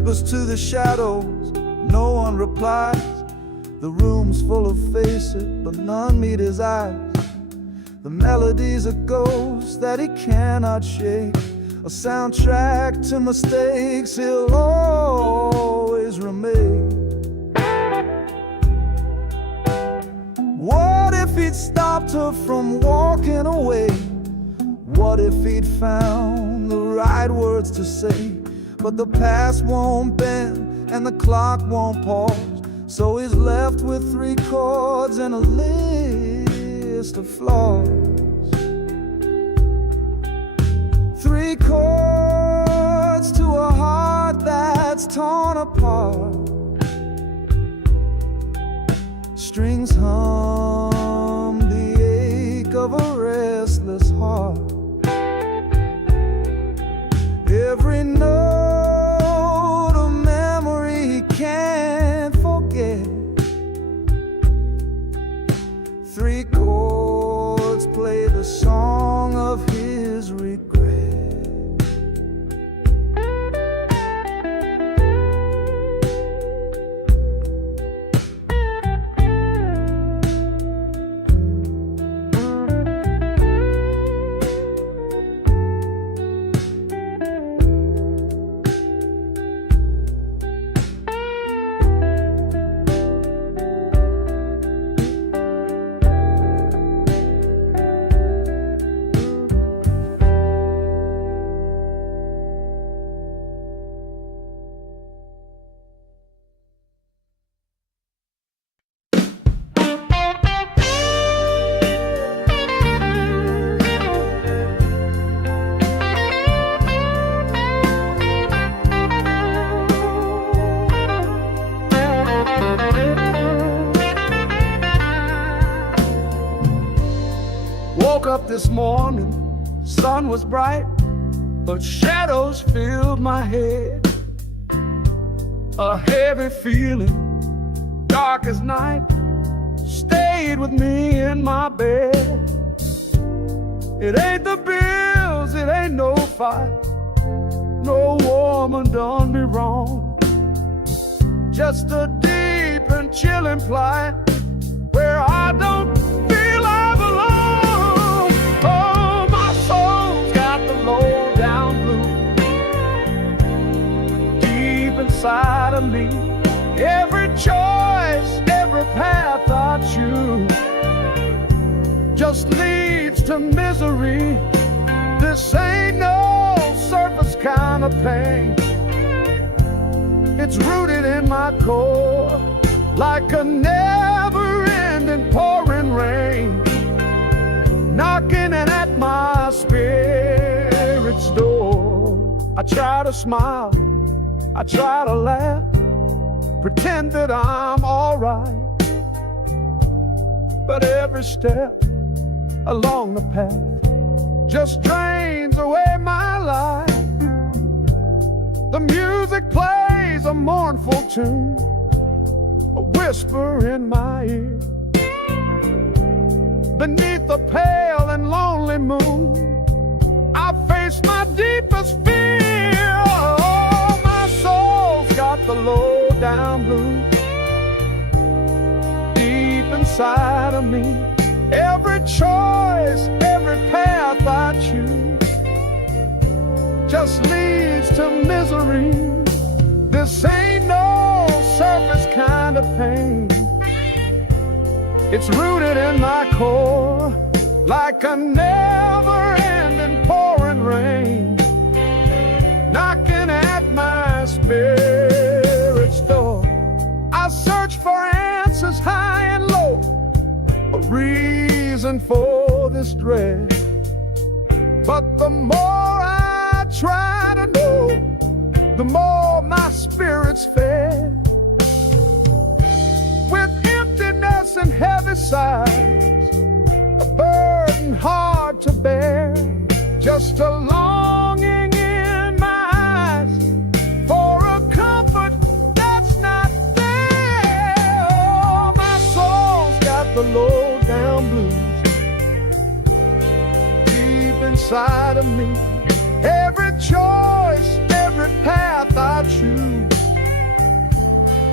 whispers to the shadows, no one replies. The room's full of faces, but none meet his eyes. The melody's a ghost that he cannot shake, a soundtrack to mistakes he'll always remain. What if he'd stopped her from walking away? What if he'd found the right words to say? But the past won't bend and the clock won't pause, so he's left with 3 chords and a list of flaws. 3 chords to a heart that's torn apart. Strings hum the ache of a restless heart. Every note a memory he can't forget. 3 chords play the song of his regret. Woke up this morning, sun was bright, but shadows filled my head. A heavy feeling, dark as night, stayed with me in my bed. It ain't the bills, it ain't no fight, no woman done me wrong. Just a deep and chilling plight where I don't feel I belong. Oh, my soul's got the low down blues deep inside of me. Every choice, every path I choose just leads to misery. This ain't no surface kind of pain. It's rooted in my core like a never-ending pouring rain, knocking at my spirit's door. I try to smile, I try to laugh, pretend that I'm all right, but every step along the path just drains away my life. The music plays a mournful tune, a whisper in my ear. Beneath the pale and lonely moon, I face my deepest fear. Oh, my soul's got the low down blues deep inside of me. Every choice, every path I choose just leads to misery. This ain't no surface kind of pain. It's rooted in my core like a never-ending pouring rain, knocking at my spirit's door. I search for answers high and low, a reason for this dread, but the more I try to know, the more my spirit's fed. With emptiness and heavy sighs, a burden hard to bear, just a longing in my eyes for a comfort that's not there. Oh, my soul's got the low down blues deep inside of me. Every choice, every path I choose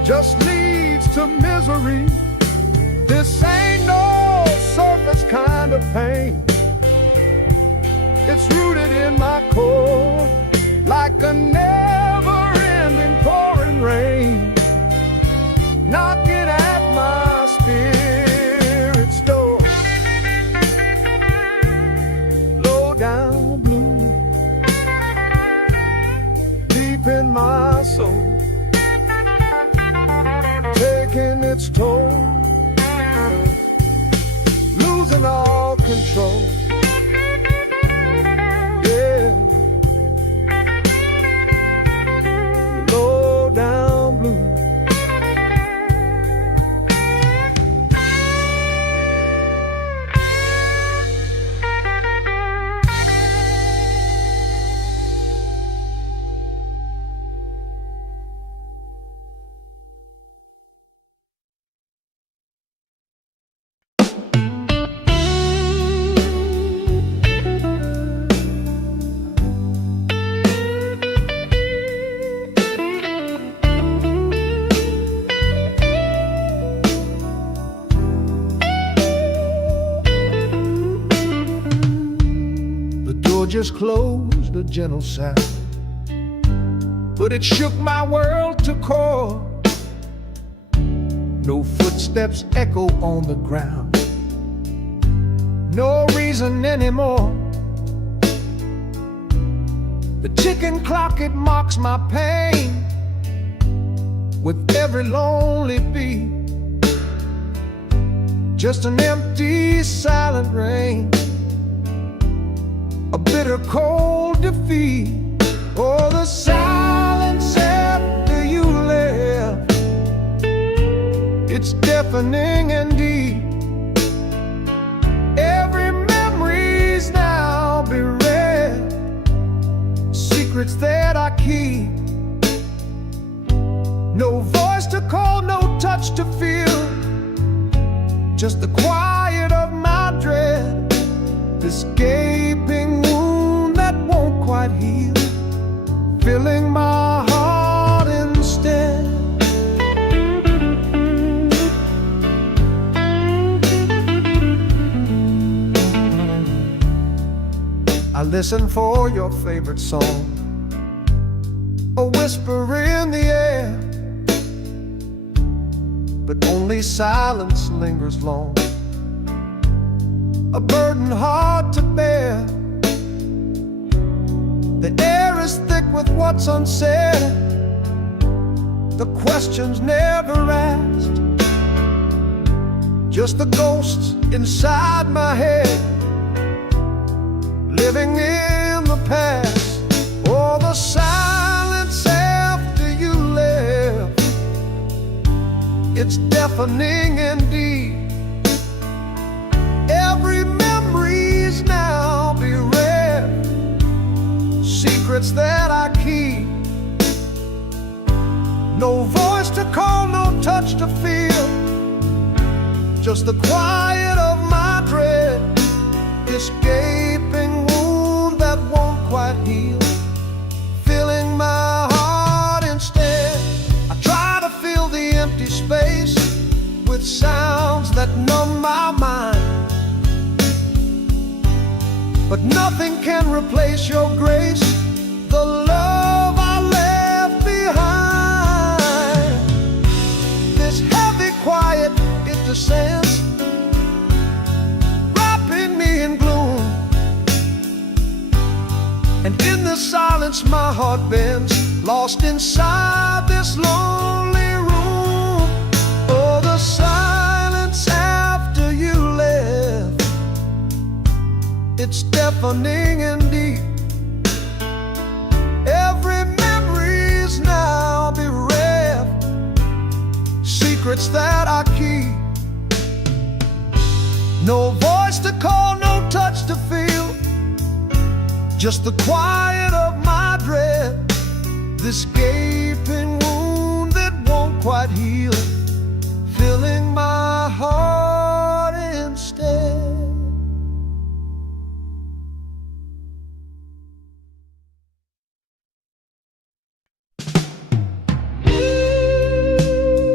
just leads to misery. This ain't no surface kind of pain. It's rooted in my core, like a never-ending pouring rain, knocking at my spirit's door. Low down blue, deep in my soul, taking its toll, losing all control. Yeah, low down blue. Just closed, a gentle sound, but it shook my world to core. No footsteps echo on the ground, no reason anymore. The ticking clock, it mocks my pain with every lonely beat. Just an empty, silent rain, a bitter cold defeat. Oh, the silence after you left, it's deafening and deep. Every memory's now bereft, secrets that I keep. No voice to call, no touch to feel, just the quiet of my dread. This gaping wound that won't quite heal, filling my heart instead. I listen for your favorite song, a whisper in the air, but only silence lingers long, a burden hard to bear. The air is thick with what's unsaid, the questions never asked, just the ghosts inside my head, living in the past. Oh, the silence after you left, it's deafening indeed. Every memory's now bereft, secrets that I keep. No voice to call, no touch to feel, just the quiet of my dread. This gaping wound that won't quite heal, filling my heart instead. I try to fill the empty space with sounds that numb my mind, but nothing can replace your grace, the love I left behind. This heavy quiet, it descends, wrapping me in gloom, and in the silence my heart bends, lost inside this lonely room. Oh, the silence after you left, it's deafening and deep. Every memory's now bereft, secrets that I keep. No voice to call, no touch to feel, just the quiet of my dread. This gaping wound that won't quite heal, filling my heart instead.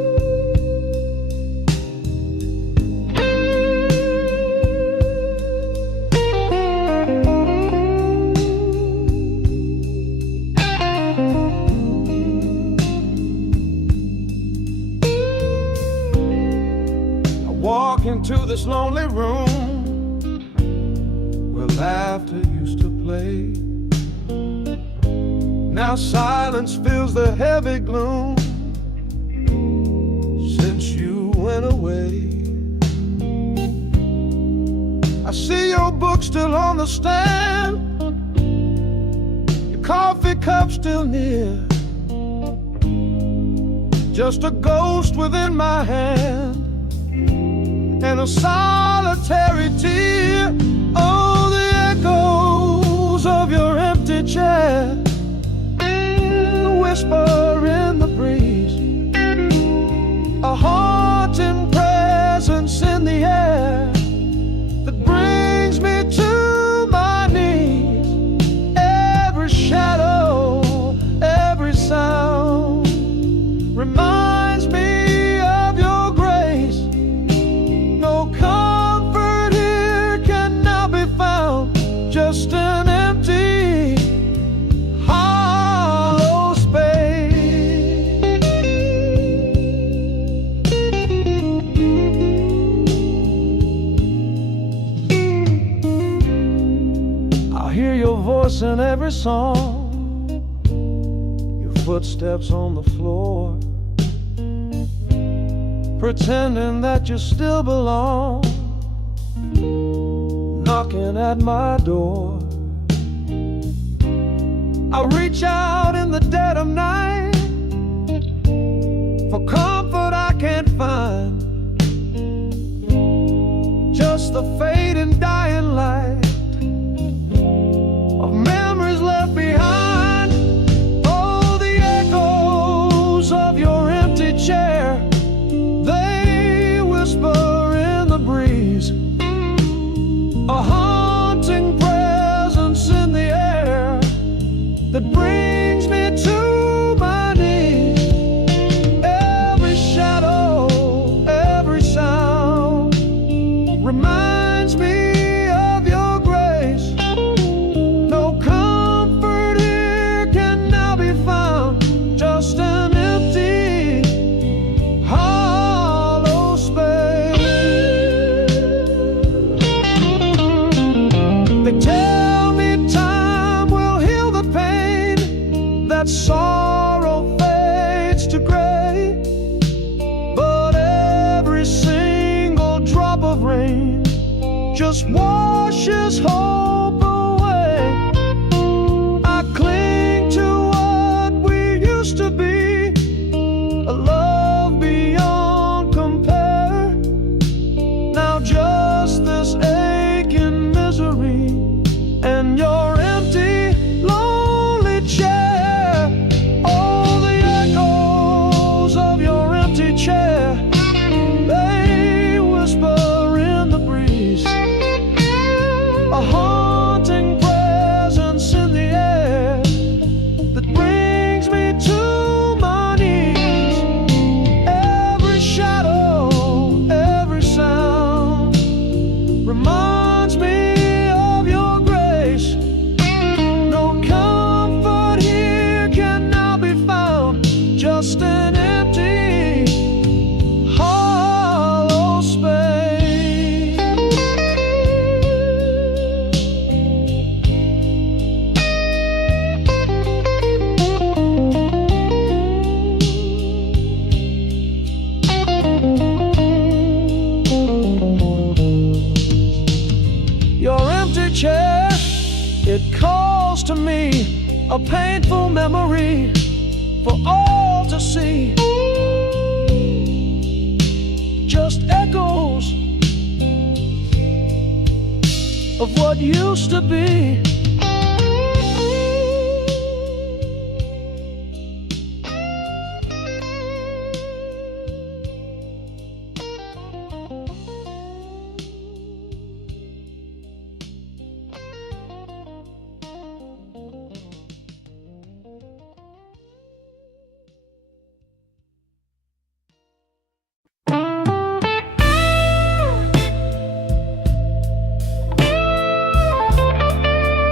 this lonely room where laughter used to play. Now silence fills the heavy gloom since you went away. I see your book still on the stand, your coffee cup still near, just a ghost within my hand and a solitary tear. Oh, the echoes of your empty chair, a whisper in the breeze, a haunting presence in the air that brings me to my knees. Every shadow, every sound reminds me of your grace. No comfort here can now be found, just an empty, hollow space. I hear your voice in every song, your footsteps on the floor, pretending that you still belong, knocking at my door. I reach out in the dead of night for comfort I can't find, just the fading dying light of memories left behind. Oh, the echoes of your empty chair, they whisper in the breeze, a haunting presence in the air that brings me to my knees. Every shadow, every sound reminds me of your grace. No comfort here can now be found, just an empty, hollow space. They tell me time will heal the pain, that sorrow fades to gray, but every single drop of rain just washes hope away. I cling to what we used to be, a love beyond compare. Now just this aching misery and your empty, lonely chair. Oh, the echoes of your empty chair, they whisper in the breeze, a haunting presence in the air that brings me to my knees. Every shadow, every sound reminds me of your grace. No comfort here can now be found, just an empty, hollow space. Your empty chair, it calls to me, a painful memory for all to see. Just echoes of what used to be.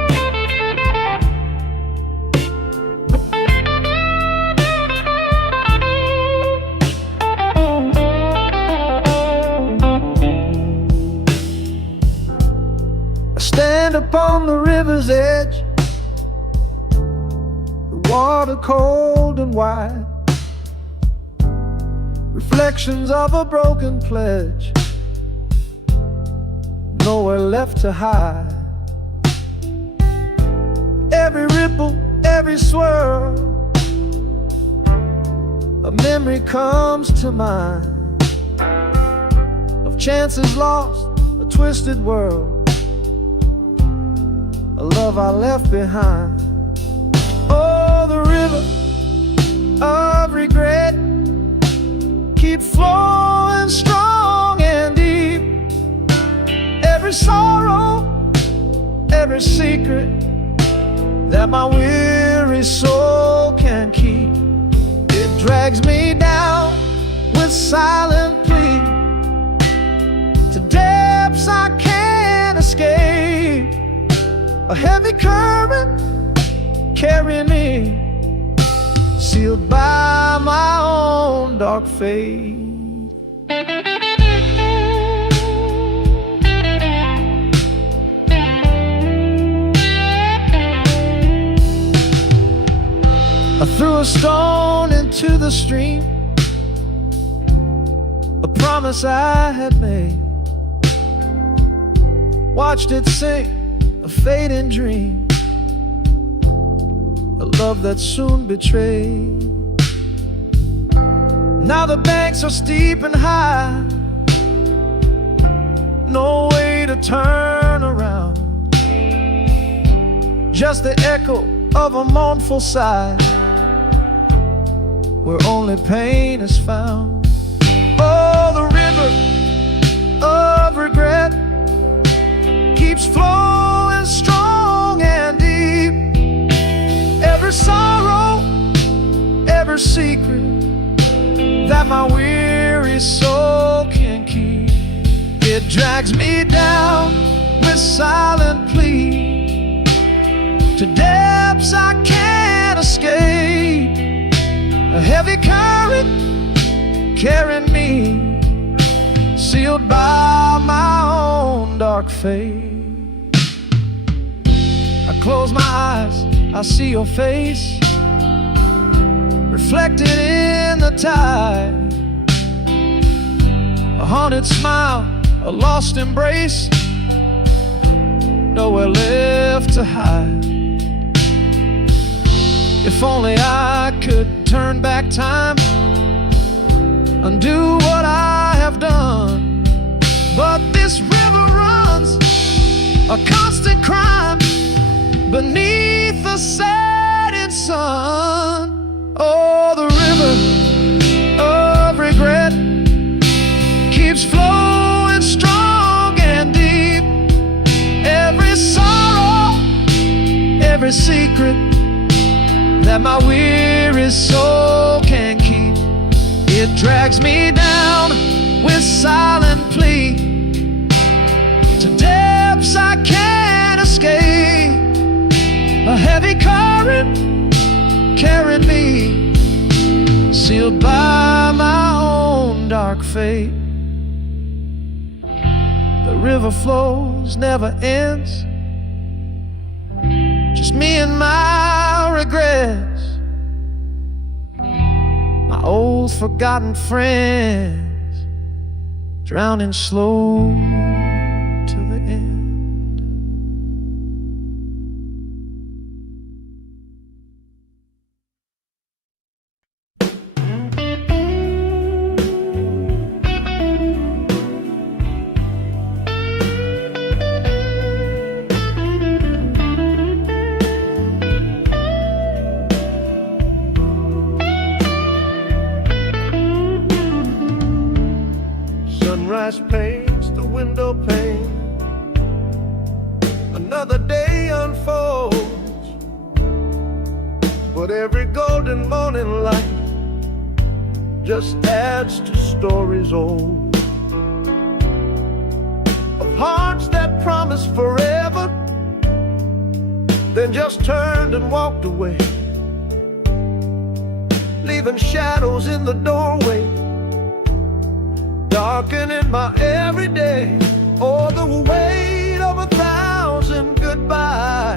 river's edge, the water cold and wide, reflections of a broken pledge, nowhere left to hide. Every ripple, every swirl, a memory comes to mind of chances lost, a twisted world, a love I left behind. Oh, the river of regret keeps flowing strong and deep. Every sorrow, every secret that my weary soul can keep, it drags me down with silent plea to depths I can't escape. A heavy current carrying me, sealed by my own dark fate. I threw a stone into the stream, a promise I had made, watched it sink, a fading dream, a love that soon betrayed. Now the banks are steep and high, no way to turn around, just the echo of a mournful sigh, where only pain is found. Oh, the river of regret keeps flowing strong and deep. Every sorrow, every secret that my weary soul can keep, it drags me down with silent plea to depths I can't escape. A heavy current carrying me, sealed by my own dark fate. I close my eyes, I see your face reflected in the tide, a haunted smile, a lost embrace, nowhere left to hide. If only I could turn back time, undo what I have done, but this river runs a constant crime beneath the setting sun. Oh, the river of regret keeps flowing strong and deep. Every sorrow, every secret that my weary soul can keep, it drags me down with silent plea to depths I can't escape. A heavy current carrying me, sealed by my own dark fate. The river flows, never ends, just me and my regrets, my old forgotten friends, drowning slow till the end. Sunrise paints the window pane, another day unfolds, but every golden morning light just adds to stories old, of hearts that promised forever, then just turned and walked away, leaving shadows in the doorway, darkening my everyday. Oh, the weight of 1,000 goodbyes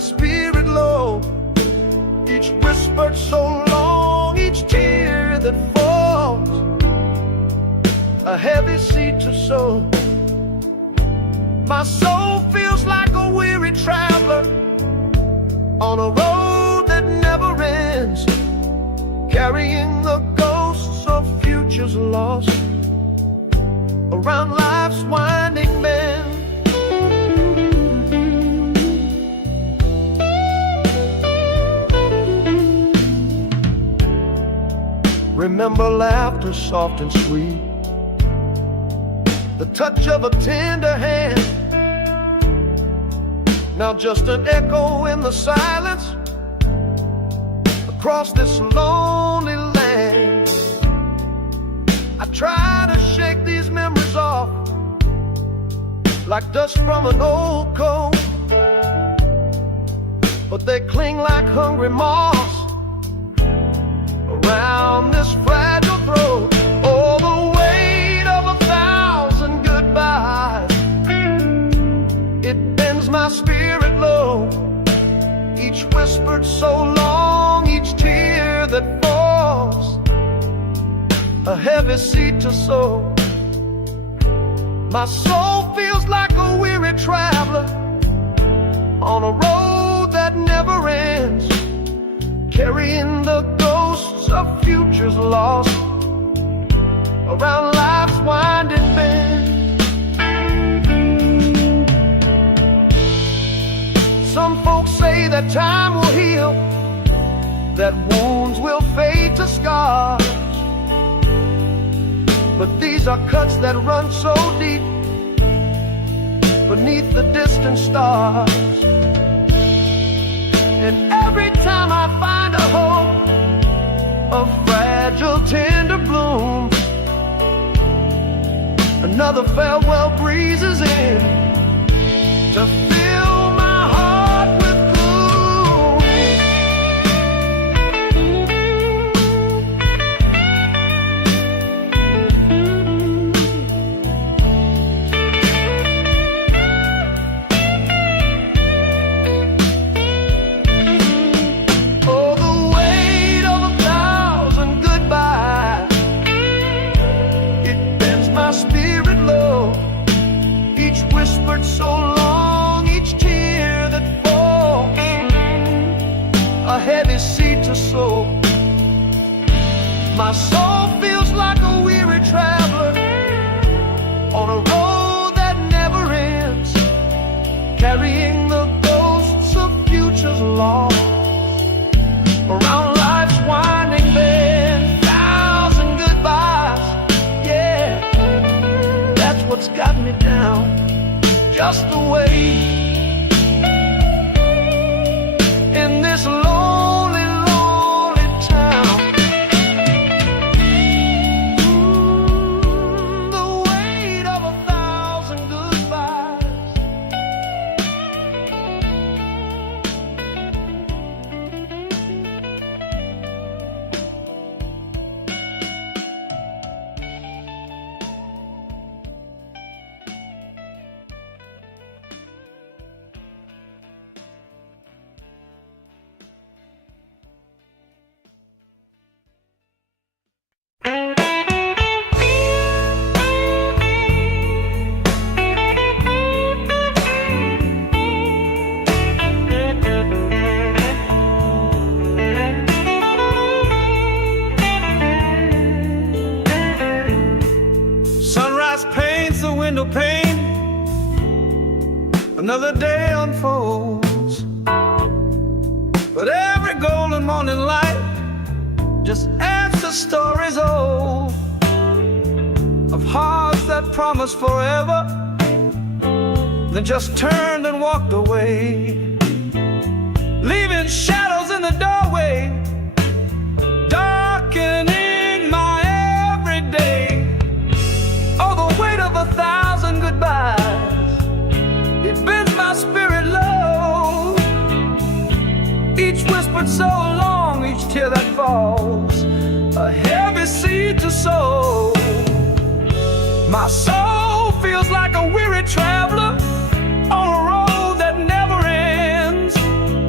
spirit low. Each whispered so long, each tear that falls, a heavy seed to sow. My soul feels like a weary traveler on a road that never ends, carrying the ghosts of futures lost around life's winding bend. Remember laughter soft and sweet, the touch of a tender hand. Now just an echo in the silence across this lonely land. I try to shake these memories off like dust from an old coat, but they cling like hungry moths around this fragile throat. Oh, the weight of 1,000 goodbyes, it bends my spirit low. Each whispered so long, each tear that falls, a heavy seed to sow. My soul feels like a weary traveler on a road that never ends, carrying the ghosts of futures lost around life's winding bend. Some folks say that time will heal, that wounds will fade to scars, but these are cuts that run so deep beneath the distant stars. And every time I find a hope, a fragile tender bloom, another farewell breezes in to fill my heart with gloom. Oh, the weight of 1,000 goodbyes, it bends my spirit low. Each whispered so long, each tear that falls, a heavy seed to sow. My soul feels like a weary traveler on a road that never ends, carrying the ghosts of futures lost around life's winding bend. 1,000 goodbyes, yeah, that's what's got me down, just the way in this lonely, lonely town. The weight of 1,000 goodbyes. Sunrise paints the window pane, another day unfolds, but every golden morning light just adds to stories old of hearts that promised forever, then just turned and walked away, leaving shadows in the doorway, darkening my everyday. Oh, the weight of 1,000 goodbyes, it bends my spirit low. Each whispered so long, each tear that falls, a heavy seed to sow. My soul feels like a weary traveler on a road that never ends,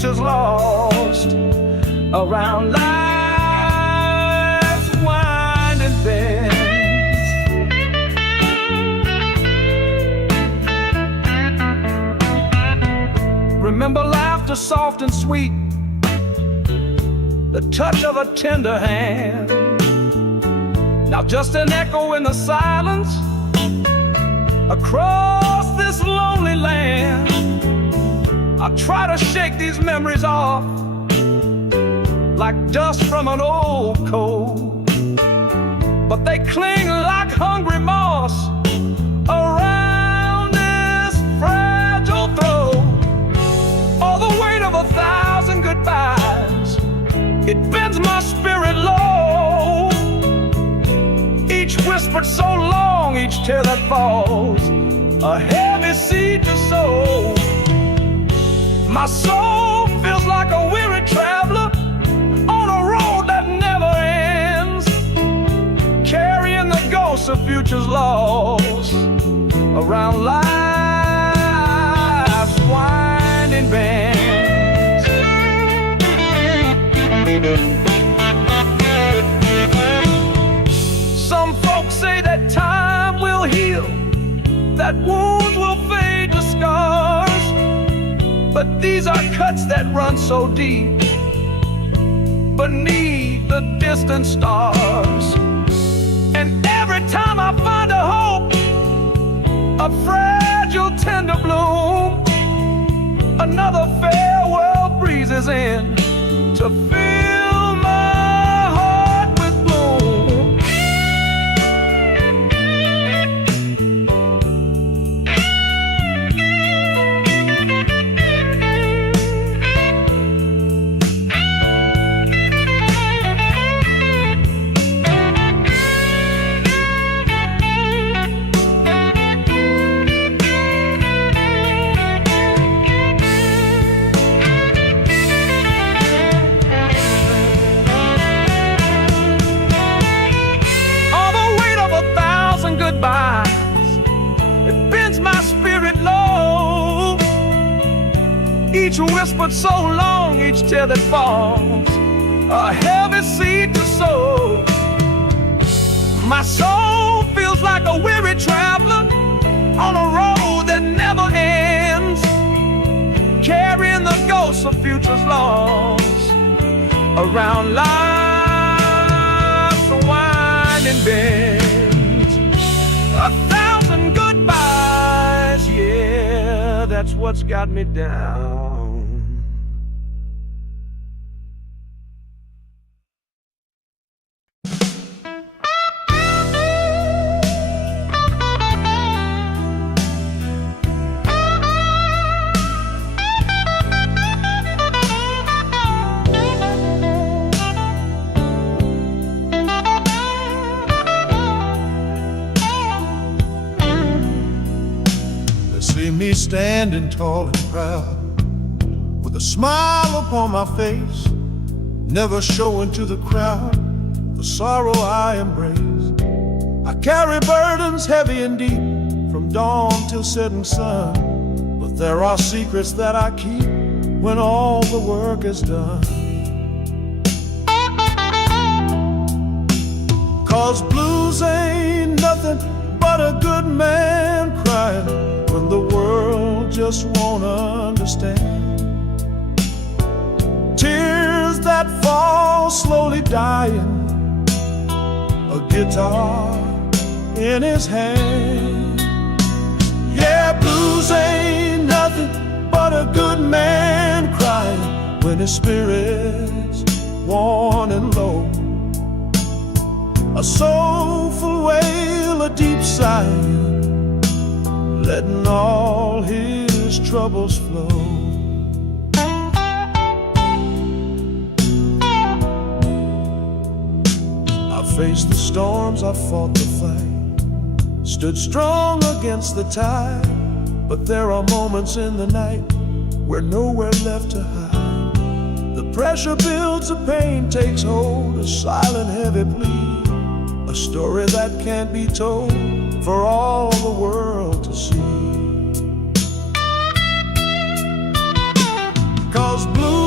futures lost around life's winding bend. Remember laughter soft and sweet, the touch of a tender hand. Now just an echo in the silence across this lonely land. I try to shake these memories off like dust from an old coat, but they cling like hungry moss around this fragile throat. All the weight of 1,000 goodbyes, it bends my spirit low. Each whispered so long, each tear that falls, a heavy seed to sow. My soul feels like a weary traveler on a road that never ends, carrying the ghosts of futures lost around life's winding bend. Some folks say that time will heal, that wounds will fade to scars, but these are cuts that run so deep beneath the distant stars. And every time I find a hope, a fragile tender bloom, another farewell breezes in to fill my heart with gloom. It bends my spirit low. Each whispered so long, each tear that falls, a heavy seed to sow. My soul feels like a weary traveler on a road that never ends, carrying the ghosts of futures lost around life's winding bend. 1,000 goodbyes, yeah, that's what's got me down. Me standing tall and proud, with a smile upon my face, never showing to the crowd the sorrow I embrace. I carry burdens heavy and deep, from dawn till setting sun, but there are secrets that I keep when all the work is done. 'Cause blues ain't nothing but a good man crying when the world just won't understand. Tears that fall slowly dying, a guitar in his hand. Yeah, blues ain't nothing but a good man crying when his spirit's worn and low. A soulful wail, a deep sigh, letting all his troubles flow. I faced the storms, I fought the fight, stood strong against the tide, but there are moments in the night where nowhere left to hide. The pressure builds, the pain takes hold, a silent heavy plea, a story that can't be told for all the world to see. 'Cause blue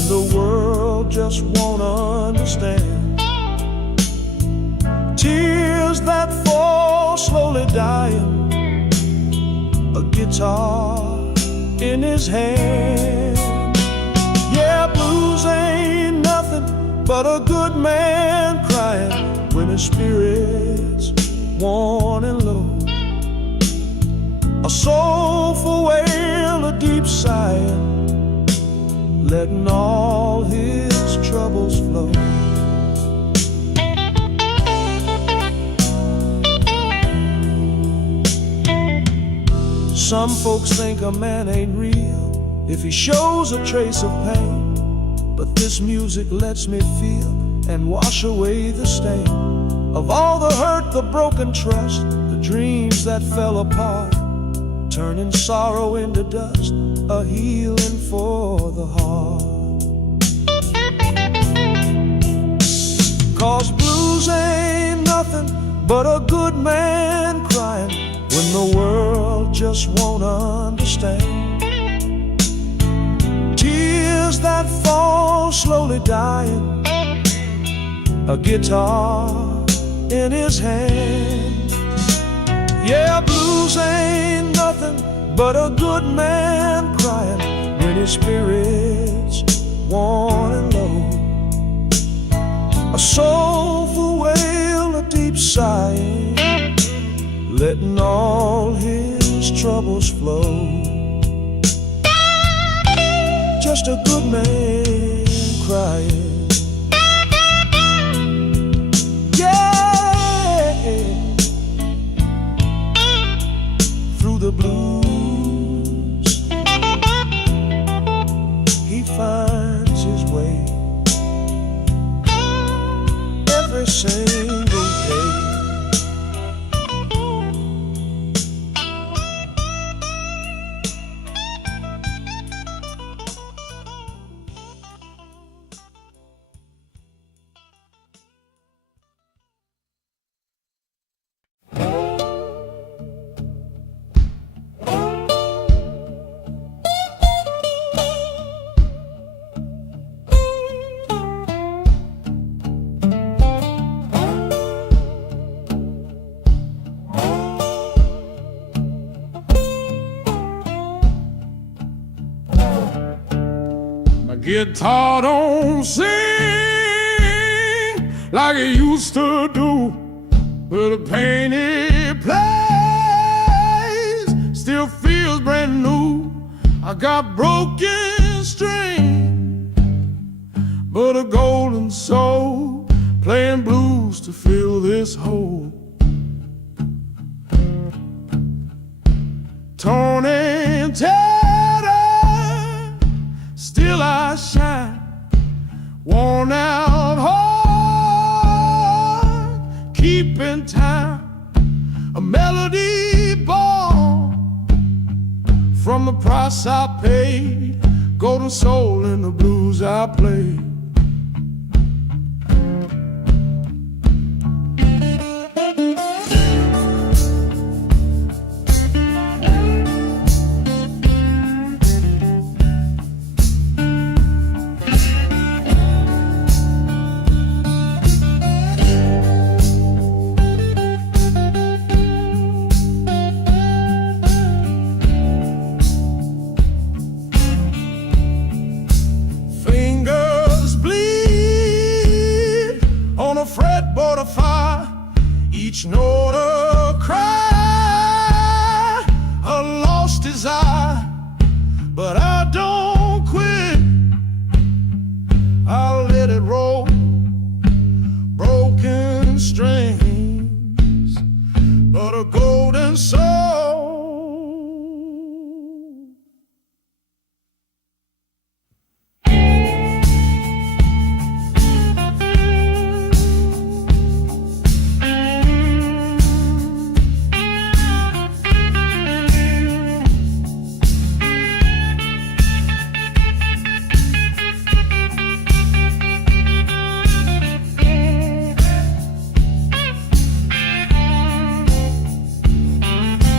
when the world just won't understand. Tears that fall slowly dying, a guitar in his hand. Yeah, blues ain't nothing but a good man crying when his spirit's worn and low. A soulful wail, a deep sighing, letting all his troubles flow. Some folks think a man ain't real if he shows a trace of pain, but this music lets me feel and wash away the stain of all the hurt, the broken trust, the dreams that fell apart, turning sorrow into dust, a healing for the heart. 'Cause blues ain't nothing but a good man crying when the world just won't understand. Tears that fall slowly dying, a guitar in his hand. Yeah, blues ain't nothing but a good man crying when his spirit's worn and low. A soulful wail, a deep sighing, letting all his troubles flow. Just a good man crying. Yeah, through the blues he finds his way every single day. Guitar don't sing like it used to do, but the pain it plays still feels brand new. I got broken strings, but a golden soul playing blues to fill this hole. Torn and tattered, still I shine, worn out heart, keeping time, a melody born from the price I paid, golden soul in the blues I played. Fretboard of fire, each note a cry, a lost desire, but I don't quit. I'll let it roll, broken strings, but a golden soul.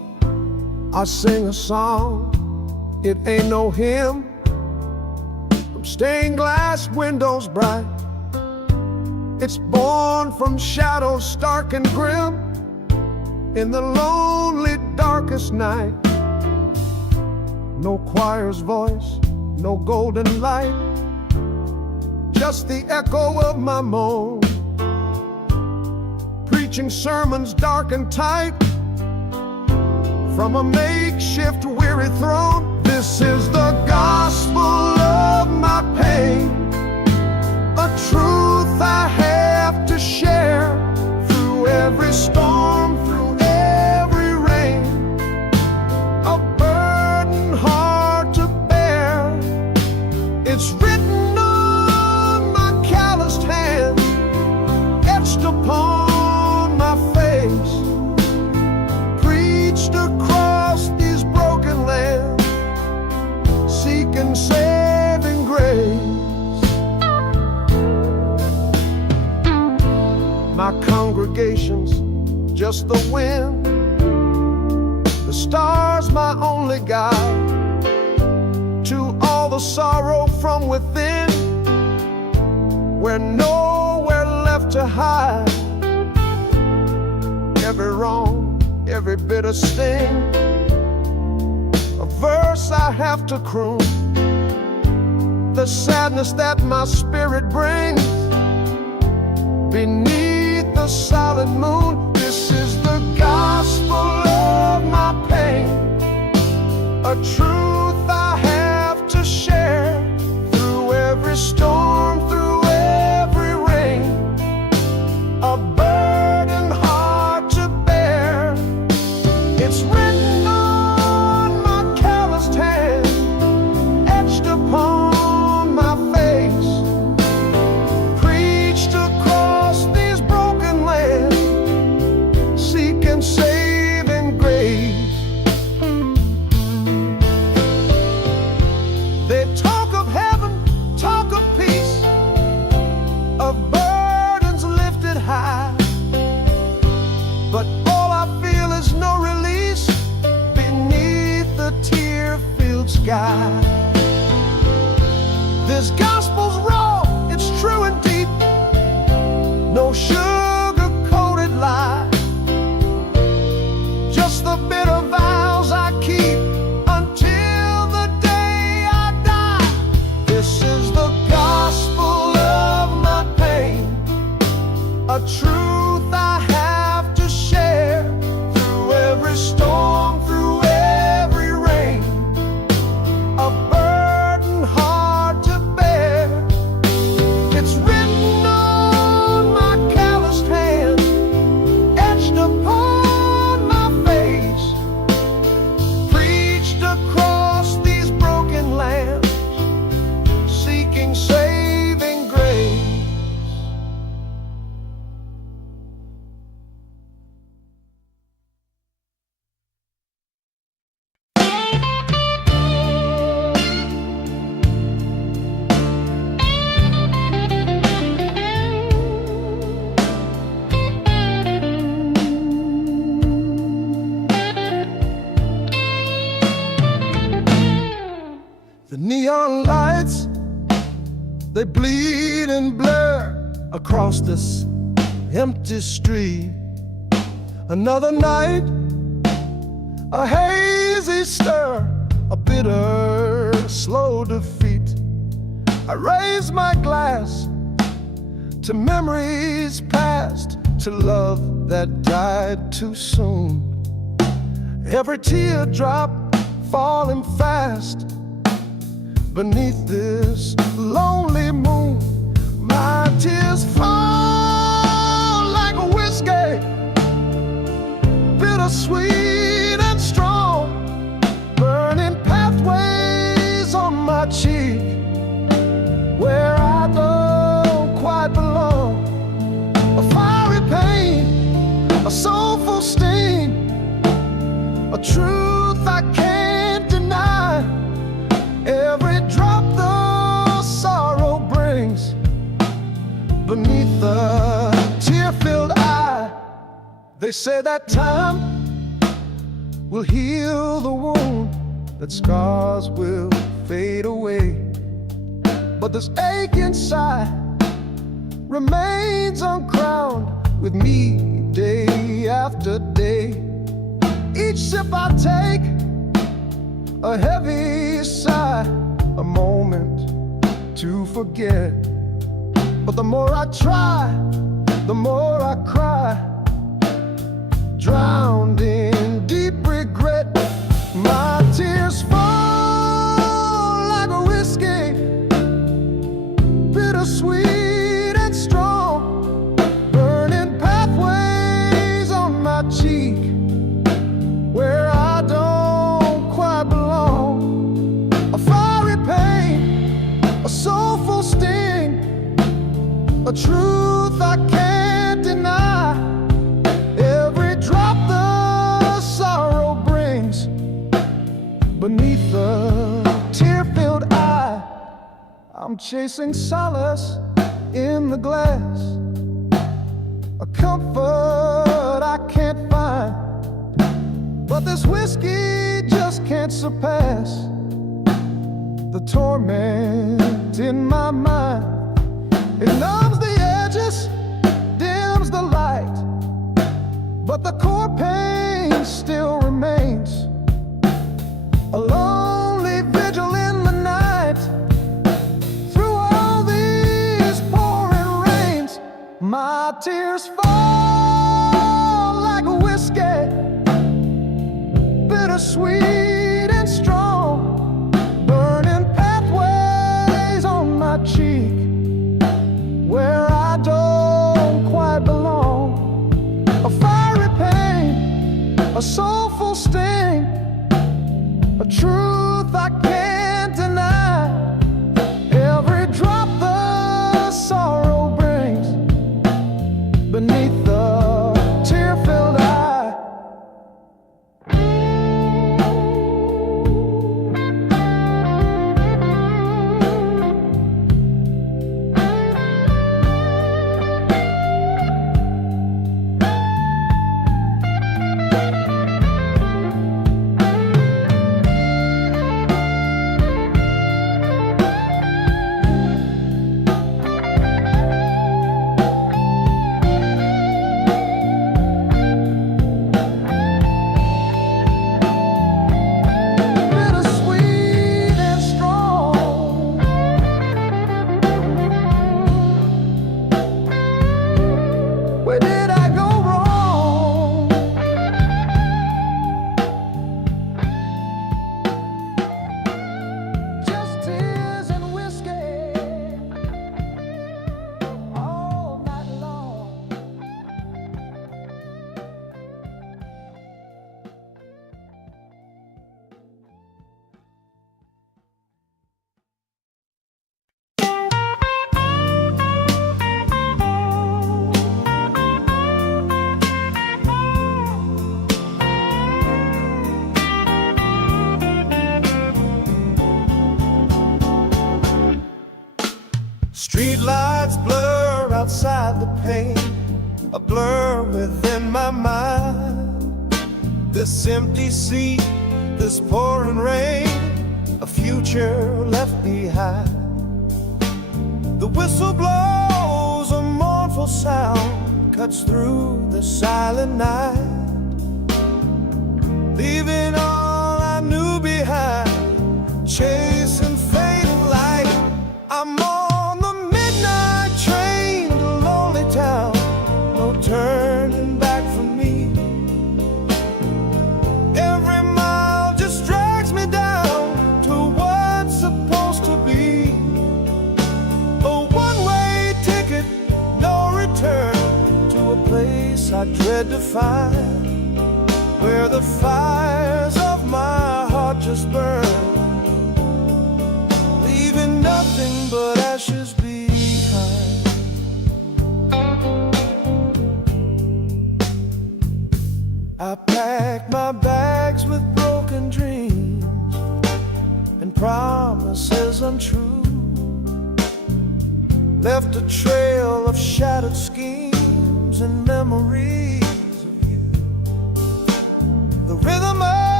I sing a song, it ain't no hymn, from stained glass windows bright. It's born from shadows stark and grim, in the lonely darkest night. No choir's voice, no golden light, just the echo of my moan, preaching sermons dark and tight, from a makeshift weary throne. This is the gospel of my pain, a truth I have to share, through every storm, through every rain, a burden hard to bear. It's written on my calloused hand, etched upon my face, preached across these broken lands, seeking saving grace. My congregation's just the wind, the stars my only guide, to all the sorrow from within, we're nowhere left to hide. Every wrong, every bitter sting, a verse I have to croon, the sadness that my spirit brings beneath the solid moon. This is the gospel of my pain, a truth I have to share, through every storm, through every rain, a burden hard to bear. It's written on my calloused hand, etched upon my face, preached across these broken lands, seeking saving grace. They talk of heaven, talk of peace, of burdens lifted high, but all I feel is no release beneath the tear-filled sky. This gospel's raw, it's true and deep, no sugar-coated lie, just the bitter vows I keep until the day I die. This is the gospel of my pain, a truth I have to share, through every storm, through every rain, a burden hard to bear. It's written on my calloused hand, etched upon my face, preached across these broken lands, seeking saving grace. The neon lights, they bleed and blur across this empty street. Another night, a hazy stir, a bitter, slow defeat. I raise my glass to memories past, to love that died too soon. Every teardrop falling fast beneath this lonely moon. My tears fall like a whiskey, bittersweet and strong, burning pathways on my cheek, where I don't quite belong. A fiery pain, a soulful sting, a truth I can't deny. Every drop the sorrow brings beneath the tear-filled eye. They say that time will heal the wound, that scars will fade away. But this ache inside remains uncrowned with me day after day. Each sip I take, a heavy sigh, a moment to forget. But the more I try, the more I cry, drowned in deep regret. My tears fall like a whiskey, bittersweet and strong, burning pathways on my cheek where I don't quite belong. A fiery pain, a soulful sting, a truth I can't deny. Every drop the sorrow brings beneath the tear-filled eye. I'm chasing solace in the glass, a comfort I can't find. But this whiskey just can't surpass the torment in my mind. It numbs the edges, dims the light, but the core pain still remains. A lonely vigil in the night, through all these pouring rains. My tears fall like a whiskey, bittersweet and strong, burning pathways on my cheek where I don't quite belong. A fiery pain, a soulful sting, a truth I can't deny. Every drop the sorrow brings beneath the tear-filled eye. Street lights blur outside the pane, a blur within my mind. This empty seat, this pouring rain, a future left behind. The whistle blows, a mournful sound cuts through the silent night, leaving all I knew behind, chasing fading light. I'm on the midnight train to lonely town, no turning back for me. Every mile just drags me down to what's supposed to be a one-way ticket, no return, to a place I dread to find, where the fires of my heart just burn, leaving nothing but ashes behind. I packed my bags with broken dreams and promises untrue, left a trail of shattered schemes and memories of you. The rhythm of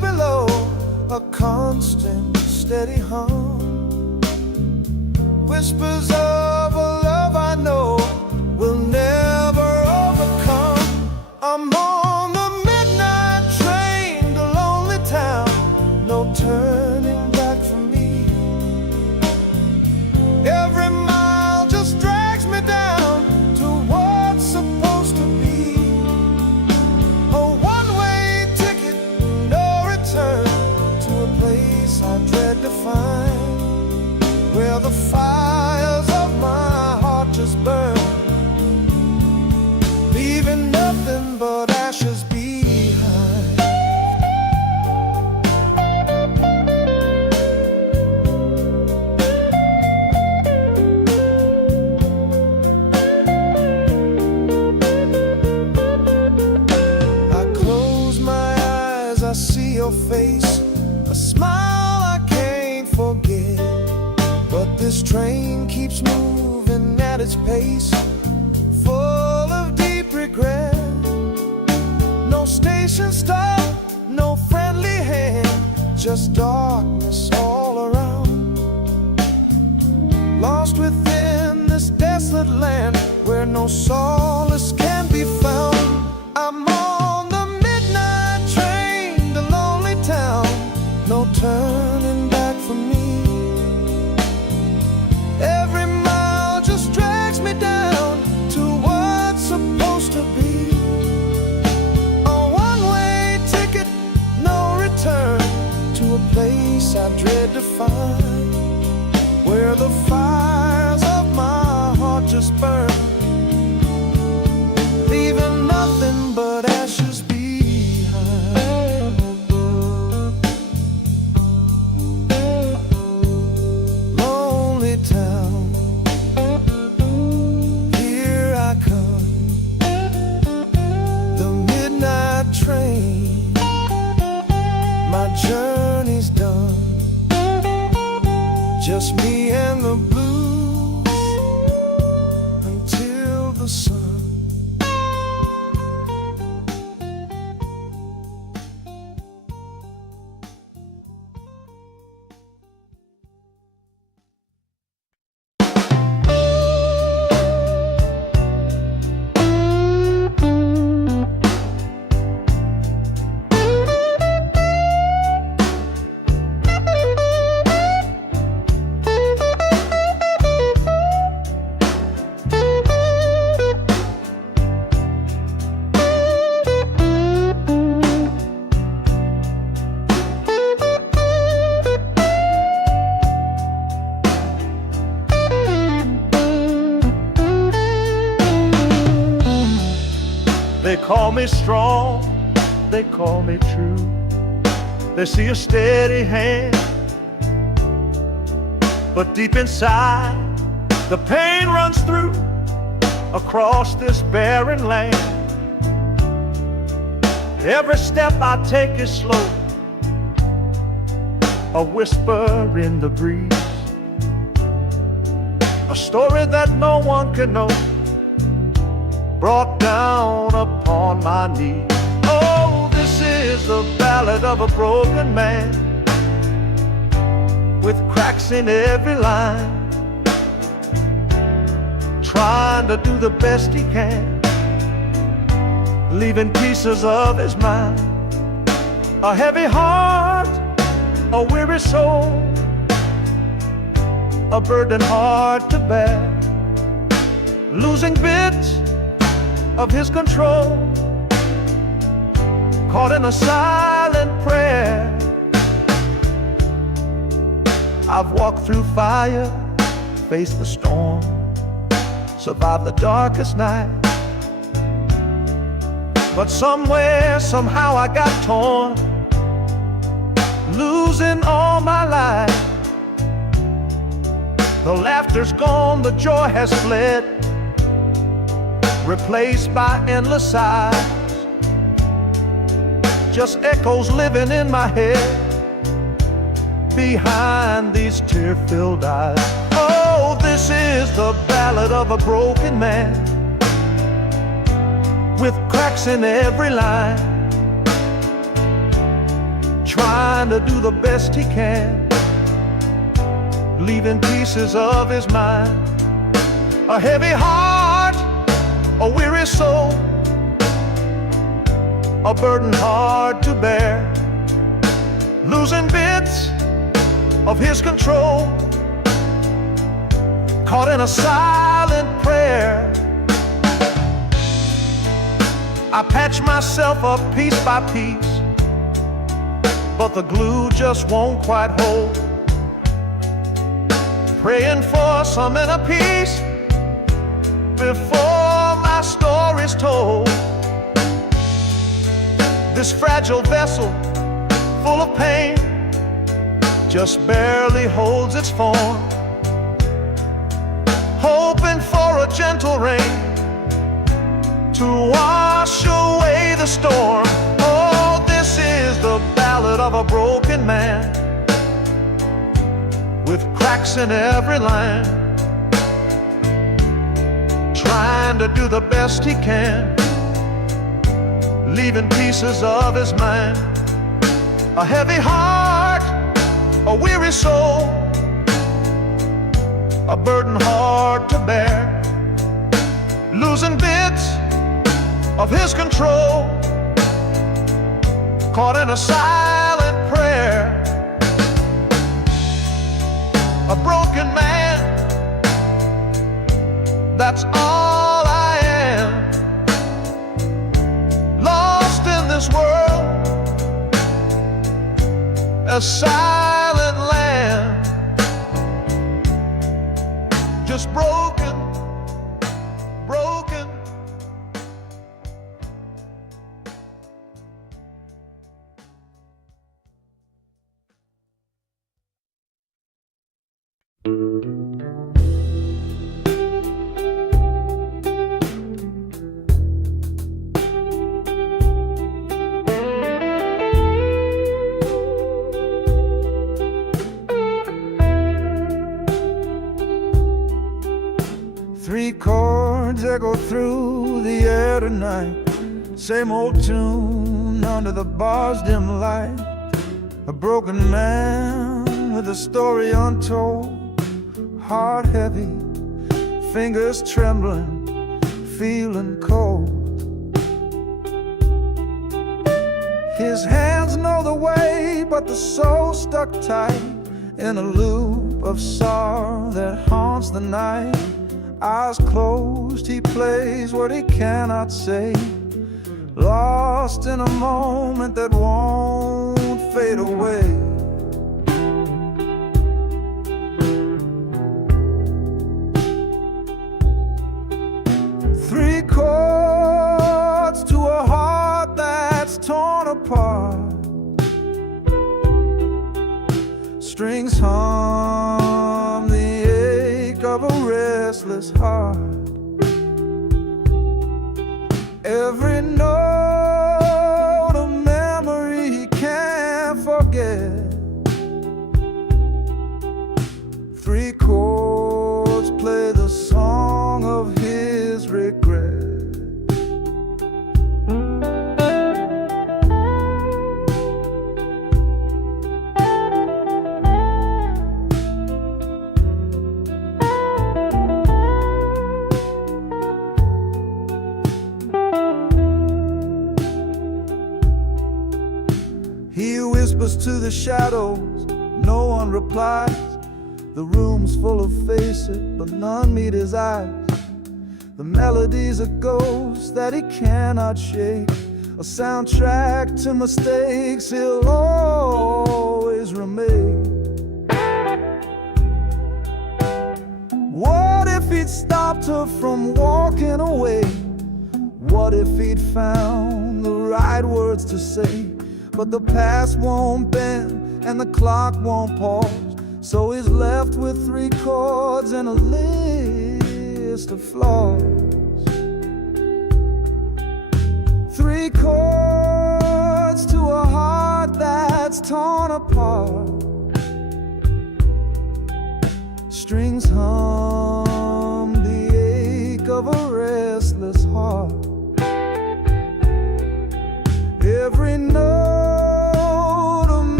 a constant, steady hum. Whispers of a love I know will never overcome. I'm on the midnight train to lonely town, no turning back for me. Every mile just drags me down to what's supposed to be. A one-way ticket, no return, to a place I dread to find, where the fires of my heart just burn, leaving nothing but ashes behind. I close my eyes, I see your face, a smile I can't forget. But this train keeps moving at its pace, full of deep regret. No station stop, no friendly hand, just darkness all around. Lost within this desolate land where no solace can be found. I'm on the midnight train to lonely town, no turning back for me. Every mile just drags me down to what's supposed to be. A one-way ticket, no return, to a place I dread to find, where the fires of my heart just burn, leaving nothing but ashes behind. Lonely town, here I come, the midnight train, my journey's done, just me and the blues until the sun. They call me strong, they call me true. They see a steady hand, but deep inside the pain runs through across this barren land. Every step I take is slow, a whisper in the breeze, a story that no one can know, brought down upon my knees. Oh, this is the ballad of a broken man, with cracks in every line, trying to do the best he can, leaving pieces of his mind. A heavy heart, a weary soul, a burden hard to bear, losing bits of his control, caught in a silent prayer. I've walked through fire, faced the storm, survived the darkest night, but somewhere, somehow I got torn, losing all my life. The laughter's gone, the joy has fled, replaced by endless sighs, just echoes living in my head behind these tear-filled eyes. Oh, this is the ballad of a broken man, with cracks in every line, trying to do the best he can, leaving pieces of his mind. A heavy heart, a weary soul, a burden hard to bear, losing bits of his control, caught in a silent prayer. I patch myself up piece by piece, but the glue just won't quite hold. Praying for some inner peace before my story's told. This fragile vessel, full of pain, just barely holds its form, hoping for a gentle rain to wash away the storm. Oh, this is the ballad of a broken man, with cracks in every line, trying to do the best he can, leaving pieces of his mind. A heavy heart, a weary soul, a burden hard to bear, losing bits of his control, caught in a silent prayer. A broken man, that's all I am, lost in this world, a silent land, just broken, broken. Three chords echo through the air tonight, same old tune under the bar's dim light. A broken man with a story untold, heart heavy, fingers trembling, feeling cold. His hands know the way, but the soul stuck tight in a loop of sorrow that haunts the night. Eyes closed, he plays what he cannot say, lost in a moment that won't fade away. Three chords to a heart that's torn apart, strings hum the ache of a restless heart. Every note a memory he can't forget. Three chords play the song of his regret. He whispers to the shadows, no one replies. The room's full of faces, but none meet his eyes. The melody's a ghost that he cannot shake, a soundtrack to mistakes he'll always remake. What if he'd stopped her from walking away? What if he'd found the right words to say? But the past won't bend and the clock won't pause, so he's left with three chords and a list of flaws. Three chords to a heart that's torn apart, strings hum the ache of a restless heart. Every note a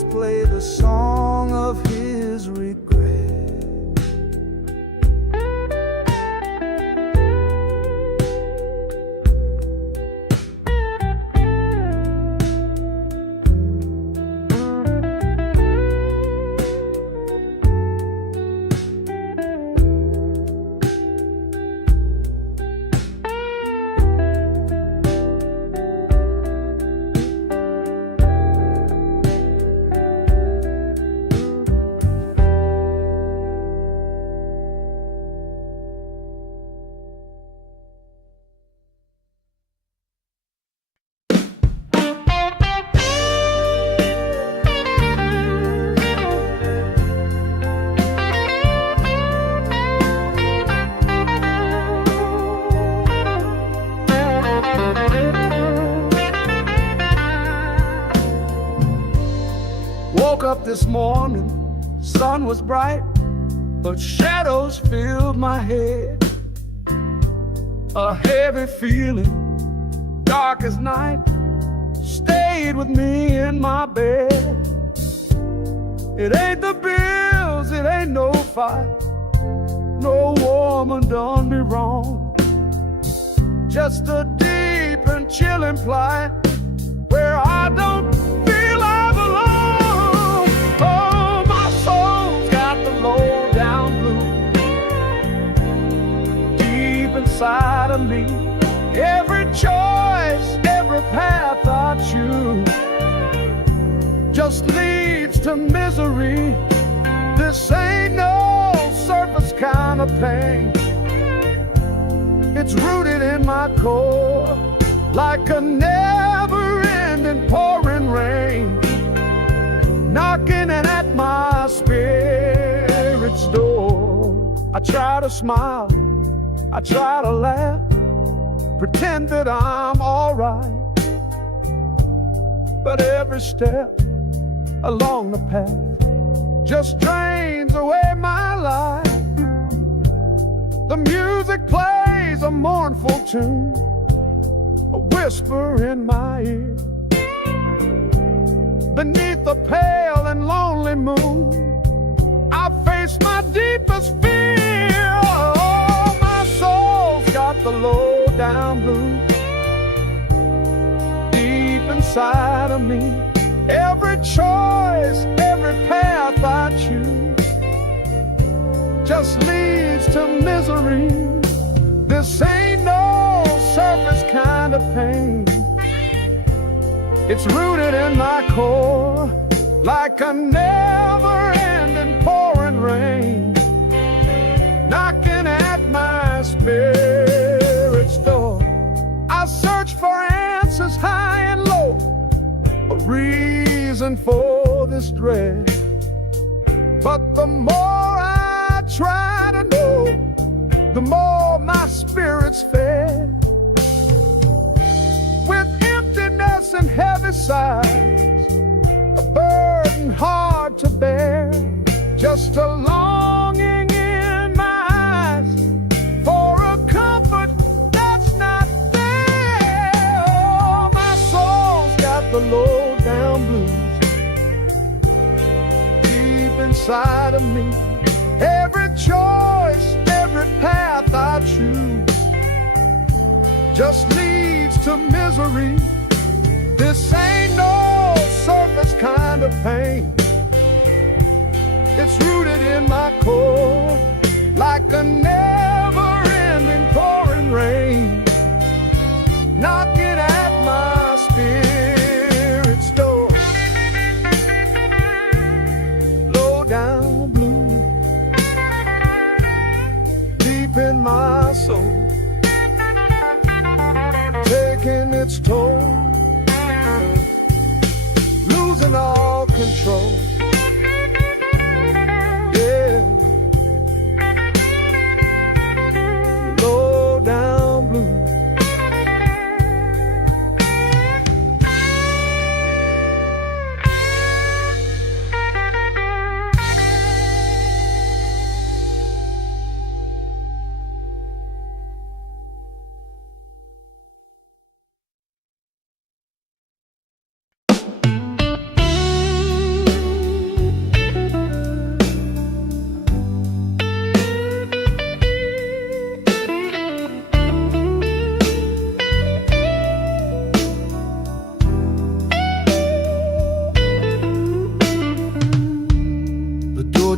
just play the song of his regret. Woke up this morning, sun was bright, but shadows filled my head. A heavy feeling, dark as night, stayed with me in my bed. It ain't the bills, it ain't no fight, no woman done me wrong. Just a deep and chilling plight where I don't feel I belong. Oh, my soul's got the low down blues deep inside of me. Every choice, every path I choose just leads to misery. This ain't no surface kind of pain. It's rooted in my core like a never-ending pouring rain, knocking at my spirit's door. I try to smile, I try to laugh, pretend that I'm all right, but every step along the path just drains away my life. The music plays a mournful tune, a whisper in my ear. Beneath the pale and lonely moon, I face my deepest fear. Oh, my soul's got the low down blues deep inside of me. Every choice, every path I choose just leads to misery. This ain't no surface kind of pain. It's rooted in my core like a never-ending pouring rain, knocking at my spirit's door. I search for answers high and low, a reason for this dread, but the more I try to know, the more my spirit's fed. With emptiness and heavy sighs, a burden hard to bear, just a longing in my eyes for a comfort that's not there. Oh, my soul's got the low down blues deep inside of me. Every choice, every path I choose just leads to misery. This ain't no surface kind of pain. It's rooted in my core like a never-ending pouring rain, knocking at my spirit's door. Low down blue deep in my soul, taking its toll, losing all control. Yeah, low down blue.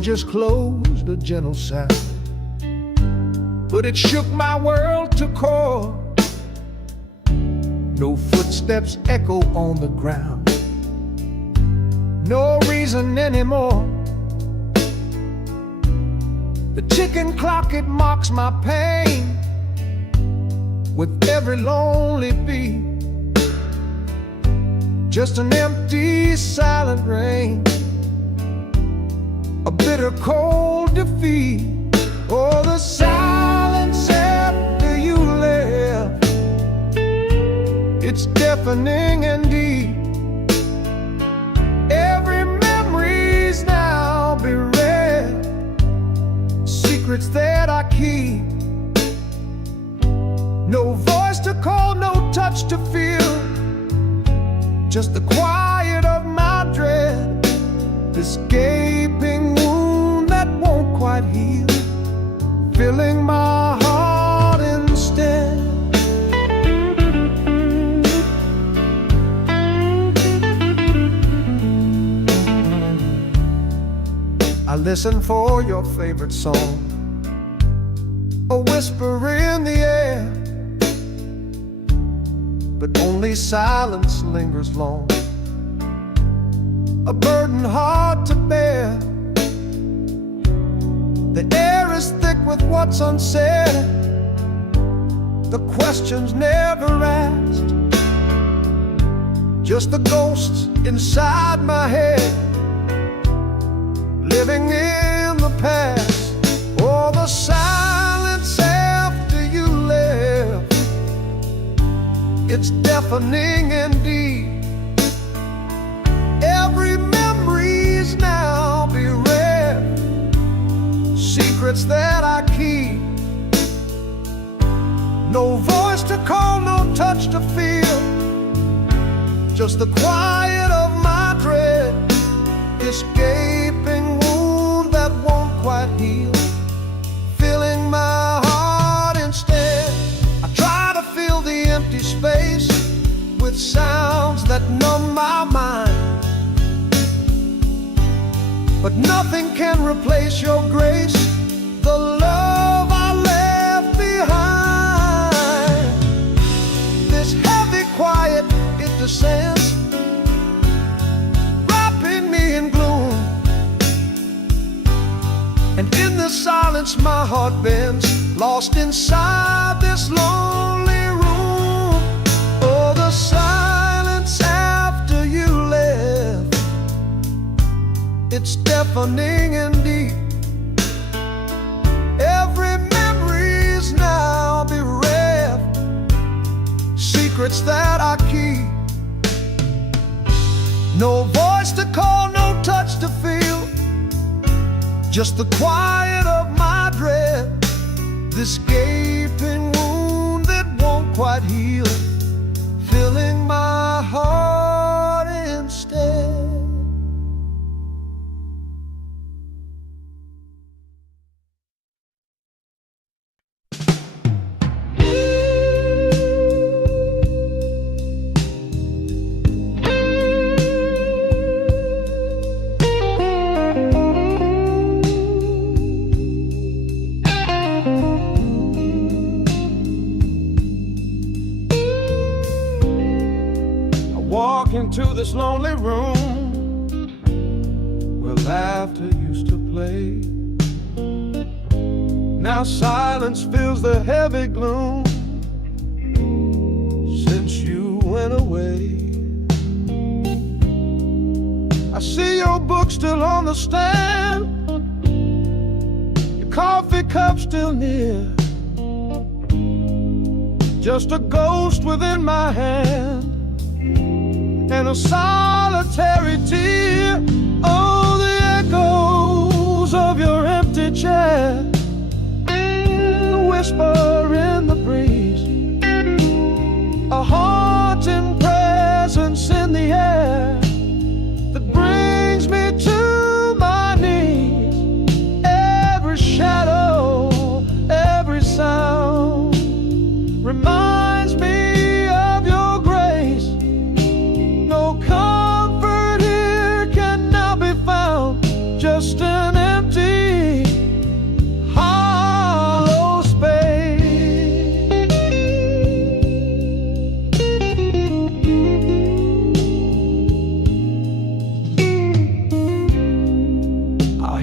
just closed a gentle sound, but it shook my world to core. No footsteps echo on the ground, no reason anymore. The ticking clock, it mocks my pain with every lonely beat. Just an empty, silent rain, a bitter, cold defeat. Oh, the silence after you left, it's deafening and deep. Every memory's now bereft, secrets that I keep. No voice to call, no touch to feel, just the quiet of my dread, this gaping wound that won't quite heal, filling my heart instead. I listen for your favorite song, a whisper in the air, but only silence lingers long, a burden hard to bear. The air is thick with what's unsaid, the questions never asked, just the ghosts inside my head, living in the past. Oh, the silence after you left, it's deafening and deep. Every memory's now bereft, secrets that I keep. No voice to call, no touch to feel, just the quiet of my dread, this gaping wound that won't quite heal, filling my heart instead. I try to fill the empty space with sounds that numb my mind, but nothing can replace your grace, the love I left behind. This heavy quiet, it descends, wrapping me in gloom, and in the silence my heart bends, lost inside this lonely room. Oh, the silence after you left, it's deafening and deep. Every memory's now bereft, secrets that I keep. No voice to call, no touch to feel, just the quiet of my dread, this gaping wound that won't quite heal, filling my heart instead. Into this lonely room where laughter used to play. Now silence fills the heavy gloom since you went away. I see your book still on the stand, your coffee cup still near, just a ghost within my hand, and a solitary tear. Oh, the echoes of your empty chair, a whisper in the breeze, a haunting presence in the air that brings me to my knees. Every shadow, every sound reminds me of your grace. No comfort here can now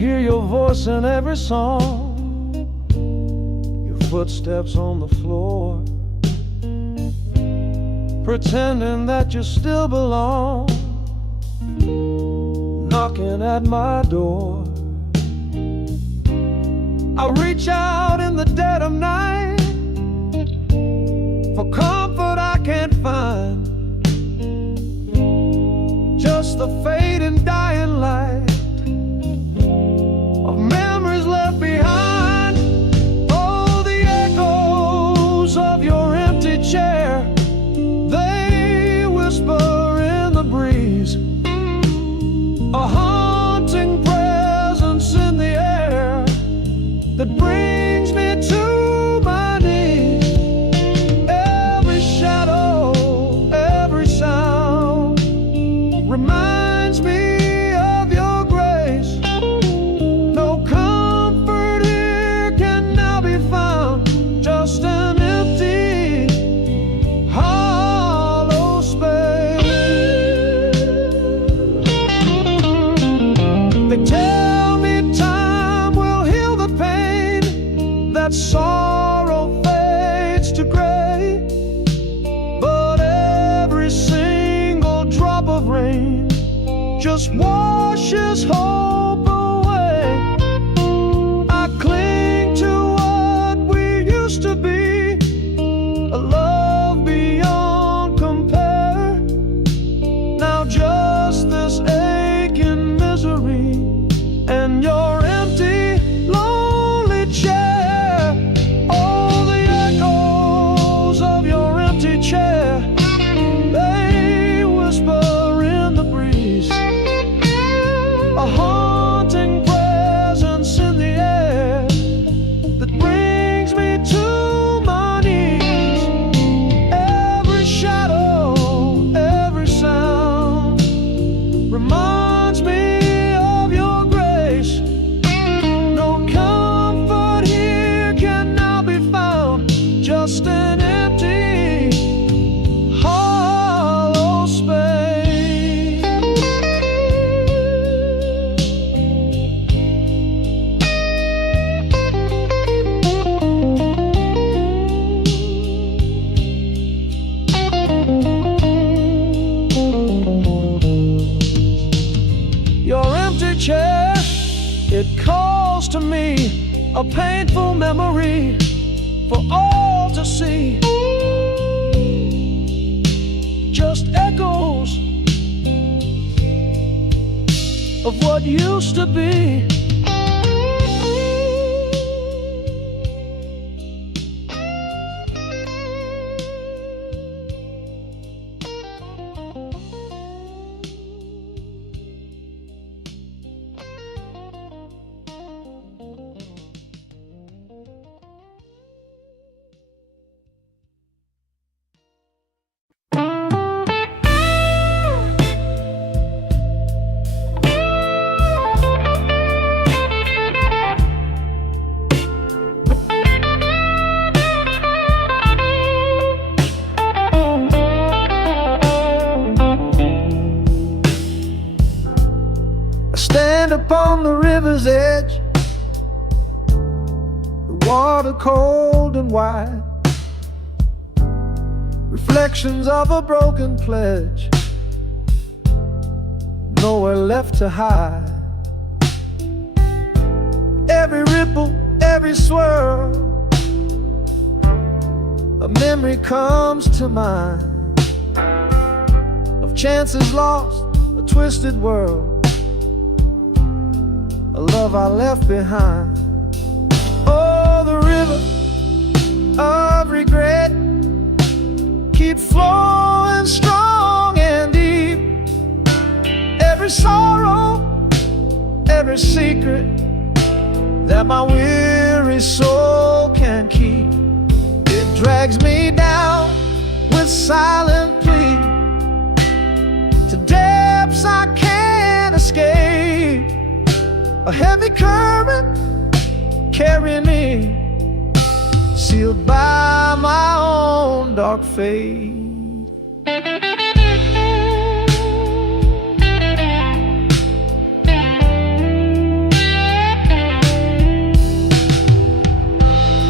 hear your voice in every song, your footsteps on the floor, pretending that you still belong, knocking at my door. I reach out in the dead of night for comfort I can't find, just the fading dying light of memories left behind. Oh, the echoes of your empty chair, they whisper in the breeze, a haunting presence in the air that brings me to my knees. Every shadow, every sound reminds me of your grace. No comfort here can now be found, just an empty, hollow space. They tell me time will heal the pain, that sorrow fades to gray, but every single drop of rain just washes hope away. I cling to what we used to be, a love beyond compare. Now just this aching misery and your empty, lonely chair. Oh, the echoes of your empty chair, they whisper in the breeze, a haunting presence in the air that brings me to my knees. Every shadow, every sound reminds me of your grace. No comfort here can now be found, just an empty, hollow space. Your empty chair, it calls to me, a painful memory for all to see. Just echoes of what used to be. I stand upon the river's edge, the water cold and wide, reflections of a broken pledge, nowhere left to hide. Every ripple, every swirl, a memory comes to mind of chances lost, a twisted world, a love I left behind. Oh, the river of regret keeps flowing strong and deep. Every sorrow, every secret that my weary soul can keep, it drags me down with silent plea to depths I can't escape. A heavy current carrying me, sealed by my own dark fate.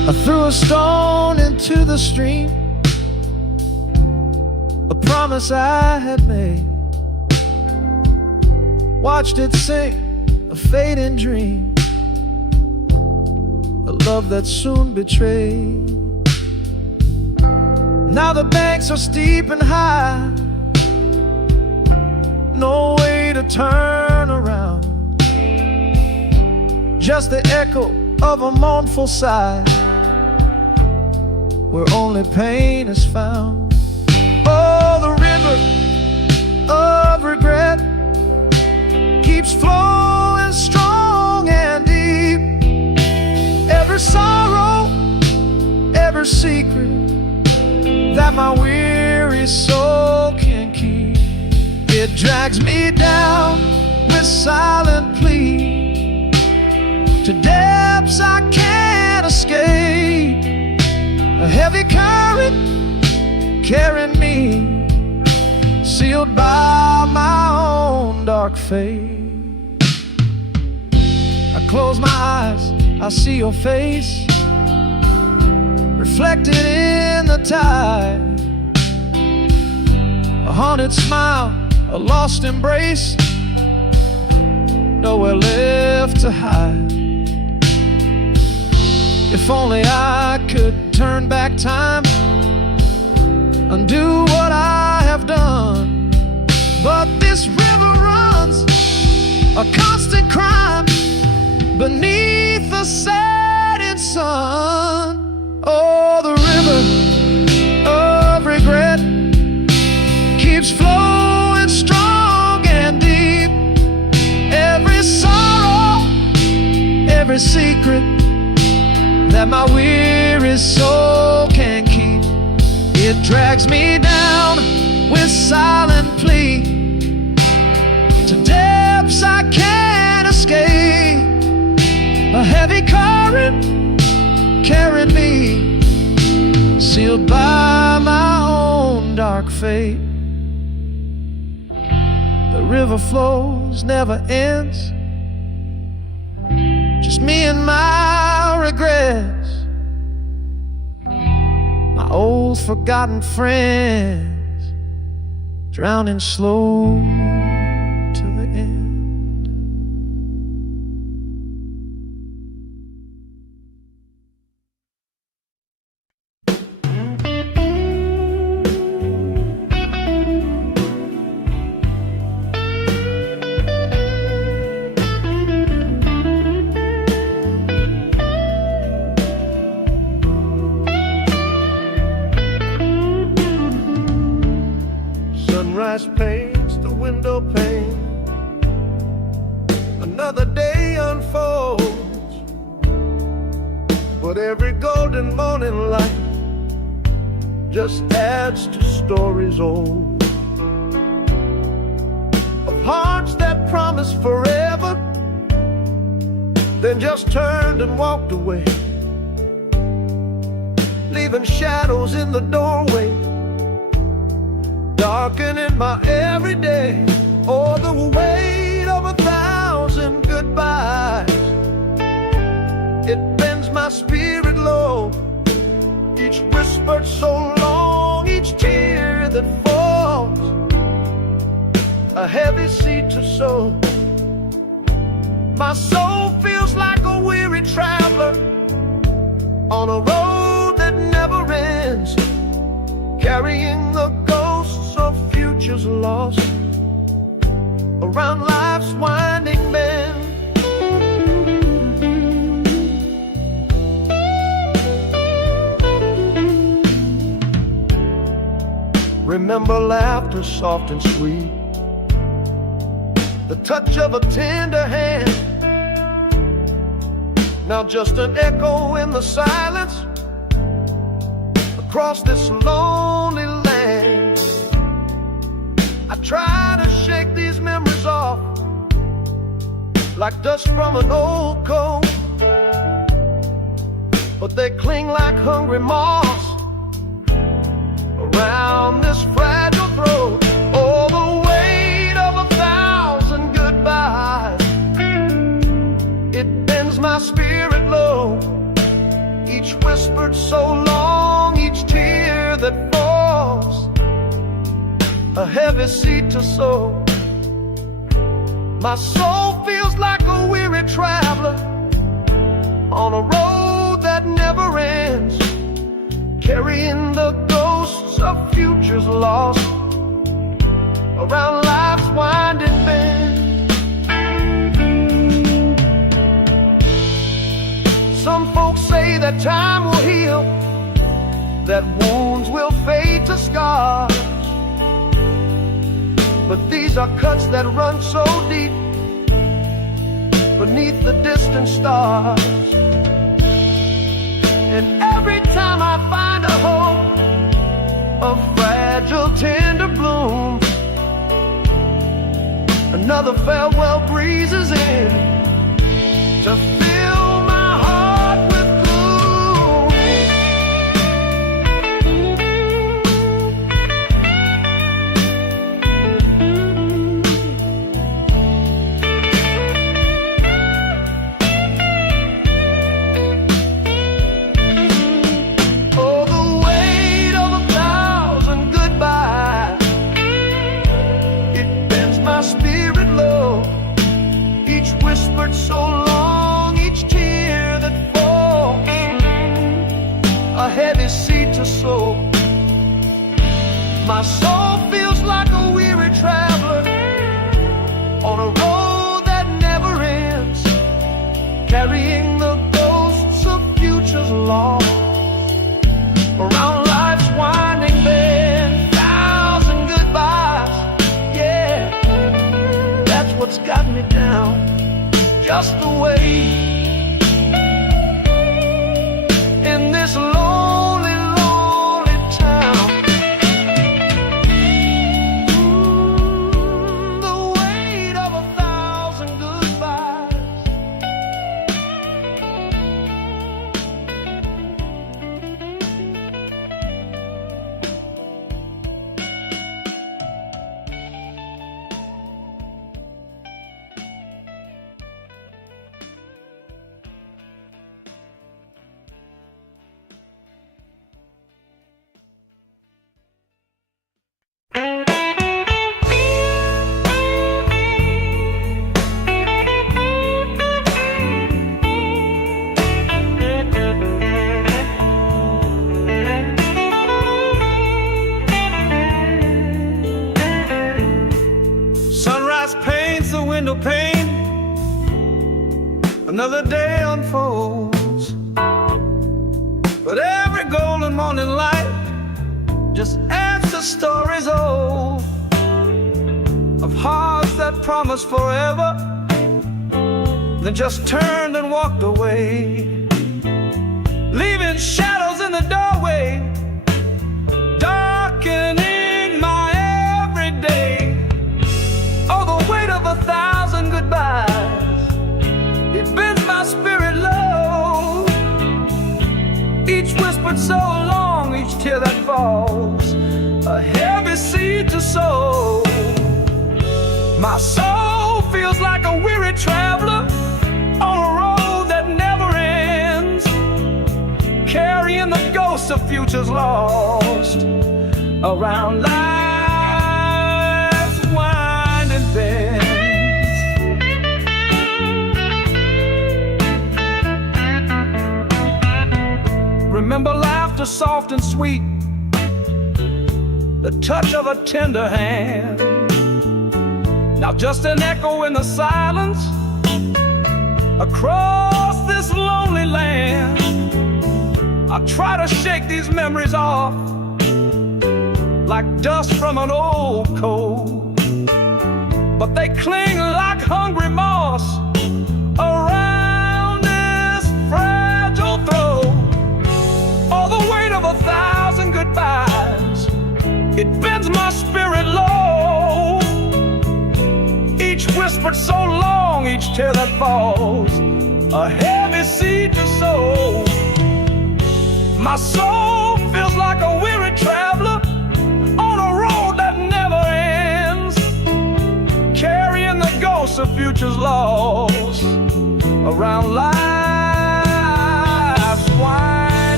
I threw a stone into the stream, a promise I had made. Watched it sink, a fading dream, a love that soon betrayed. Now the banks are steep and high, no way to turn around, just the echo of a mournful sigh, where only pain is found. Oh, the river of regret keeps flowing strong and deep. Every sorrow, every secret that my weary soul can keep, it drags me down with silent plea to depths I can't escape. A heavy current carrying me, sealed by my own dark fate. I close my eyes, I see your face reflected in the tide. A haunted smile, a lost embrace, nowhere left to hide. If only I could turn back time, undo what I have done. But this river runs a constant crime beneath the setting sun. Oh, the river of regret keeps flowing strong and deep. Every sorrow, every secret that my weary soul can keep, it drags me down with silent plea to depths I can't escape. A heavy current carried me, sealed by my own dark fate. The river flows, never ends, just me and my regrets, my old forgotten friends, drowning slow to the end. Sunrise paints the window pane, another day unfolds, but every golden morning light just adds to stories old, of hearts that promised forever, then just turned and walked away, leaving shadows in the doorway, darkening my everyday. Oh, the weight of 1,000 goodbyes, it bends my spirit low. Each whispered so long, each tear that falls, a heavy seed to sow. My soul feels like a weary traveler on a road that never ends, carrying the ghosts of futures lost around life's winding bend. Remember laughter soft and sweet, the touch of a tender hand, now just an echo in the silence across this lonely land. I try to shake these memories off like dust from an old coat, but they cling like hungry moths around this fragile throat. Oh, the weight of 1,000 goodbyes, it bends my spirit low. Each each whispered so long, each tear that falls, a heavy seed to sow. My soul feels like a weary traveler on a road that never ends, carrying the ghosts of futures lost around life's winding bend. Some folks say that time will heal, that wounds will fade to scars, but these are cuts that run so deep beneath the distant stars. And every time I find a hope, a fragile, tender bloom, another farewell breezes in to fill my heart with gloom. Oh, the weight of 1,000 goodbyes, it bends my spirit low. Each whispered so long, each tear that falls, a heavy seed to sow. My soul feels like a weary traveler on a road that never ends, carrying the ghosts of futures lost around life's winding bend. 1,000 goodbyes, yeah, that's what's got me down, just the way in this lonely, lonely town. The weight of 1,000 goodbyes. Sunrise paints the window pane, another day unfolds, but every golden morning light just adds to stories old of hearts that promised forever, then just turned and walked away, leaving shadows in the doorway, darkening my everyday. Oh, the weight of 1,000 goodbyes, it bends my spirit low. Each whispered so long, each tear that falls, a heavy seed to sow. My soul feels like a weary traveler on a road that never ends, carrying the ghosts of futures lost around life's winding bends. Remember laughter soft and sweet, the touch of a tender hand. Now just an echo in the silence across this lonely land. I try to shake these memories off like dust from an old coat, but they cling like hungry moss around this fragile throat. Oh, the weight of 1,000 goodbyes, it bends my spirit low. Each whispered so long, each tear that falls, a heavy seed to sow. My soul feels like a weary traveler on a road that never ends, carrying the ghosts of futures lost around life's wine.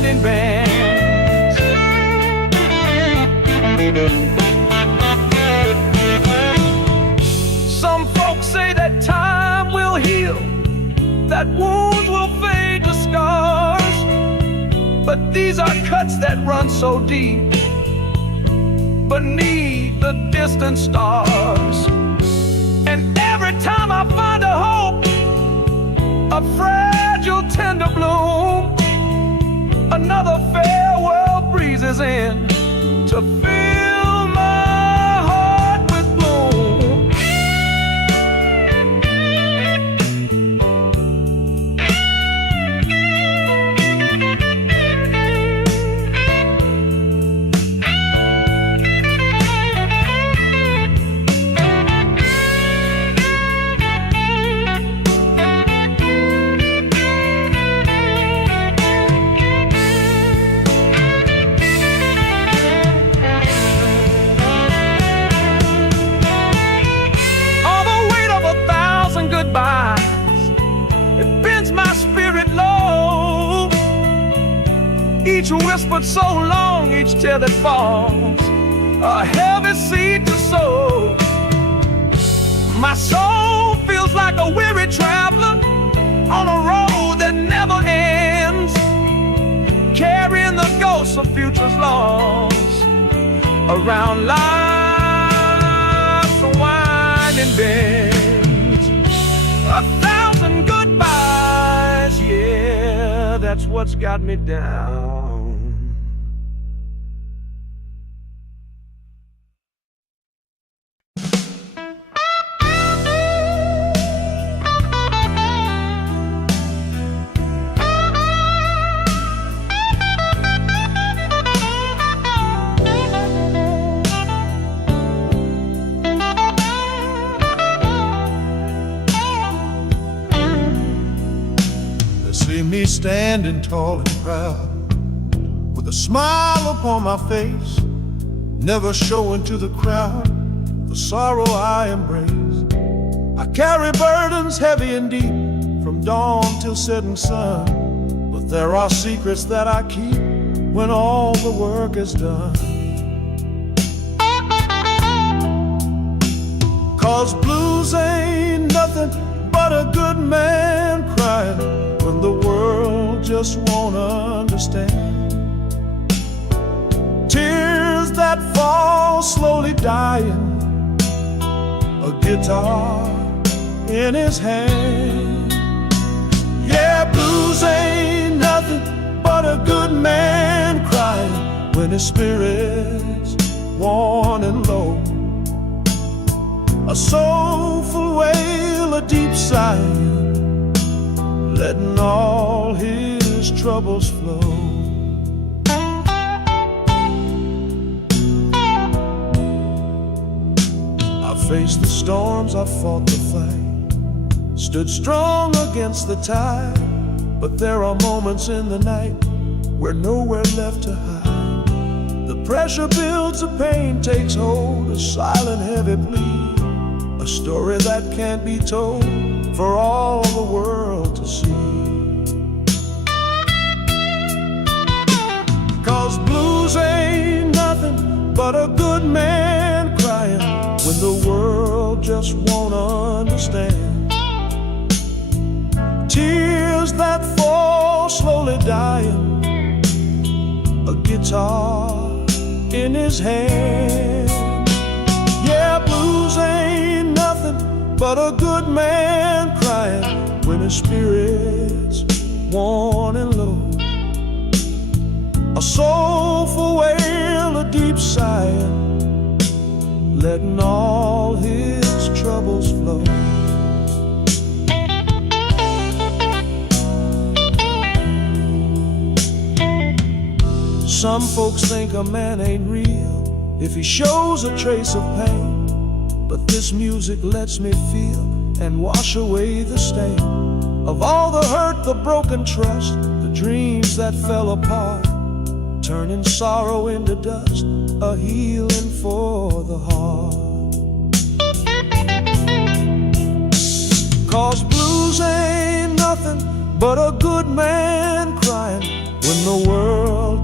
unwinding bands. Some folks say that time will heal, that wounds will fade to scars, but these are cuts that run so deep beneath the distant stars. And every time I find a hope, a fragile tender bloom, another farewell breezes in to fill my heart with gloom. It bends my spirit low. Each whispered so long, each tear that falls, a heavy seed to sow. My soul feels like a weary traveler on a road that never ends, carrying the ghosts of futures lost around life's winding bend. 1,000 goodbyes, yeah, that's what's got me down. Me standing tall and proud, with a smile upon my face, never showing to the crowd the sorrow I embrace. I carry burdens heavy and deep, from dawn till setting sun, but there are secrets that I keep when all the work is done. 'Cause blues ain't nothing but a good man crying when the world just won't understand. Tears that fall slowly dying, a guitar in his hand. Yeah, blues ain't nothing but a good man crying when his spirit's worn and low. A soulful wail, a deep sigh, letting all his troubles flow. I faced the storms, I fought the fight, stood strong against the tide, but there are moments in the night where nowhere left to hide. The pressure builds, the pain takes hold, a silent heavy plea, a story that can't be told for all the world to see. 'Cause blues ain't nothing but a good man crying when the world just won't understand. Tears that fall slowly dying, a guitar in his hand. Yeah, blues ain't nothing but a good man crying when his spirit's worn and low. A soulful wail, a deep sigh, letting all his troubles flow. Some folks think a man ain't real if he shows a trace of pain, but this music lets me feel and wash away the stain of all the hurt, the broken trust, the dreams that fell apart, turning sorrow into dust, a healing for the heart. 'Cause blues ain't nothing but a good man crying when the world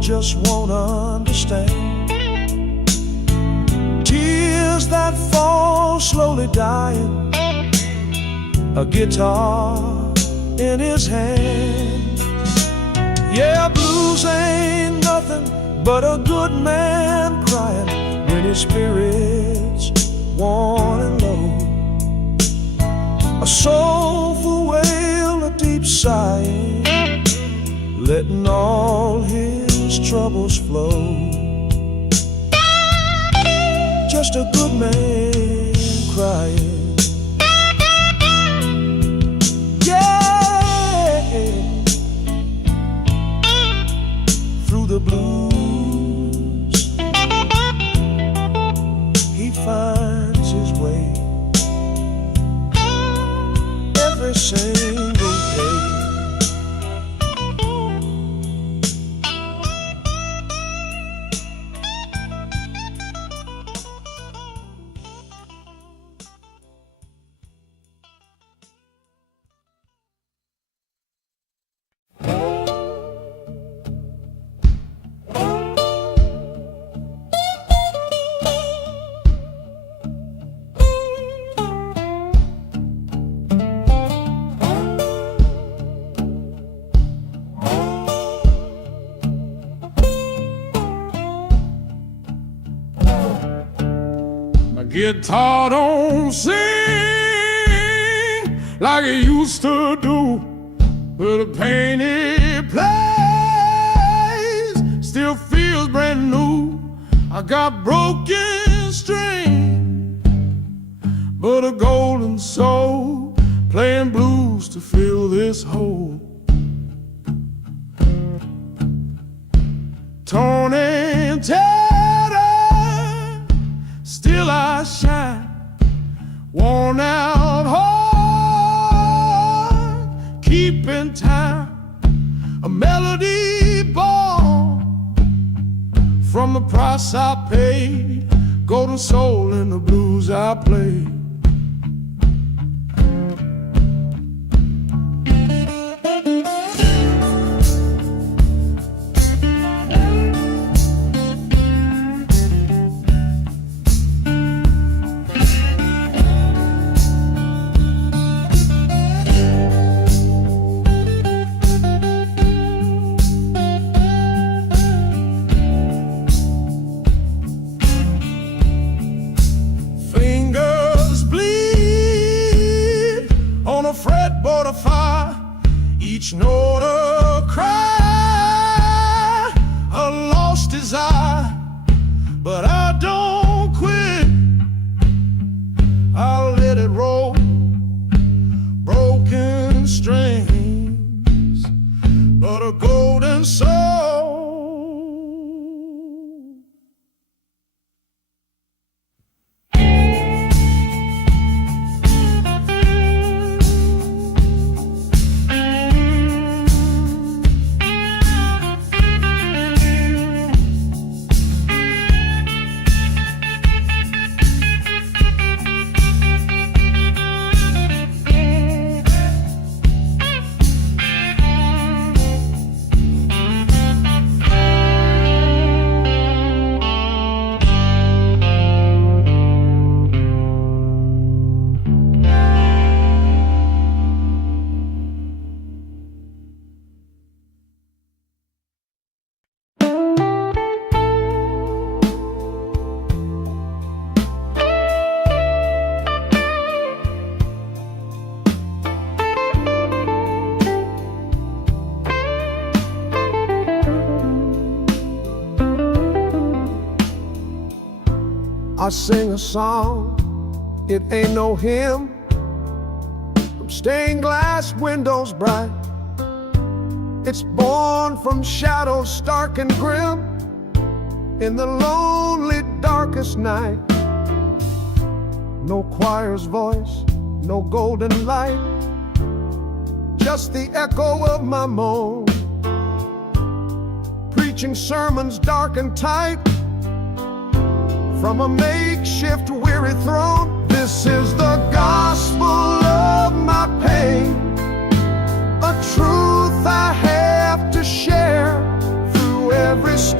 just won't understand. Tears that fall slowly dying, a guitar in his hand. Yeah, blues ain't nothing but a good man crying when his spirit's worn and low. A soulful wail, a deep sighing, letting all his troubles flow. Just a good man crying. Yeah, through the blues he finds his way every single day. Guitar don't sing like it used to do, but the pain it plays still feels brand new. I got broken string, but a golden soul playing blues to fill this hole. Torn and tattered, still I shine, worn out heart, keeping time, a melody born from the price I paid, golden soul in the blues I played. Fretboard of fire, each note a cry, a lost desire, but I don't quit. I'll let it roll, broken strings, but a golden soul. I sing a song, it ain't no hymn, from stained glass windows bright. It's born from shadows stark and grim, in the lonely darkest night. No choir's voice, no golden light, just the echo of my moan, preaching sermons dark and tight from a makeshift weary throne. This is the gospel of my pain, a truth I have to share through every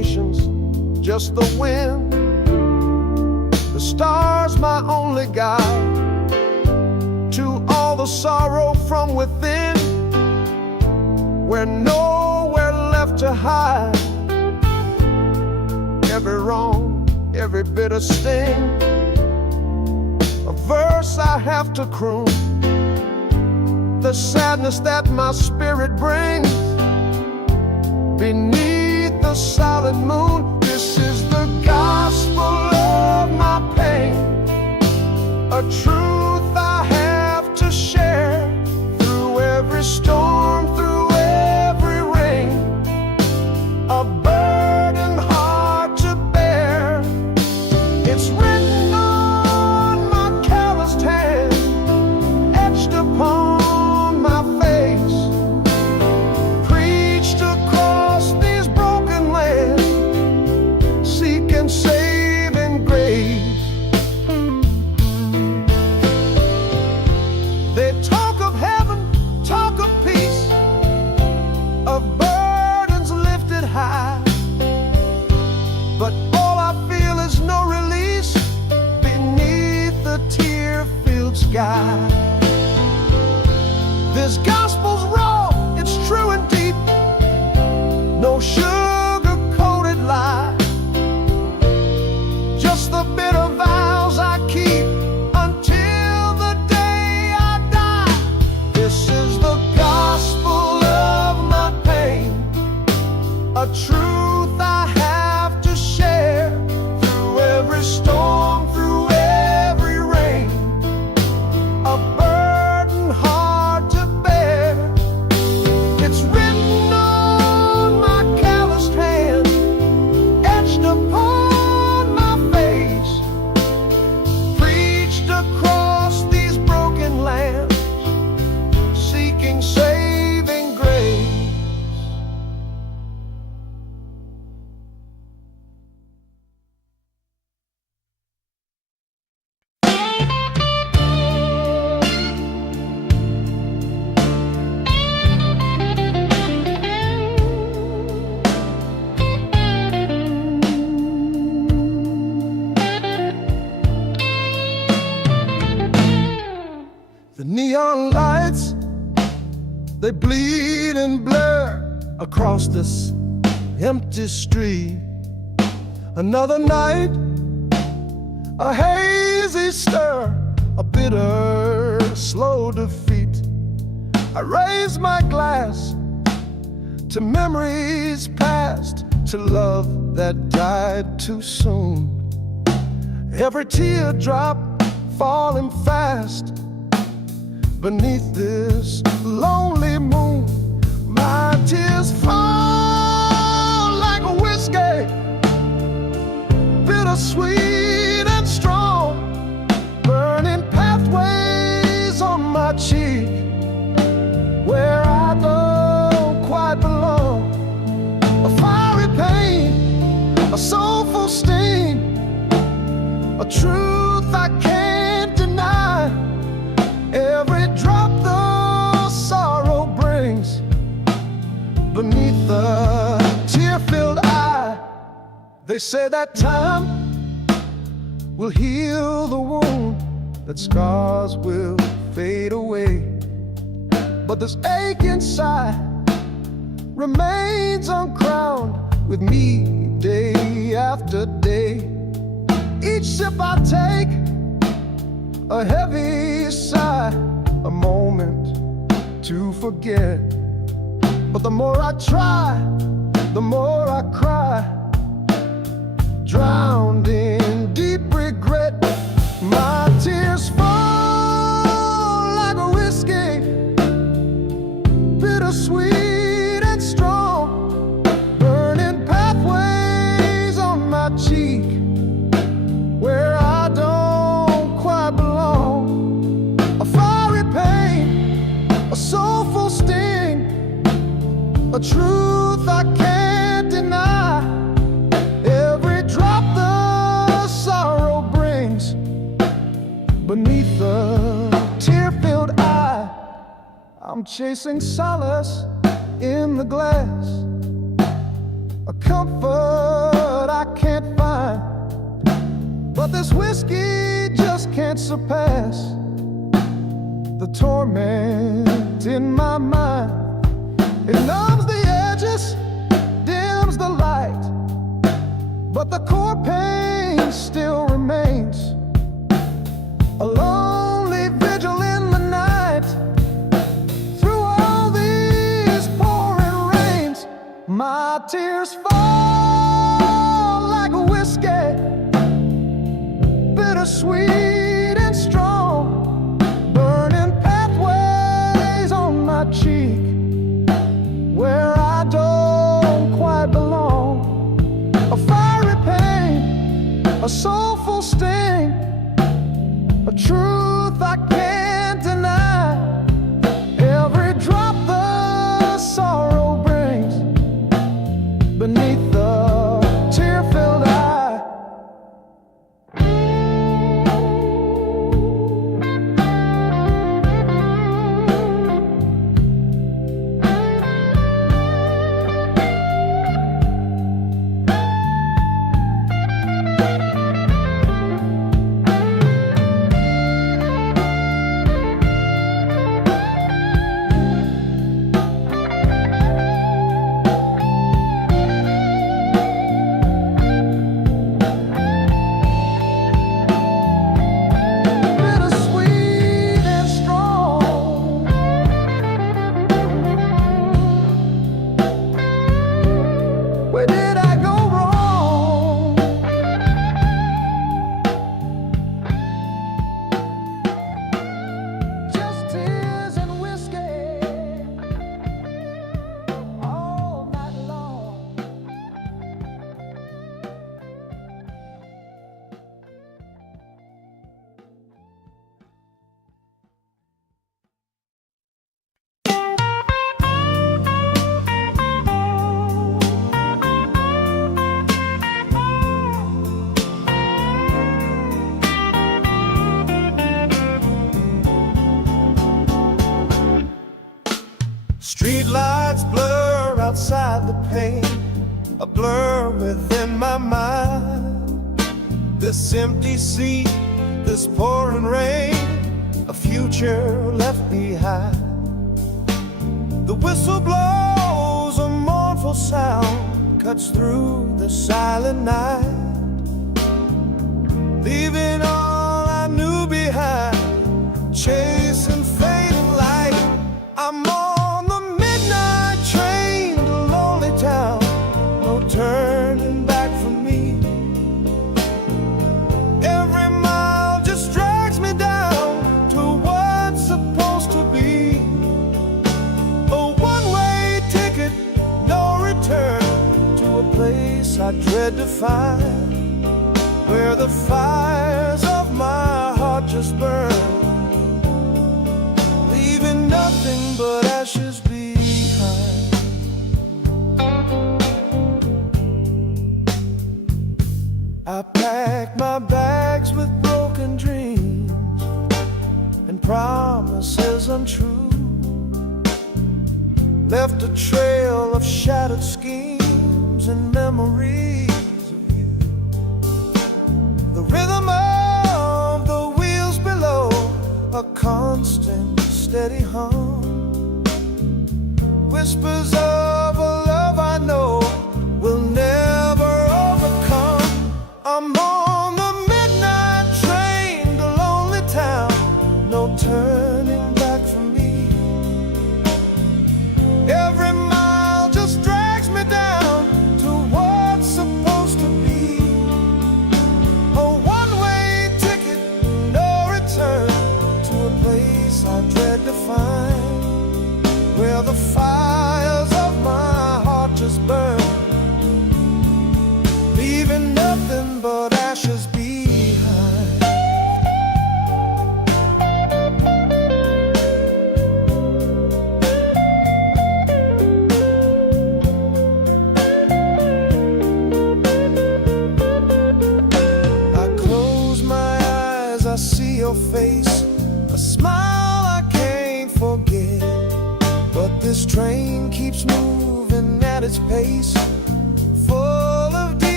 constellations, just the wind. The stars my only guide to all the sorrow from within. We're nowhere left to hide. Every wrong, every bitter sting, a verse I have to croon. The sadness that my spirit brings beneath the solid moon. This is the gospel of my pain, a truth I have to share. Through every storm, through every rain, a burden hard to bear. It's written on my calloused hand, etched upon my face, preached across these broken lands, seeking saving grace. They talk of heaven, talk of peace, of burdens lifted high, but all I feel is no release beneath the tear-filled sky. This gospel's raw, it's true and deep, no sugar-coated lie, just the bitter vows I keep until the day I die. This is the gospel of my pain, a truth I have to share. Through every storm, through every rain, a burden hard to bear. It's written on my calloused hand, etched upon my face, preached across these broken lands, seeking saving grace. The neon lights, they bleed and blur across this empty street. Another night, a hazy stir, a bitter, slow defeat. I raise my glass to memories past, to love that died too soon. Every teardrop falling fast beneath this lonely moon. My tears fall like a whiskey, bittersweet and strong, burning pathways on my cheek where I don't quite belong. A fiery pain, a soulful sting, a truth I can't deny. Every drop the sorrow brings beneath the tear-filled eye. They say that time will heal the wound, that scars will fade away, but this ache inside remains uncrowned with me day after day. Each sip I take, a heavy sigh, a moment to forget. But the more I try, the more I cry, drowned in deep regret. My tears fall like a whiskey, bittersweet and strong, burning pathways on my cheek where I don't quite belong. A fiery pain, a soulful sting, a truth I can't deny. Every drop the sorrow brings beneath the tear-filled eye. I'm chasing solace in the glass, a comfort I can't find, but this whiskey just can't surpass the torment in my mind. It numbs the edges, dims the light, but the core pain still remains. A lonely vigil in the night. Through all these pouring rains, my tears fall like a whiskey, bittersweet and strong, burning pathways on my cheek where I don't quite belong. A fiery pain, a soulful sting, a truth I can't deny. Every drop the sorrow brings beneath the tear-filled eye. Street lights blur outside the pane, a blur within my mind. This empty seat, this pouring rain, a future left behind. The whistle blows, a mournful sound cuts through the silent night, leaving all I knew behind, chasing fading light. I'm on the midnight train to lonely town, no turning back for me. Every mile just drags me down to what's supposed to be. A one-way ticket, no return, to a place I dread to find, where the fires of my heart just burn, leaving nothing but ashes behind. I packed my bags with broken dreams and promises untrue, left a trail of shattered schemes and memories of you. The rhythm of the wheels below, a constant steady hum, whispers of a love I know will never overcome. I'm on the midnight train to lonely town, no turning back for me. Every mile just drags me down to what's supposed to be. A one-way ticket, no return, to a place I dread to find, where the fires of my heart just burn, leaving nothing but ashes behind. I close my eyes, I see your face, a smile I can't forget. But this train keeps moving at its pace,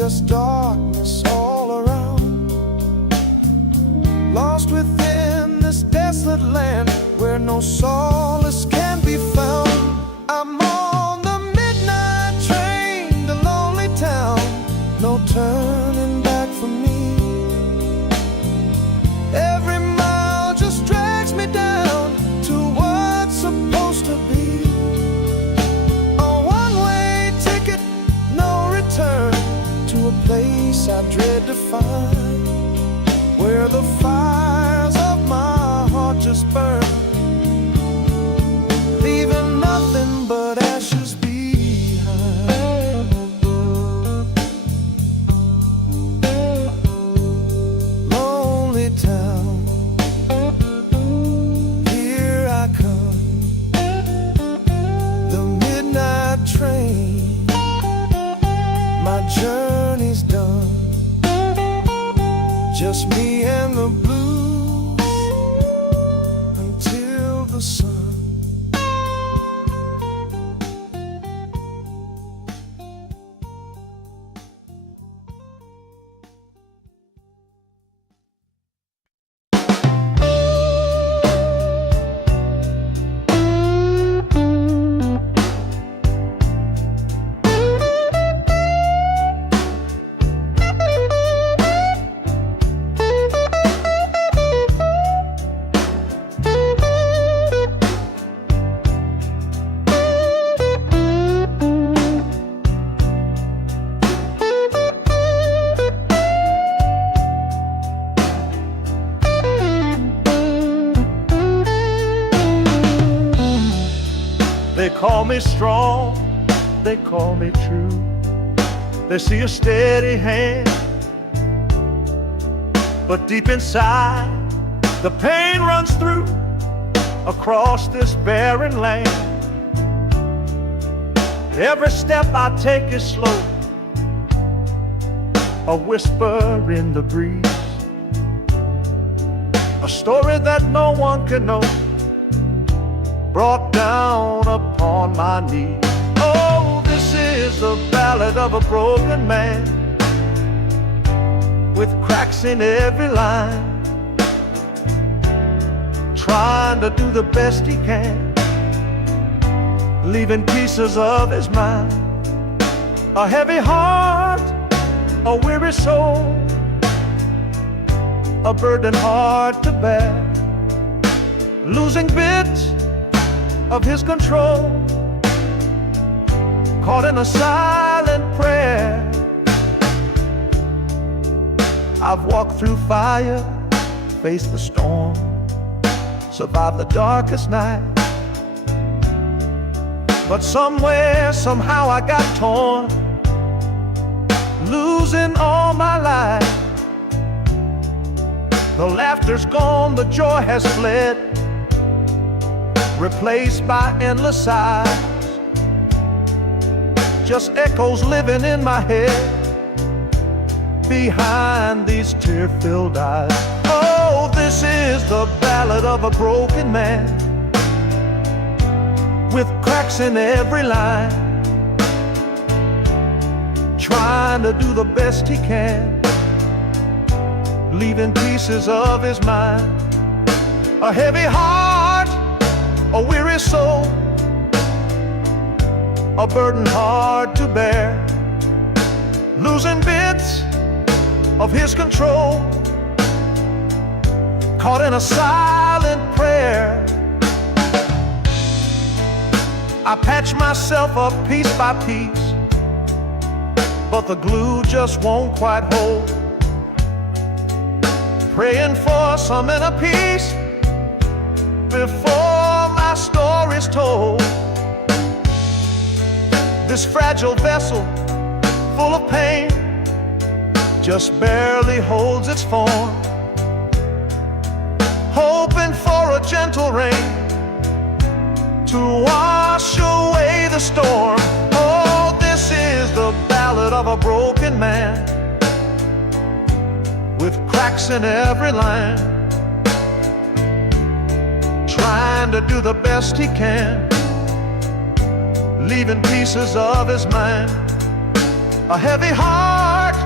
just darkness all around. Lost within this desolate land where no solace can be found. I'm on the midnight train to lonely town, no turning back for me. Every mile just drags me down to what's supposed to be. A one-way ticket, no return, to a place I dread to find, where the fires of my heart just burn, leaving nothing but ashes behind. Lonely town, here I come, the midnight train, my journey's done, just me and the blues until the sun. They call me strong, they call me true. They see a steady hand, but deep inside the pain runs through across this barren land. Every step I take is slow, a whisper in the breeze, a story that no one can know, brought down upon my knees. Oh, this is the ballad of a broken man, with cracks in every line, trying to do the best he can, leaving pieces of his mind. A heavy heart, a weary soul, a burden hard to bear, losing bits of his control, caught in a silent prayer. I've walked through fire, faced the storm, survived the darkest night, but somewhere, somehow I got torn, losing all my life. The laughter's gone, the joy has fled, replaced by endless sighs, just echoes living in my head behind these tear-filled eyes. Oh, this is the ballad of a broken man, with cracks in every line, trying to do the best he can, leaving pieces of his mind. A heavy heart, a weary soul, a burden hard to bear, losing bits of his control, caught in a silent prayer. I patch myself up piece by piece, but the glue just won't quite hold, praying for some inner peace before my story's told. This fragile vessel, full of pain, just barely holds its form, hoping for a gentle rain to wash away the storm. Oh, this is the ballad of a broken man, with cracks in every line, trying to do the best he can, leaving pieces of his mind. A heavy heart,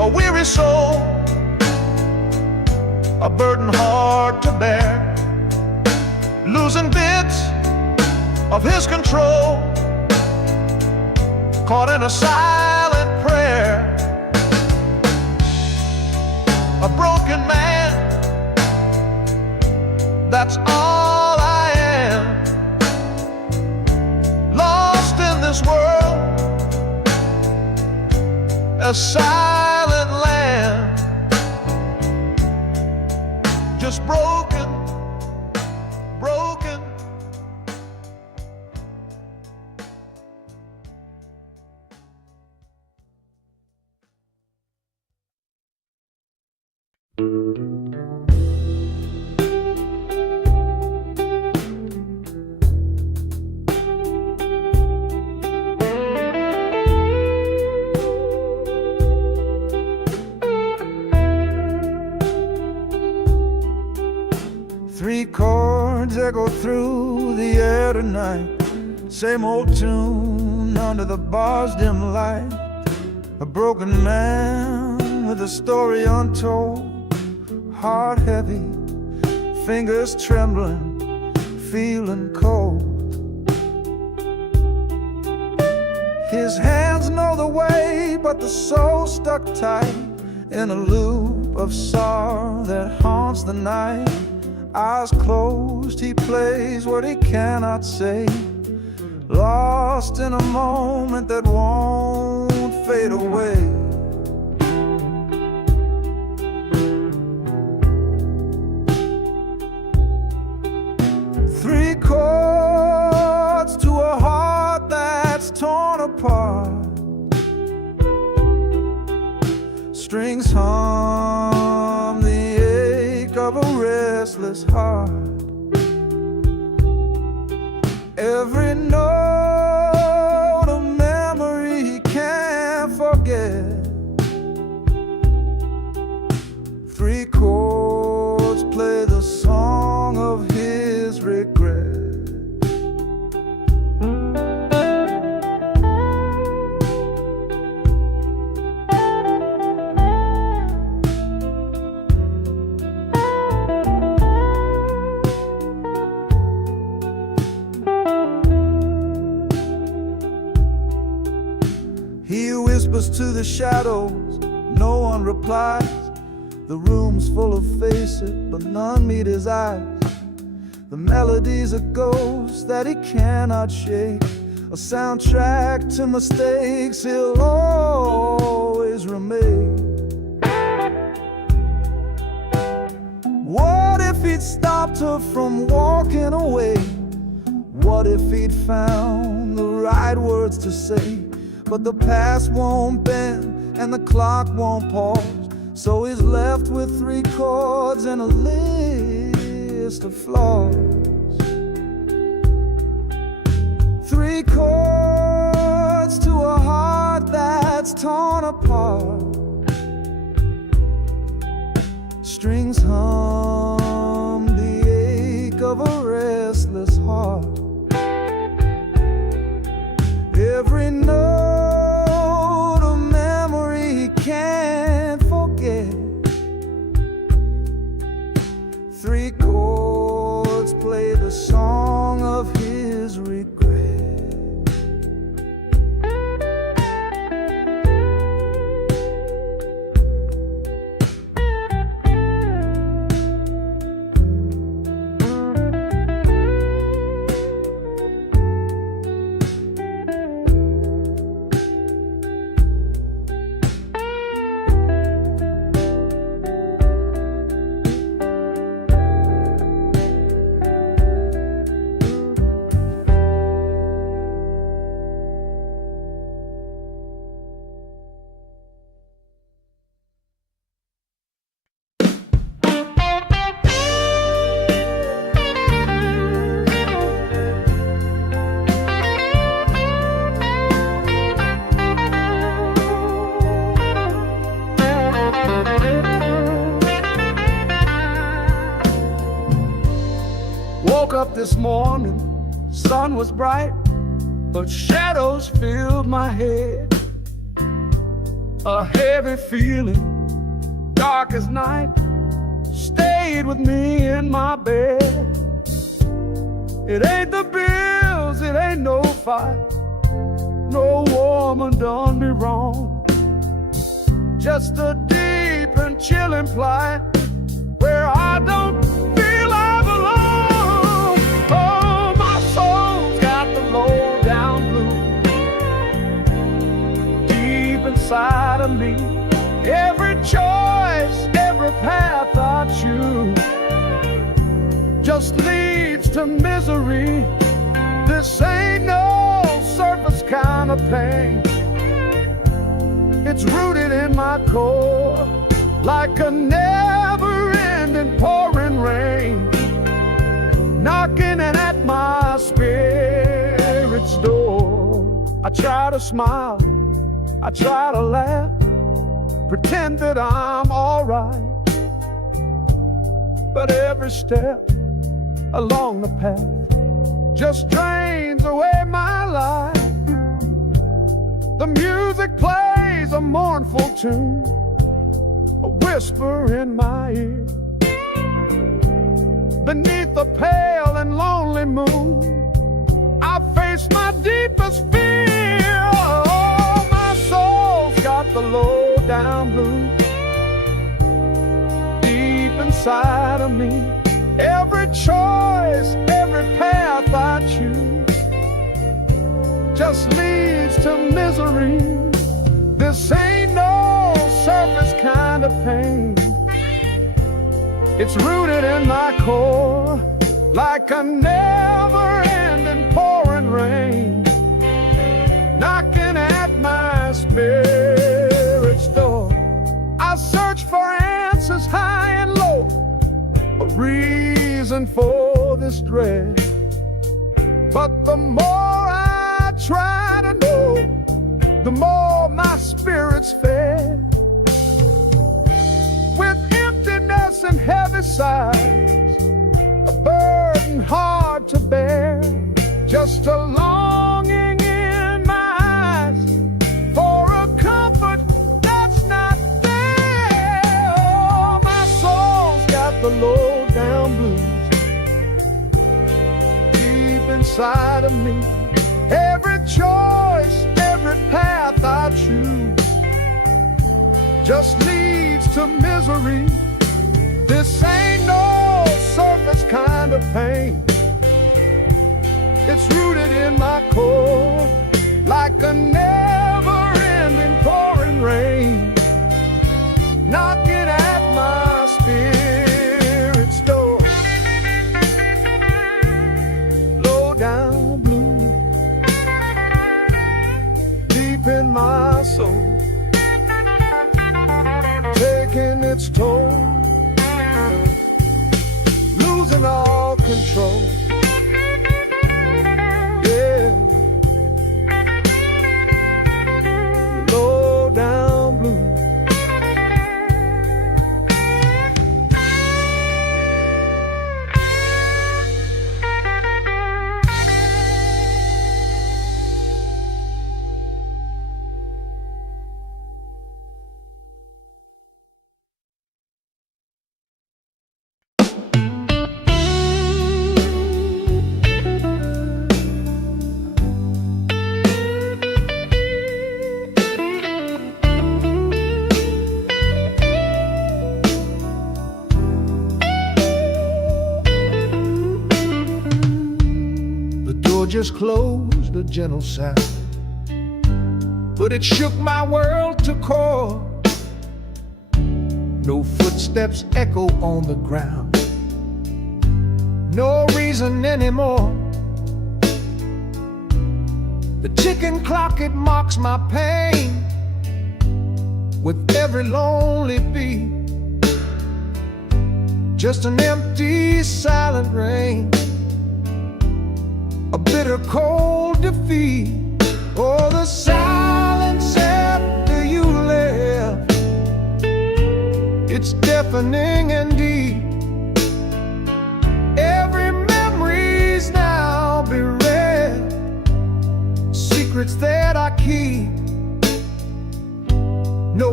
a weary soul, a burden hard to bear, losing bits of his control, caught in a silent prayer, a broken man, that's all I am, lost in this world, a silent land, just broken, broken. Three chords echo through the air tonight. Same old tune under the bar's dim light. A broken man with a story untold. Heart heavy, fingers trembling, feeling cold. His hands know the way, but the soul stuck tight in a loop of sorrow that haunts the night. Eyes closed, he plays what he cannot say, lost in a moment that won't fade away. Three chords to a heart that's torn apart. Strings hum the ache of a restless heart. Every note a memory he can't forget. Three chords play the song of his regret. He whispers to the shadows, no one replies. The room's full of faces, but none meet his eyes. The melody's a ghost that he cannot shake, a soundtrack to mistakes he'll always remake. What if he'd stopped her from walking away? What if he'd found the right words to say? But the past won't bend and the clock won't pause, so he's left with three chords and a list of flaws. Three chords to a heart that's torn apart. Strings hum the ache of a restless heart. Every note a memory he can't forget. Three chords play the song of his regret. Woke up this morning, sun was bright, but shadows filled my head. A heavy feeling, dark as night, stayed with me in my bed. It ain't the bills, it ain't no fight, no woman done me wrong. Just a deep and chilling plight where I don't feel I belong. Oh, my soul's got the low down blues deep inside of me. Every choice, every path I choose just leads to misery. This ain't no surface kind of pain. It's rooted in my core like a never-ending pouring rain, knocking at my spirit's door. I try to smile, I try to laugh, pretend that I'm alright, but every step along the path just drains away my life. The music plays a mournful tune, a whisper in my ear. Beneath the pale and lonely moon, I face my deepest fear. Oh, my soul's got the low down blues deep inside of me. Every choice, every path I choose just leads to misery. This ain't no surface kind of pain. It's rooted in my core like a never-ending pouring rain, knocking at my spirit's door. I search for answers high and low, a reason for this dread, but the more I try to know, the more my spirit's fed. With emptiness and heavy sighs, a burden hard to bear, just a longing in my eyes for a comfort that's not there. Oh, my soul's got the low down blues deep inside of me. Every choice, every path I choose just leads to misery. This ain't no surface kind of pain. It's rooted in my core like a never-ending pouring rain, knocking at my spirit's door. Low down blue deep in my soul, taking its toll, losing all control. Yeah, low down blue. Just closed, a gentle sound, but it shook my world to core. No footsteps echo on the ground, no reason anymore. The ticking clock, it mocks my pain with every lonely beat. Just an empty, silent rain, a bitter cold defeat. Oh, the silence after you left, it's deafening and deep. Every memory's now bereft, secrets that I keep.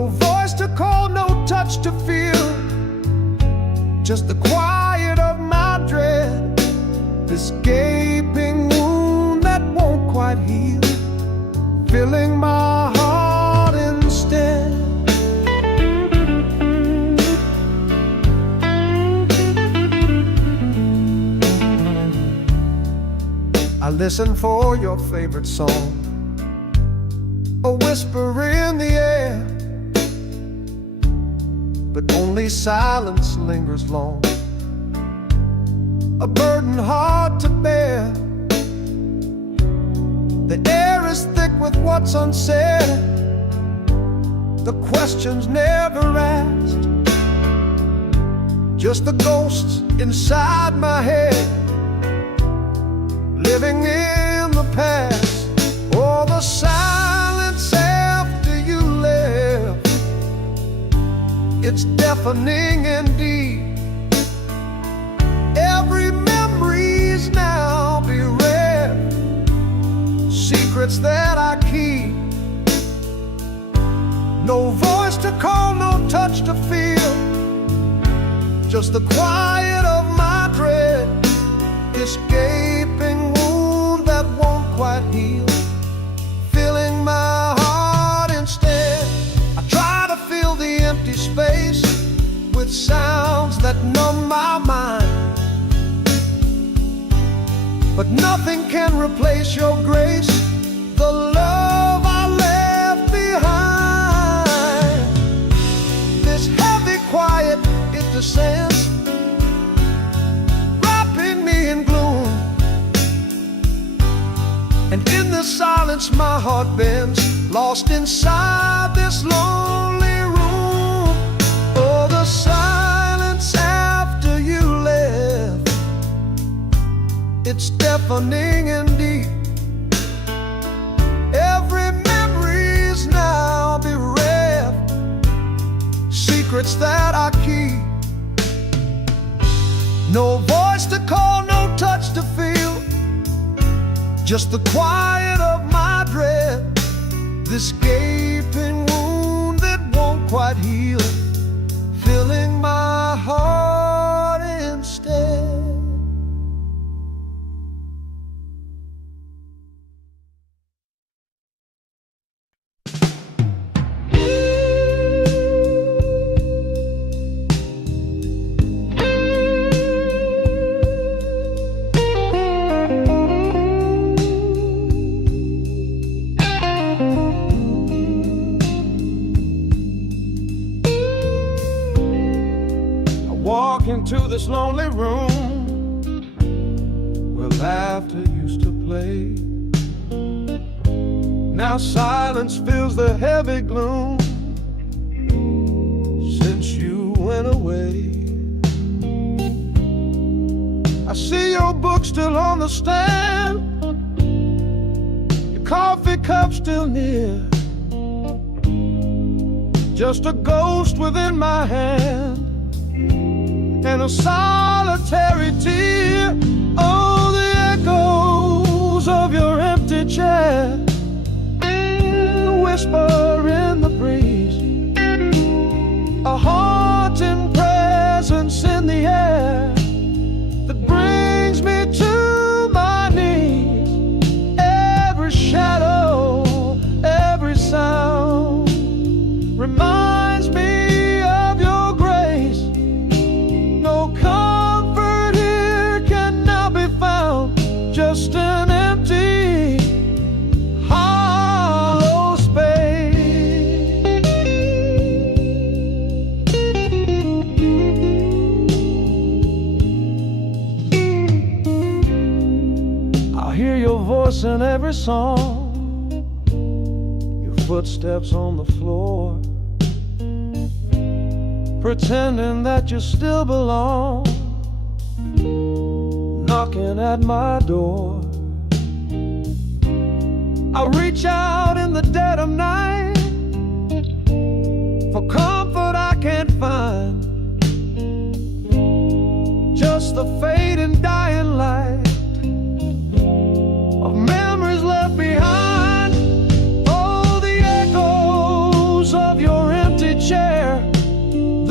touch to feel, just the quiet of my dread, this gaping wound that won't quite heal, filling my heart instead. I listen for your favorite song, a whisper in the air, but only silence lingers long, a burden hard to bear. The air is thick with what's unsaid, the questions never asked, just the ghosts inside my head, living in the past. Oh, the silence after you left, it's deafening indeed. Every memory's now bereft, secrets that I keep. No voice to call, no touch to feel, just the quiet of my dread, this gaping wound that won't quite heal, filling my heart instead. I try to fill the empty space with sounds that numb my mind, but nothing can replace your grace, the love I left behind. This heavy quiet, it descends, wrapping me in gloom, and in the silence my heart bends, lost inside this lonely room. Oh, the silence after you left, it's deafening indeed. Every memory's now bereft, secrets that I keep. No voice to call, no touch to feel, just the quiet of my dread, this gaping wound that won't quite heal, filling my heart instead. Into this lonely room where laughter used to play. Now silence fills the heavy gloom since you went away. I see your book still on the stand, your coffee cup still near, just a ghost within my hand and a solitary tear. Oh, the echoes of your empty chair, a whisper in the breeze, a haunting presence in the air that brings me to my knees. Every shadow, every sound reminds me of your grace. No comfort here can now be found, just an empty, hollow space. I hear your voice in every song, your footsteps on the floor, pretending that you still belong, knocking at my door. I reach out in the dead of night for comfort I can't find, just the fading dying light of memories left behind. Oh, the echoes of your empty chair,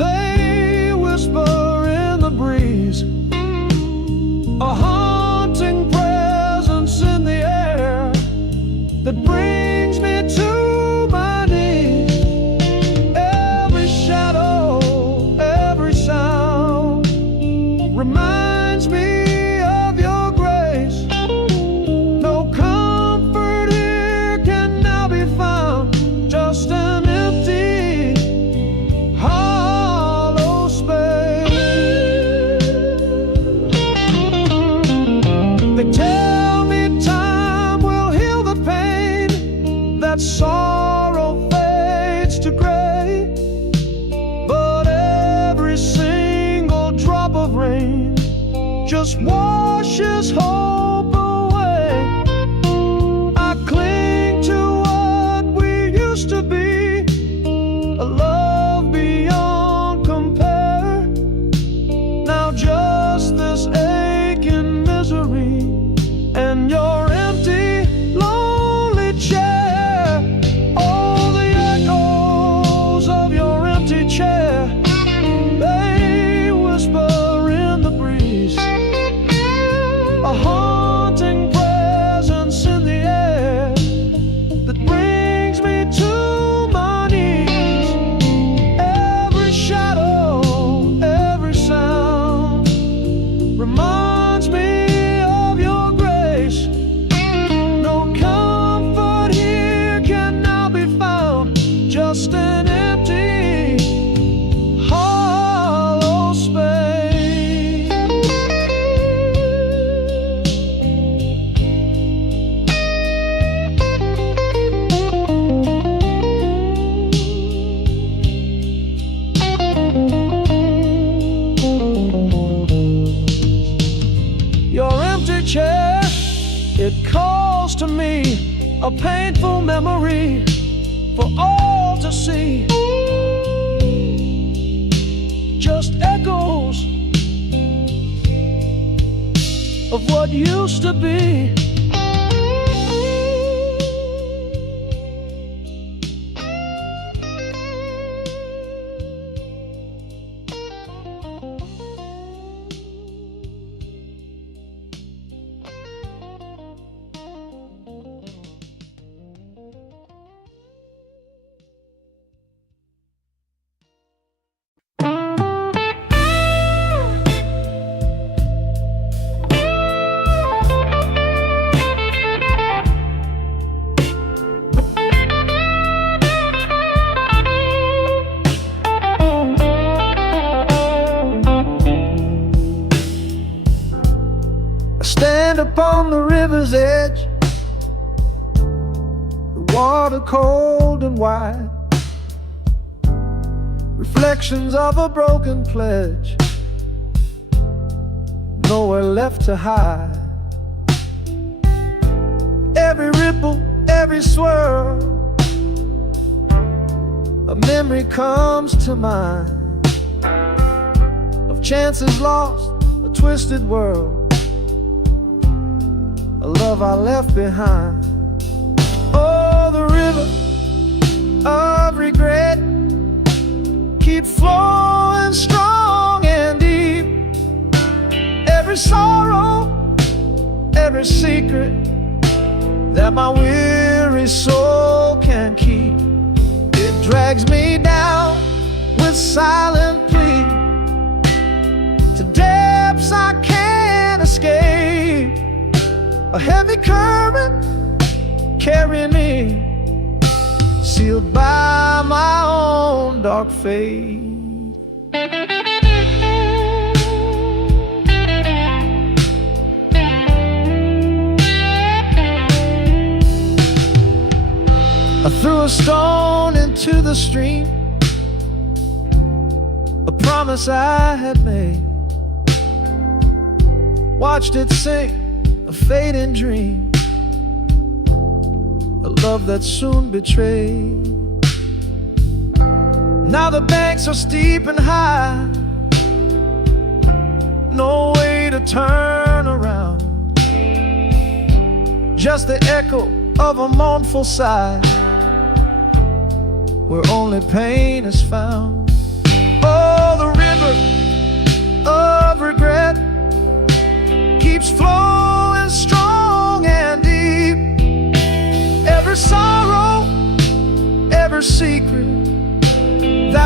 breeze, a haunting presence in the air that brings me to my knees. Every shadow, every sound reminds me of your grace. No comfort here can now be found, just an empty, hollow space. They tell me time will heal the pain, that sorrow fades to gray, but every single drop of rain just washes hope away. I cling to what we used to be, a love beyond compare. Now just this aching misery and your empty, lonely chair. All the echoes of your empty chair, they whisper in the breeze, a haunting presence in the air that brings me to my knees. Every shadow, every sound reminds me of your grace. No comfort here can now be found, just an empty, hollow space. Your empty chair, it calls to me, a painful memory for all to see. Just echoes of what used to be. I stand upon the river's edge, the water cold and wide, reflections of a broken pledge, nowhere left to hide. Every ripple, every swirl, a memory comes to mind of chances lost, a twisted world, a love I left behind. Oh, the river of regret keeps flowing strong and deep. Every sorrow, every secret that my weary soul can keep, it drags me down with silent plea to depths I can't escape. A heavy current carrying me, sealed by my own dark fate. I threw a stone into the stream, a promise I had made, watched it sink, a fading dream, a love that soon betrayed. Now the banks are steep and high, no way to turn around, just the echo of a mournful sigh, where only pain is found. Oh, the river of regret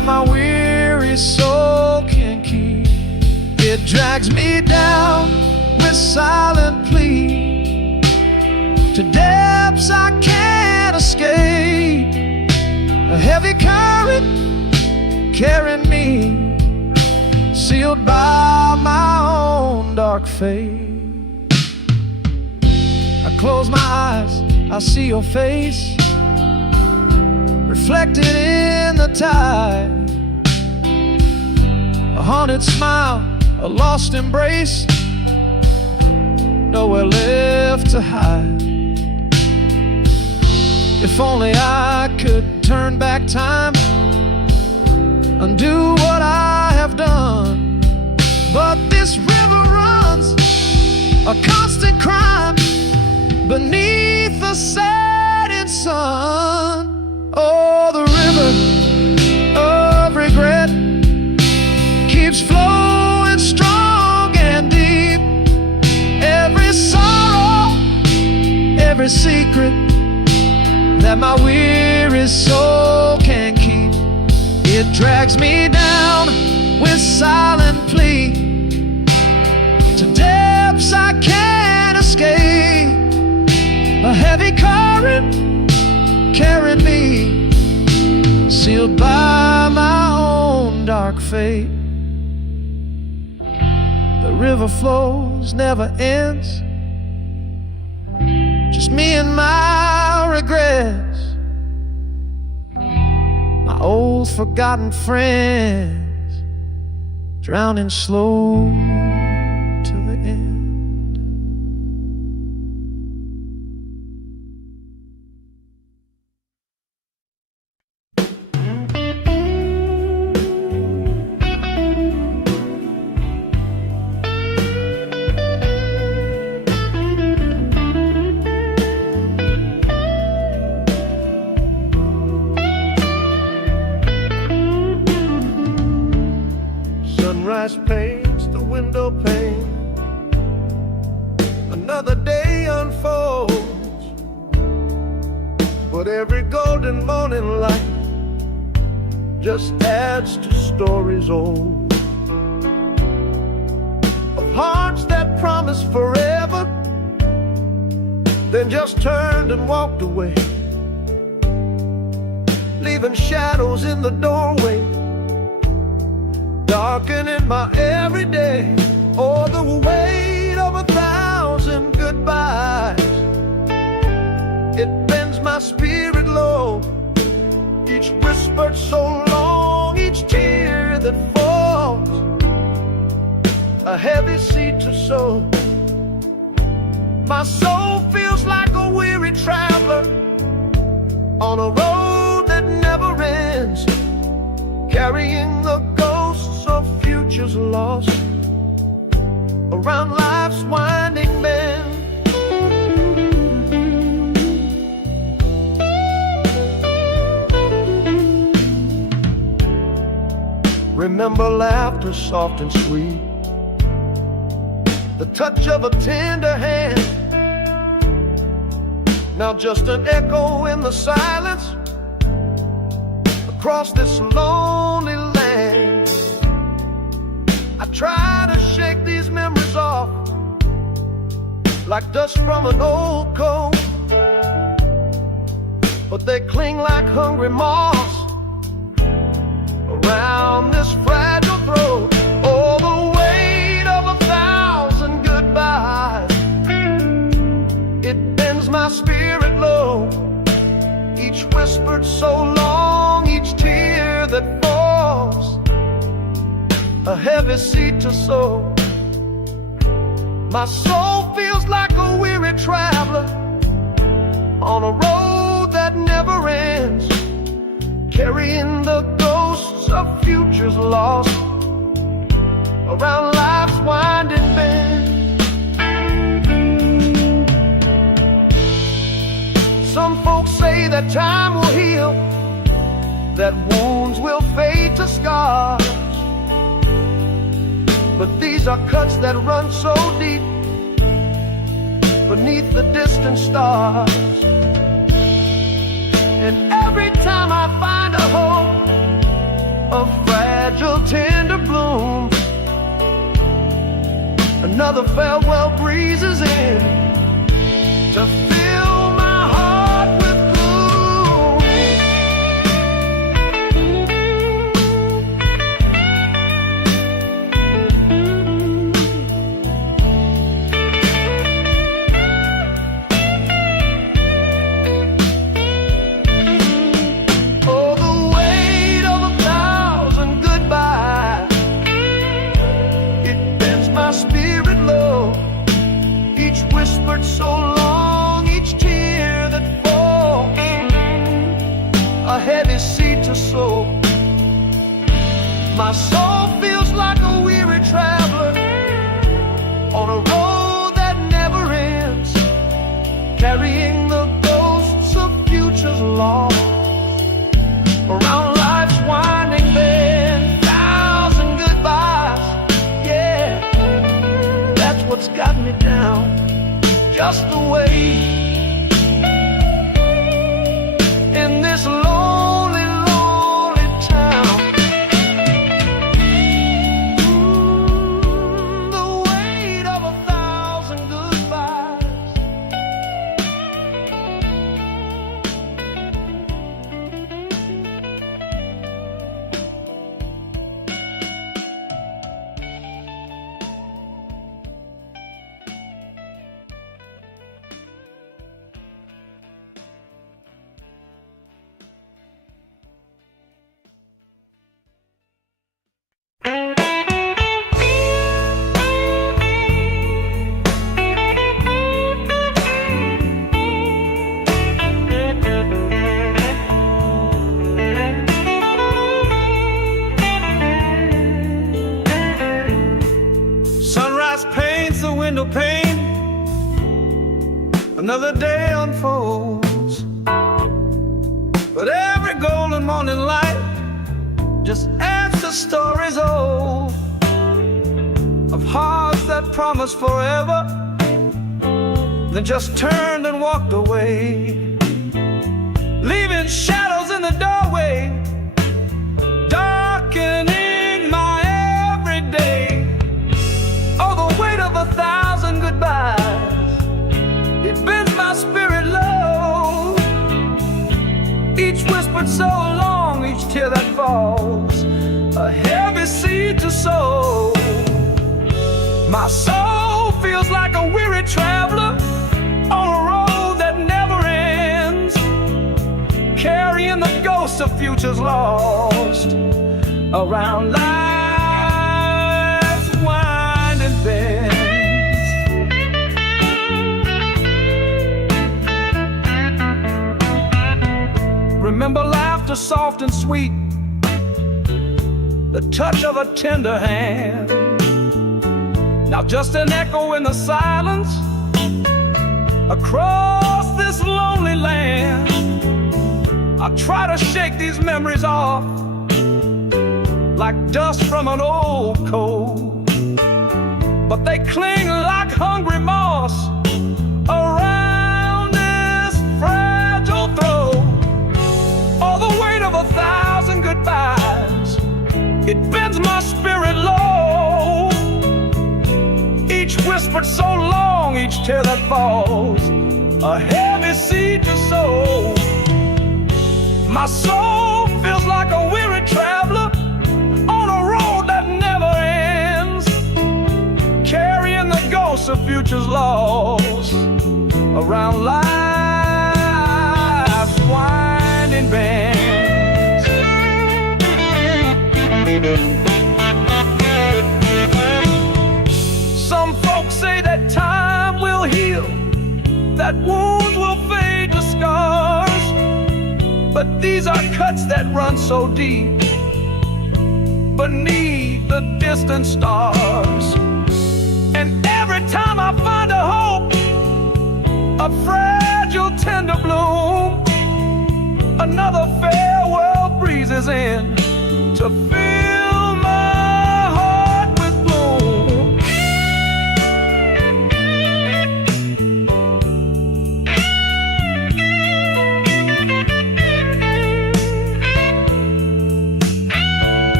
that my weary soul can keep. It drags me down with silent plea to depths I can't escape. A heavy current carrying me, sealed by my own dark fate. I close my eyes, I see your face reflected in the tide. A haunted smile, a lost embrace, nowhere left to hide. If only I could turn back time, undo what I have done. But this river runs a constant crime beneath the setting sun. Oh, the river of regret keeps flowing strong and deep. Every sorrow, every secret that my weary soul can keep, it drags me down with silent plea to depths I can't escape. A heavy current carried me, sealed by my own dark fate. The river flows, never ends, just me and my regrets, my old forgotten friends, drowning slow till the end. Sunrise paints the window pane, another day unfolds, but every golden morning light just adds to stories old, of hearts that promised forever, then just turned and walked away, leaving shadows in the doorway, darkening my everyday. Oh, the weight of 1,000 goodbyes, it bends my spirit low. Each whispered so long, each tear that falls, a heavy seed to sow. My soul feels like a weary traveler on a road that never ends, carrying the ghosts of futures lost around life's winding bend. Remember laughter soft and sweet, the touch of a tender hand, now just an echo in the silence across this lonely land. I try to shake these memories off like dust from an old coat, but they cling like hungry moths around this fragile throat. Oh, the weight of 1,000 goodbyes, it bends my spirit low. Each whispered so long, each tear that falls, a heavy seed to sow. My soul feels like a weary traveler on a road that never ends, carrying the ghosts of futures lost around life's winding bend. Some folks say that time will heal, that wounds will fade to scars, but these are cuts that run so deep beneath the distant stars. And every time I find a hope, a fragile, tender bloom. Another farewell breezes in to fill my heart with gloom. Oh, the weight of 1,000 goodbyes, it bends my spirit low. Each whispered so long, each tear that falls, a heavy seed to sow. My soul feels like a weary traveler on a road that never ends, carrying the ghosts of futures lost around life's winding bend. 1,000 goodbyes, yeah, that's what's got me down. Just the way in this lonely, lonely town. The weight of 1,000 goodbyes. Sunrise paints the window pane, another day unfolds, but every golden morning light just adds to stories old of hearts that promised forever, then just turned and walked away, leaving shadows in the doorway, darkening my everyday. Oh, the weight of 1,000 goodbyes, it bends my spirit low. Each whispered so long, each tear that falls, a heavy seed to sow. My soul feels like a weary traveler on a road that never ends, carrying the ghosts of futures lost around life's winding bends. Remember laughter soft and sweet, the touch of a tender hand. Now just an echo in the silence across this lonely land. I try to shake these memories off like dust from an old coat, but they cling like hungry moss around this fragile throat. Oh, the weight of 1,000 goodbyes, it bends my spirit low. Each whispered so long, each tear that falls, a heavy seed to sow. My soul feels like a weary traveler on a road that never ends, carrying the ghosts of futures lost around life's winding bends. Some folks say that time will heal, that wounds will fade to scars, but these are cuts that run so deep beneath the distant stars. And every time I find a hope, a fragile tender bloom, another farewell breezes in to fill my heart with gloom.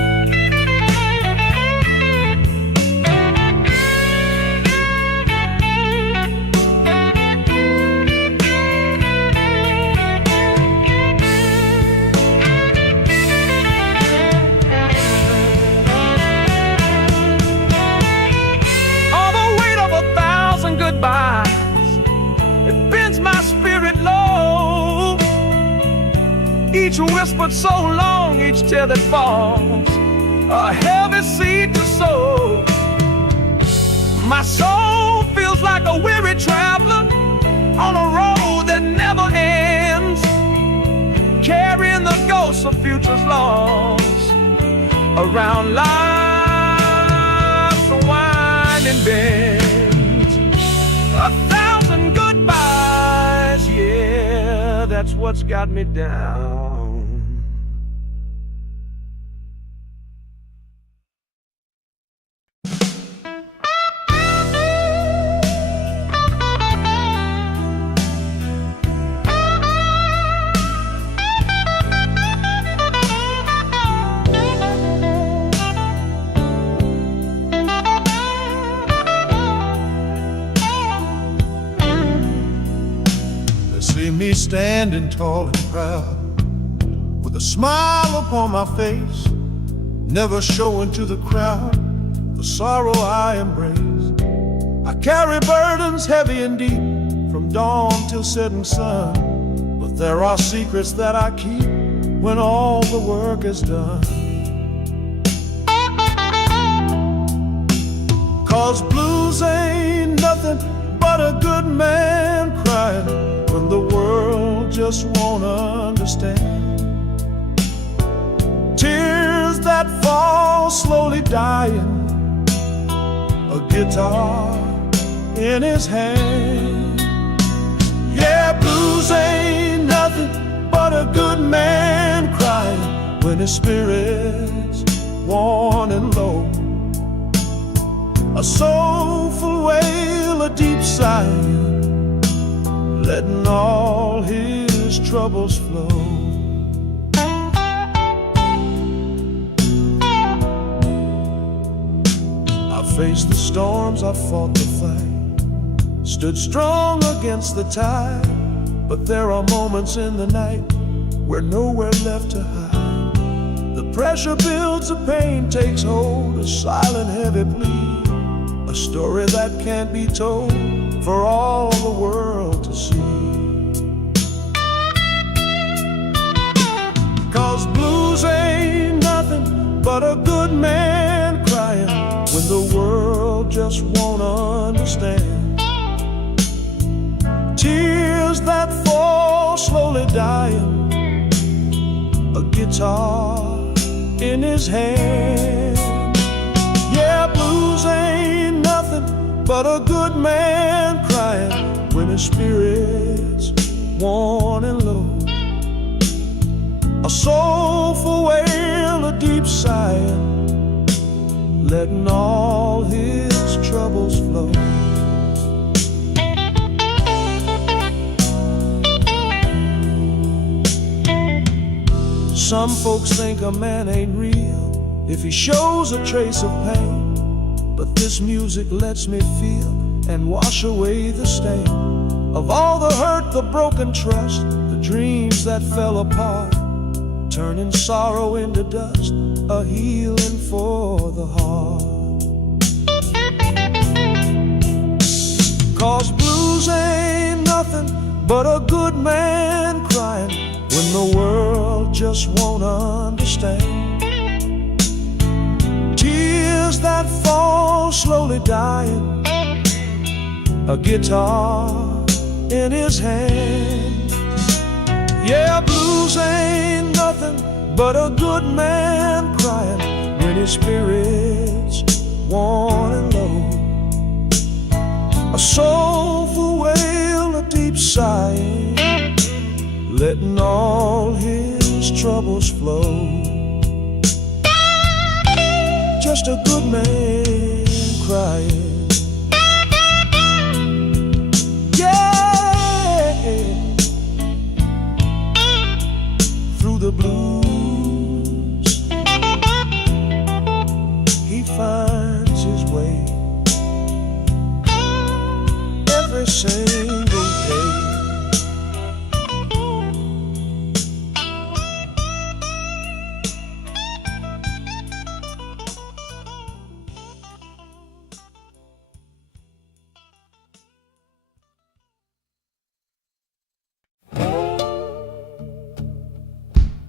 Each whispered so long, each tear that falls, a heavy seed to sow. My soul feels like a weary traveler on a road that never ends, carrying the ghosts of futures lost around life's winding bends. 1,000 goodbyes, yeah, that's what's got me down. Me standing tall and proud, with a smile upon my face, never showing to the crowd the sorrow I embrace. I carry burdens heavy and deep, from dawn till setting sun, but there are secrets that I keep when all the work is done. 'Cause blues ain't nothing but a good man crying when the world just won't understand. Tears that fall slowly dying, a guitar in his hand. Yeah, blues ain't nothing but a good man crying when his spirit's worn and low. A soulful wail, a deep sigh, letting all his troubles flow. I faced the storms, I fought the fight, stood strong against the tide, but there are moments in the night where nowhere left to hide. The pressure builds, the pain takes hold, a silent heavy plea, a story that can't be told for all the world to see. 'Cause blues ain't nothing but a good man crying when the world just won't understand. Tears that fall slowly dying, a guitar in his hand. Yeah, blues ain't nothing but a good man crying when his spirit's worn and low. A soulful wail, a deep sigh, letting all his troubles flow. Some folks think a man ain't real if he shows a trace of pain, but this music lets me feel and wash away the stain of all the hurt, the broken trust, the dreams that fell apart, turning sorrow into dust, a healing for the heart. 'Cause blues ain't nothing but a good man crying when the world just won't understand. Tears that fall slowly dying, a guitar in his hand. Yeah, blues ain't nothing but a good man crying when his spirit's worn and low. A soulful wail, a deep sigh, letting all his troubles flow. Just a good man crying. Yeah, through the blues he finds his way every single day.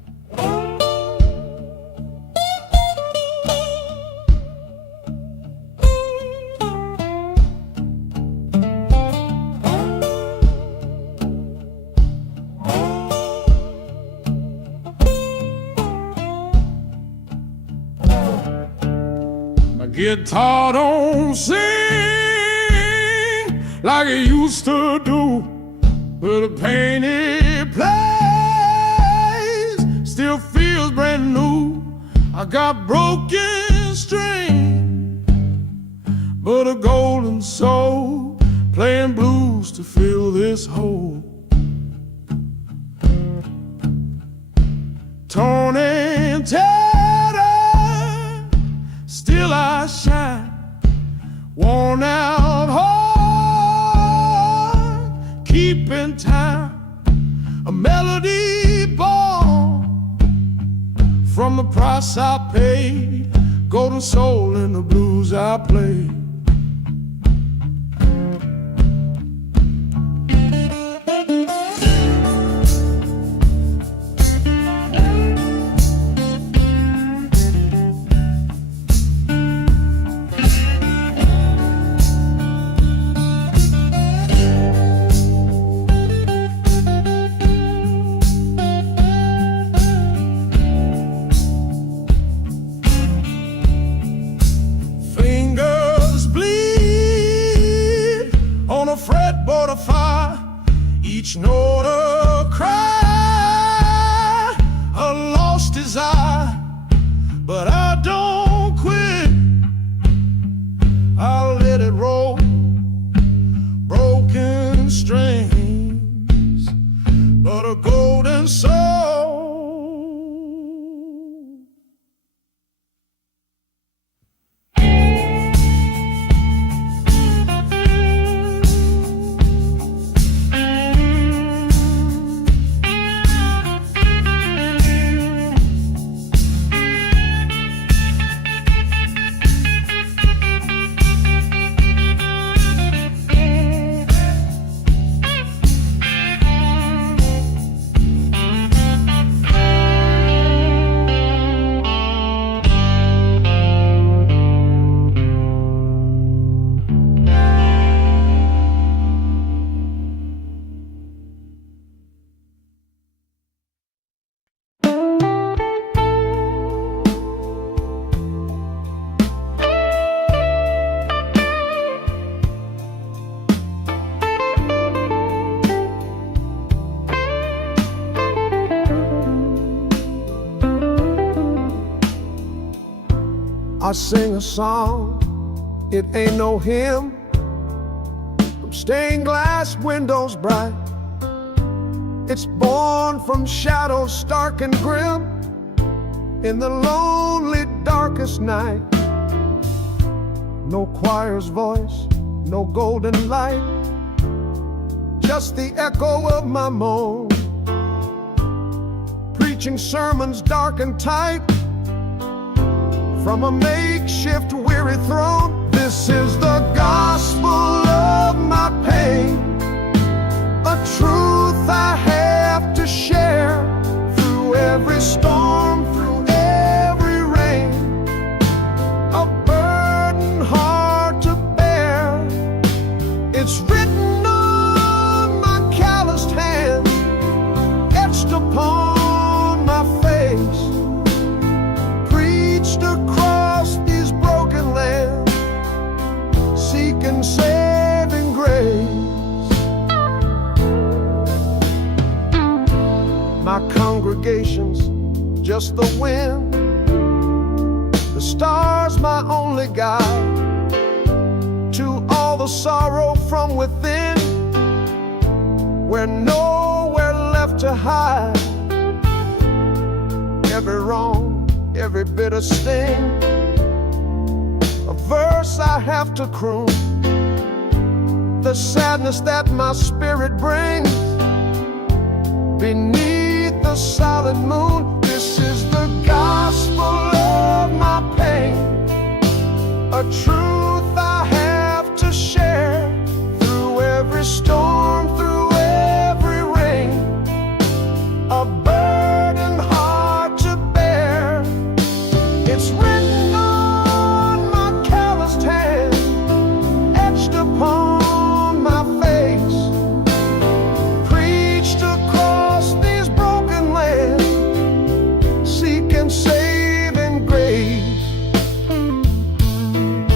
Guitar don't sing like it used to do, but the pain it plays still feels brand new. I got broken strings, but a golden soul, playing blues to fill this hole. Torn and tattered, still I shine. Worn out heart, keeping time. A melody born from the price I paid. Golden soul in the blues I play. Fretboard of fire, each note a cry, a lost desire, but I don't quit. I'll let it roll, broken strings, but a golden soul. I sing a song, it ain't no hymn, from stained glass windows bright. It's born from shadows stark and grim, in the lonely darkest night. No choir's voice, no golden light, just the echo of my moan, preaching sermons dark and tight from a makeshift weary throne. This is the gospel of my pain, a truth I have to share through every storm, through every rain, a burden hard to bear. It's written on my calloused hand, etched upon my face, preached across these broken lands, seeking saving grace. My congregation's just the wind, the stars my only guide to all the sorrow from within, where nowhere left to hide. Every wrong, every bitter sting, a verse I have to croon, the sadness that my spirit brings beneath the solid moon. This is the gospel of my pain, a truth I have to share through every storm, through every rain, a burden hard to bear. It's written on my calloused hand, etched upon my face, preached across these broken lands, seeking saving grace.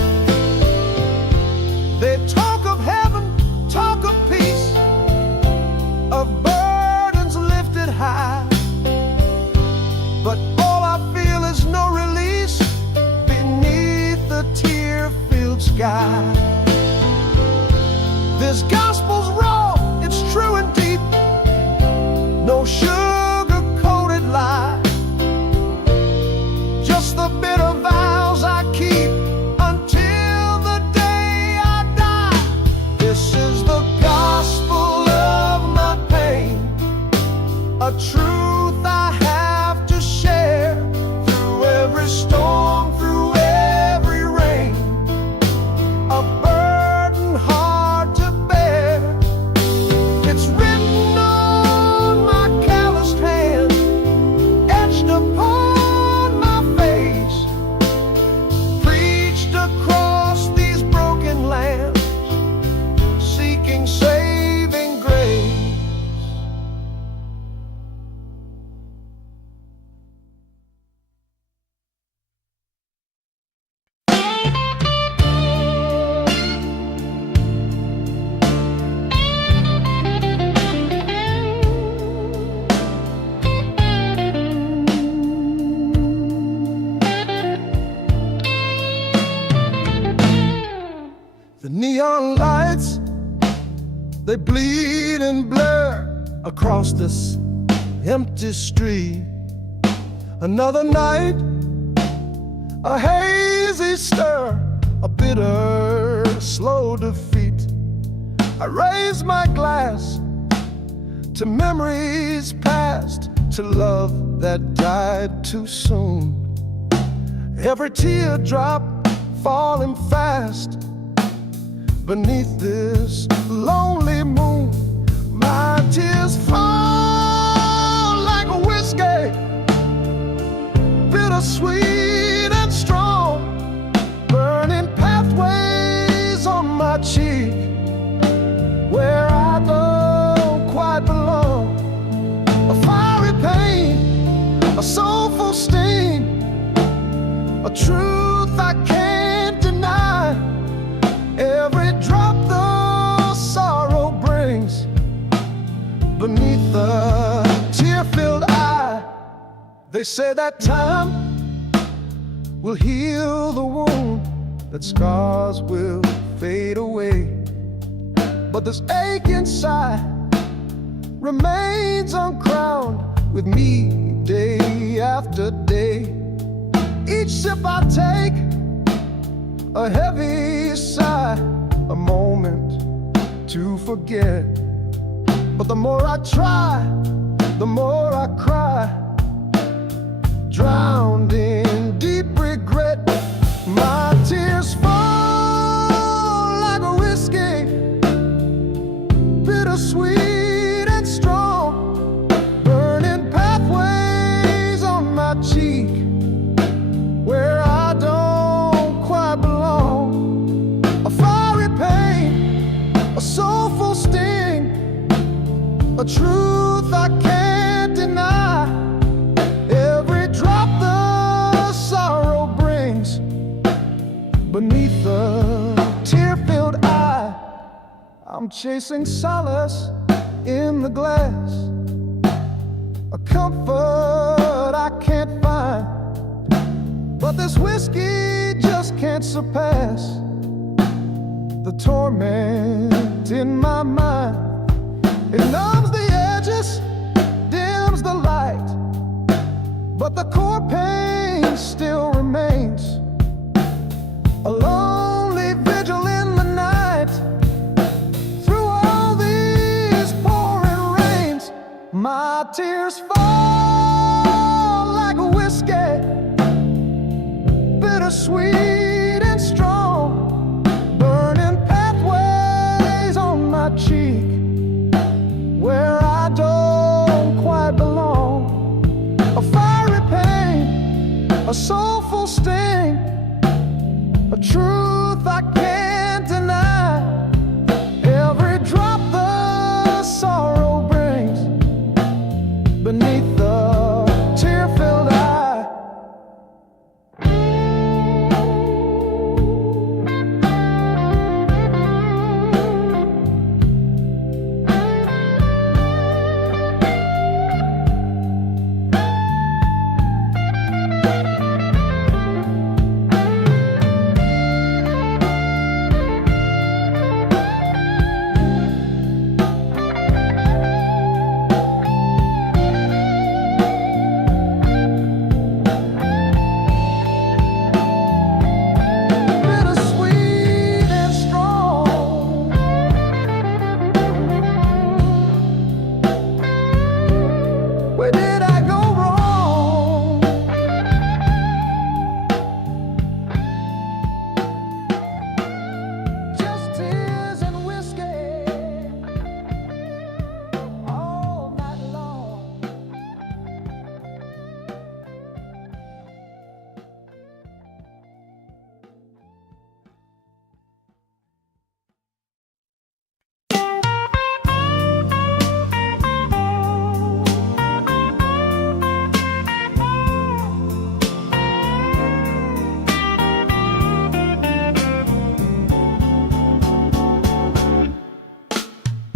They talk of heaven, talk of peace, of burdens lifted high. But all I feel is no release beneath the tear-filled sky. This gospel's raw, it's true and deep, no sugar-coated lie. Just the bitter vows I keep until the day I die. This is the gospel of my pain, a truth I have to share through every storm, through every rain, a burden hard to bear. It's written on my calloused hand, etched upon my face, preached across these broken lands, seeking saving grace. The neon lights, they bleed and blur across this empty street. Another night, a hazy stir, a bitter, slow defeat. I raise my glass to memories past, to love that died too soon. Every teardrop falling fast beneath this lonely moon. My tears fall like a whiskey, bittersweet and strong, burning pathways on my cheek where I don't quite belong. A fiery pain, a soulful sting, a truth I can't deny. Every drop the sorrow brings beneath the tear-filled eye. They say that time will heal the wound, that scars will fade away, but this ache inside remains uncrowned with me day after day. Each sip I take, a heavy sigh, a moment to forget. But the more I try, the more I cry, drowned in deep regret. My tears fall like a whiskey, bittersweet and strong, burning pathways on my cheek where I don't quite belong. A fiery pain, a soulful sting, a truth I can't deny. Every drop the sorrow brings beneath the tear-filled eye. I'm chasing solace in the glass, a comfort I can't find, but this whiskey just can't surpass the torment in my mind. It numbs the edges, dims the light, but the core pain still remains. A lonely vigil in the night, through all these pouring rains. My tears fall like a whiskey, bittersweet and strong, burning pathways on my cheek where I don't quite belong. A fiery pain, a soulful sting, a truth I can't deny. Every drop the sorrow brings beneath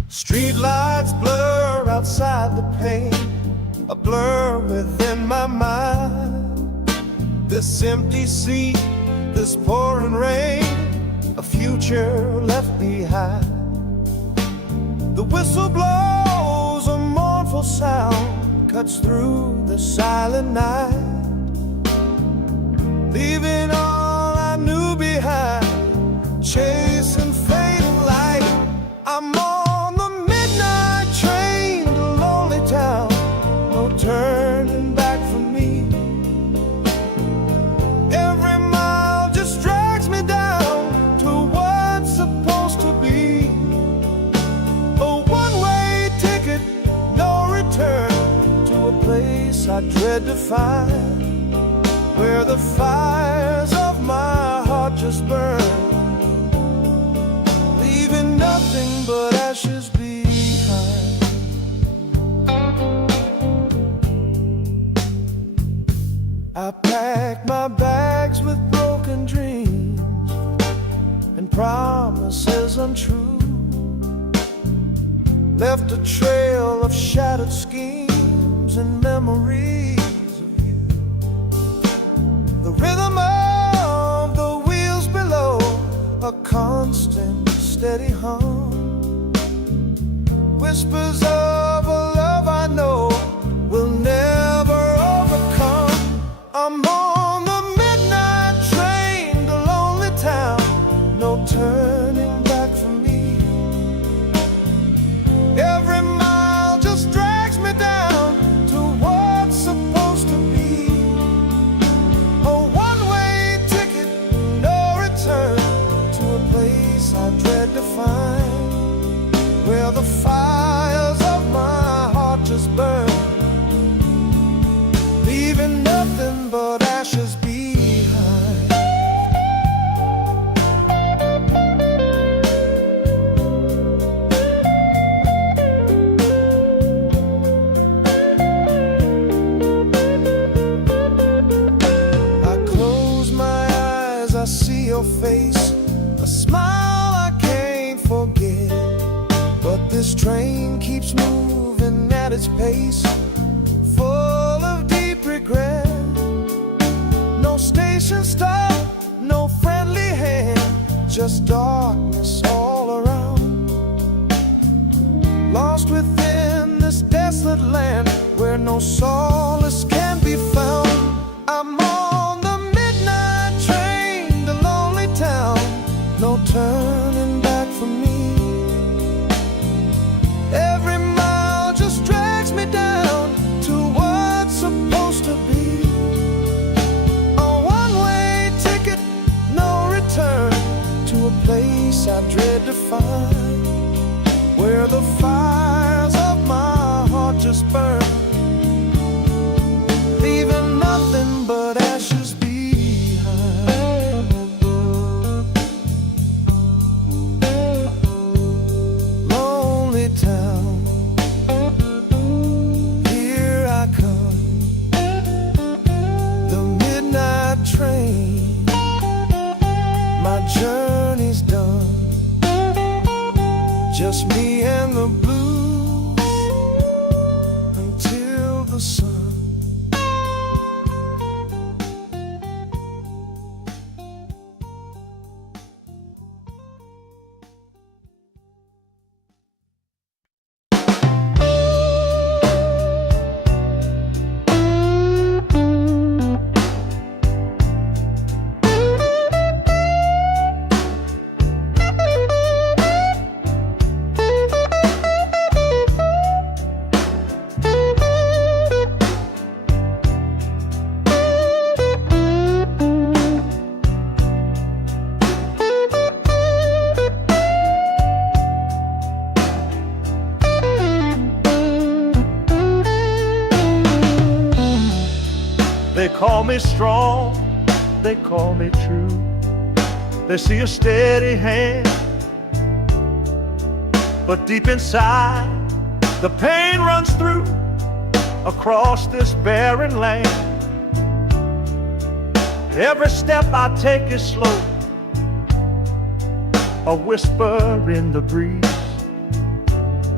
Streetlights blur outside the pane, a blur within my mind. This empty seat, this pouring rain, a future left behind. The whistle blows, a mournful sound cuts through the silent night, leaving all I knew behind, chasing fading light. I'm on the midnight train to lonely town, no turning back for me. Every mile just drags me down to what's supposed to be. A one-way ticket, no return, to a place I dread to find, where the fires of my heart just burn, leaving nothing but ashes behind. I packed my bags with broken dreams and promises untrue, left a trail of shattered schemes and memories of you. The rhythm of the wheels below, a constant steady hum, whispers of a love I know will never overcome. I'm on the midnight train to lonely town, no turning back for me. Every mile just drags me down to what's supposed to be. A one-way ticket, no return, to a place I dread to find, where the fires of my heart just burn, leaving nothing but ashes behind. I close my eyes, I see your face, a smile I can't forget. But this train keeps moving at its pace, full of deep regret. No station stop, no friendly hand, just darkness all around. Lost within this desolate land, where no solace can be found. I'm on the midnight train to lonely town, no turning back for me. Every mile just drags me down to what's supposed to be. A one-way ticket, no return, to a place I dread to find, where the fires of my heart just burn, leaving nothing but ashes behind. Lonely town, here I come, the midnight train, my journey's done, just me and the blues until the sun. They call me strong, they call me true. They see a steady hand, but deep inside the pain runs through across this barren land. Every step I take is slow, a whisper in the breeze.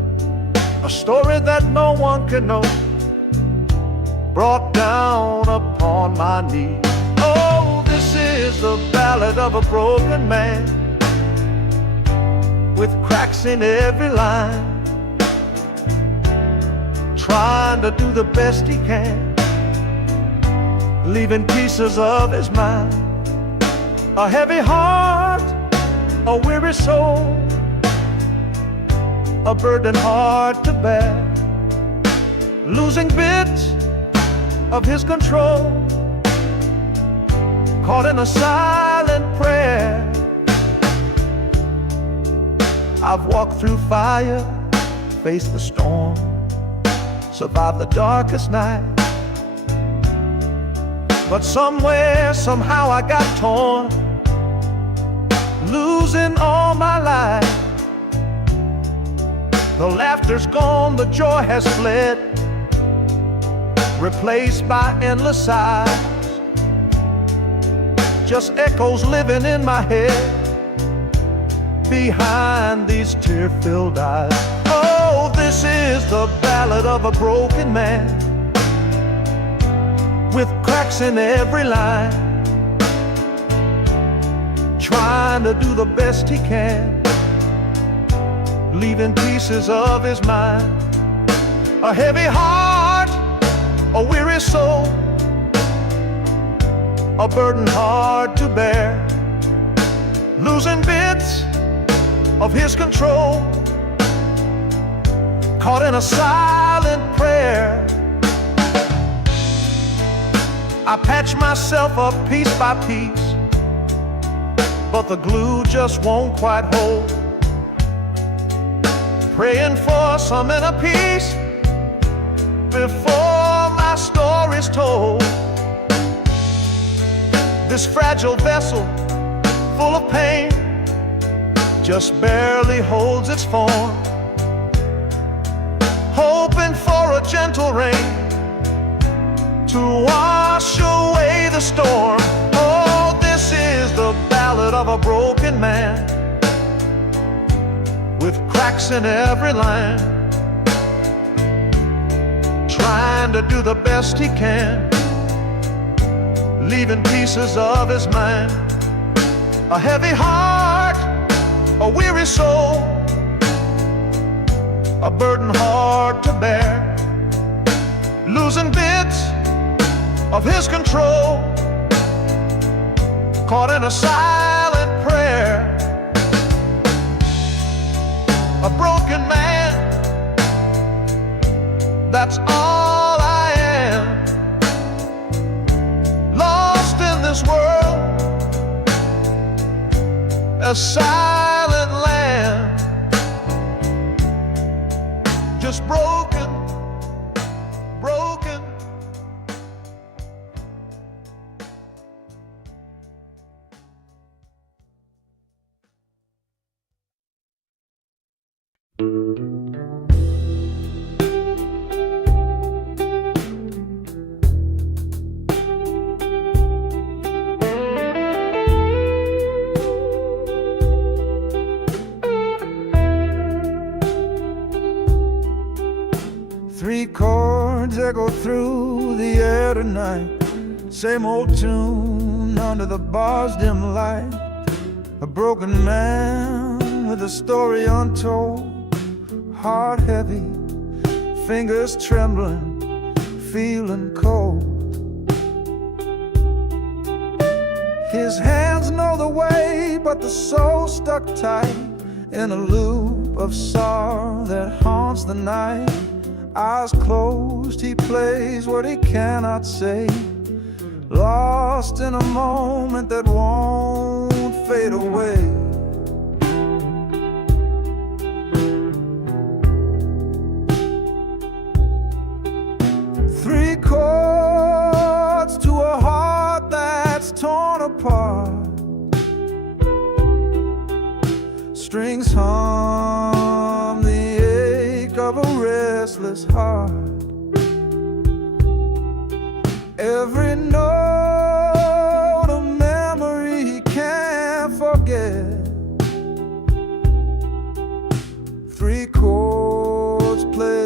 a story that no one can know, brought down upon my knee. Oh, this is the ballad of a broken man, with cracks in every line, trying to do the best he can, leaving pieces of his mind. A heavy heart, a weary soul, a burden hard to bear, losing bits of his control, caught in a silent prayer. I've walked through fire, faced the storm, survived the darkest night, but somewhere, somehow I got torn, losing all my life. The laughter's gone, the joy has fled, replaced by endless sighs, just echoes living in my head behind these tear-filled eyes. Oh, this is the ballad of a broken man, with cracks in every line, trying to do the best he can, leaving pieces of his mind. A heavy heart, a weary soul, a burden hard to bear, losing bits of his control, caught in a silent prayer. I patch myself up piece by piece, but the glue just won't quite hold, praying for some inner peace before my story's told. This fragile vessel, full of pain, just barely holds its form, hoping for a gentle rain to wash away the storm. Oh, this is the ballad of a broken man, with cracks in every line, trying to do the best he can, leaving pieces of his mind. A heavy heart, a weary soul, a burden hard to bear, losing bits of his control, caught in a silent prayer. A broken man, that's all I am, lost in this world, a silent land, just broken, broken. Three chords echo through the air tonight, same old tune under the bar's dim light. A broken man with a story untold, heart heavy, fingers trembling, feeling cold. His hands know the way, but the soul stuck tight in a loop of sorrow that haunts the night. Eyes closed, he plays what he cannot say, lost in a moment that won't fade away. Three chords to a heart that's torn apart, strings hum the ache of a restless heart. Every note a memory he can't forget. Three chords play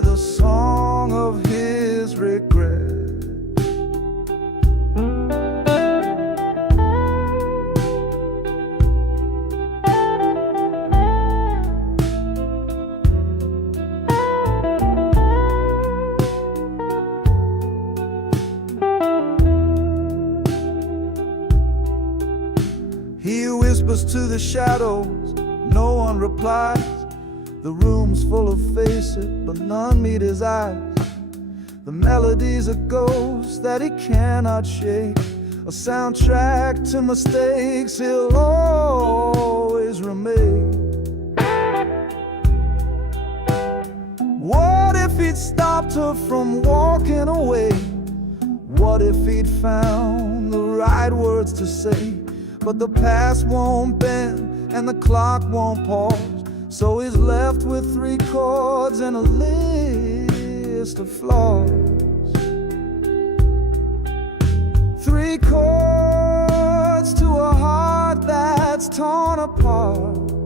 whispers to the shadows, no one replies. The room's full of faces, but none meet his eyes. The melody's a ghost that he cannot shake, a soundtrack to mistakes he'll always remain. What if he'd stopped her from walking away? What if he'd found the right words to say? But the past won't bend and the clock won't pause, so he's left with 3 chords and a list of flaws. 3 chords to a heart that's torn apart.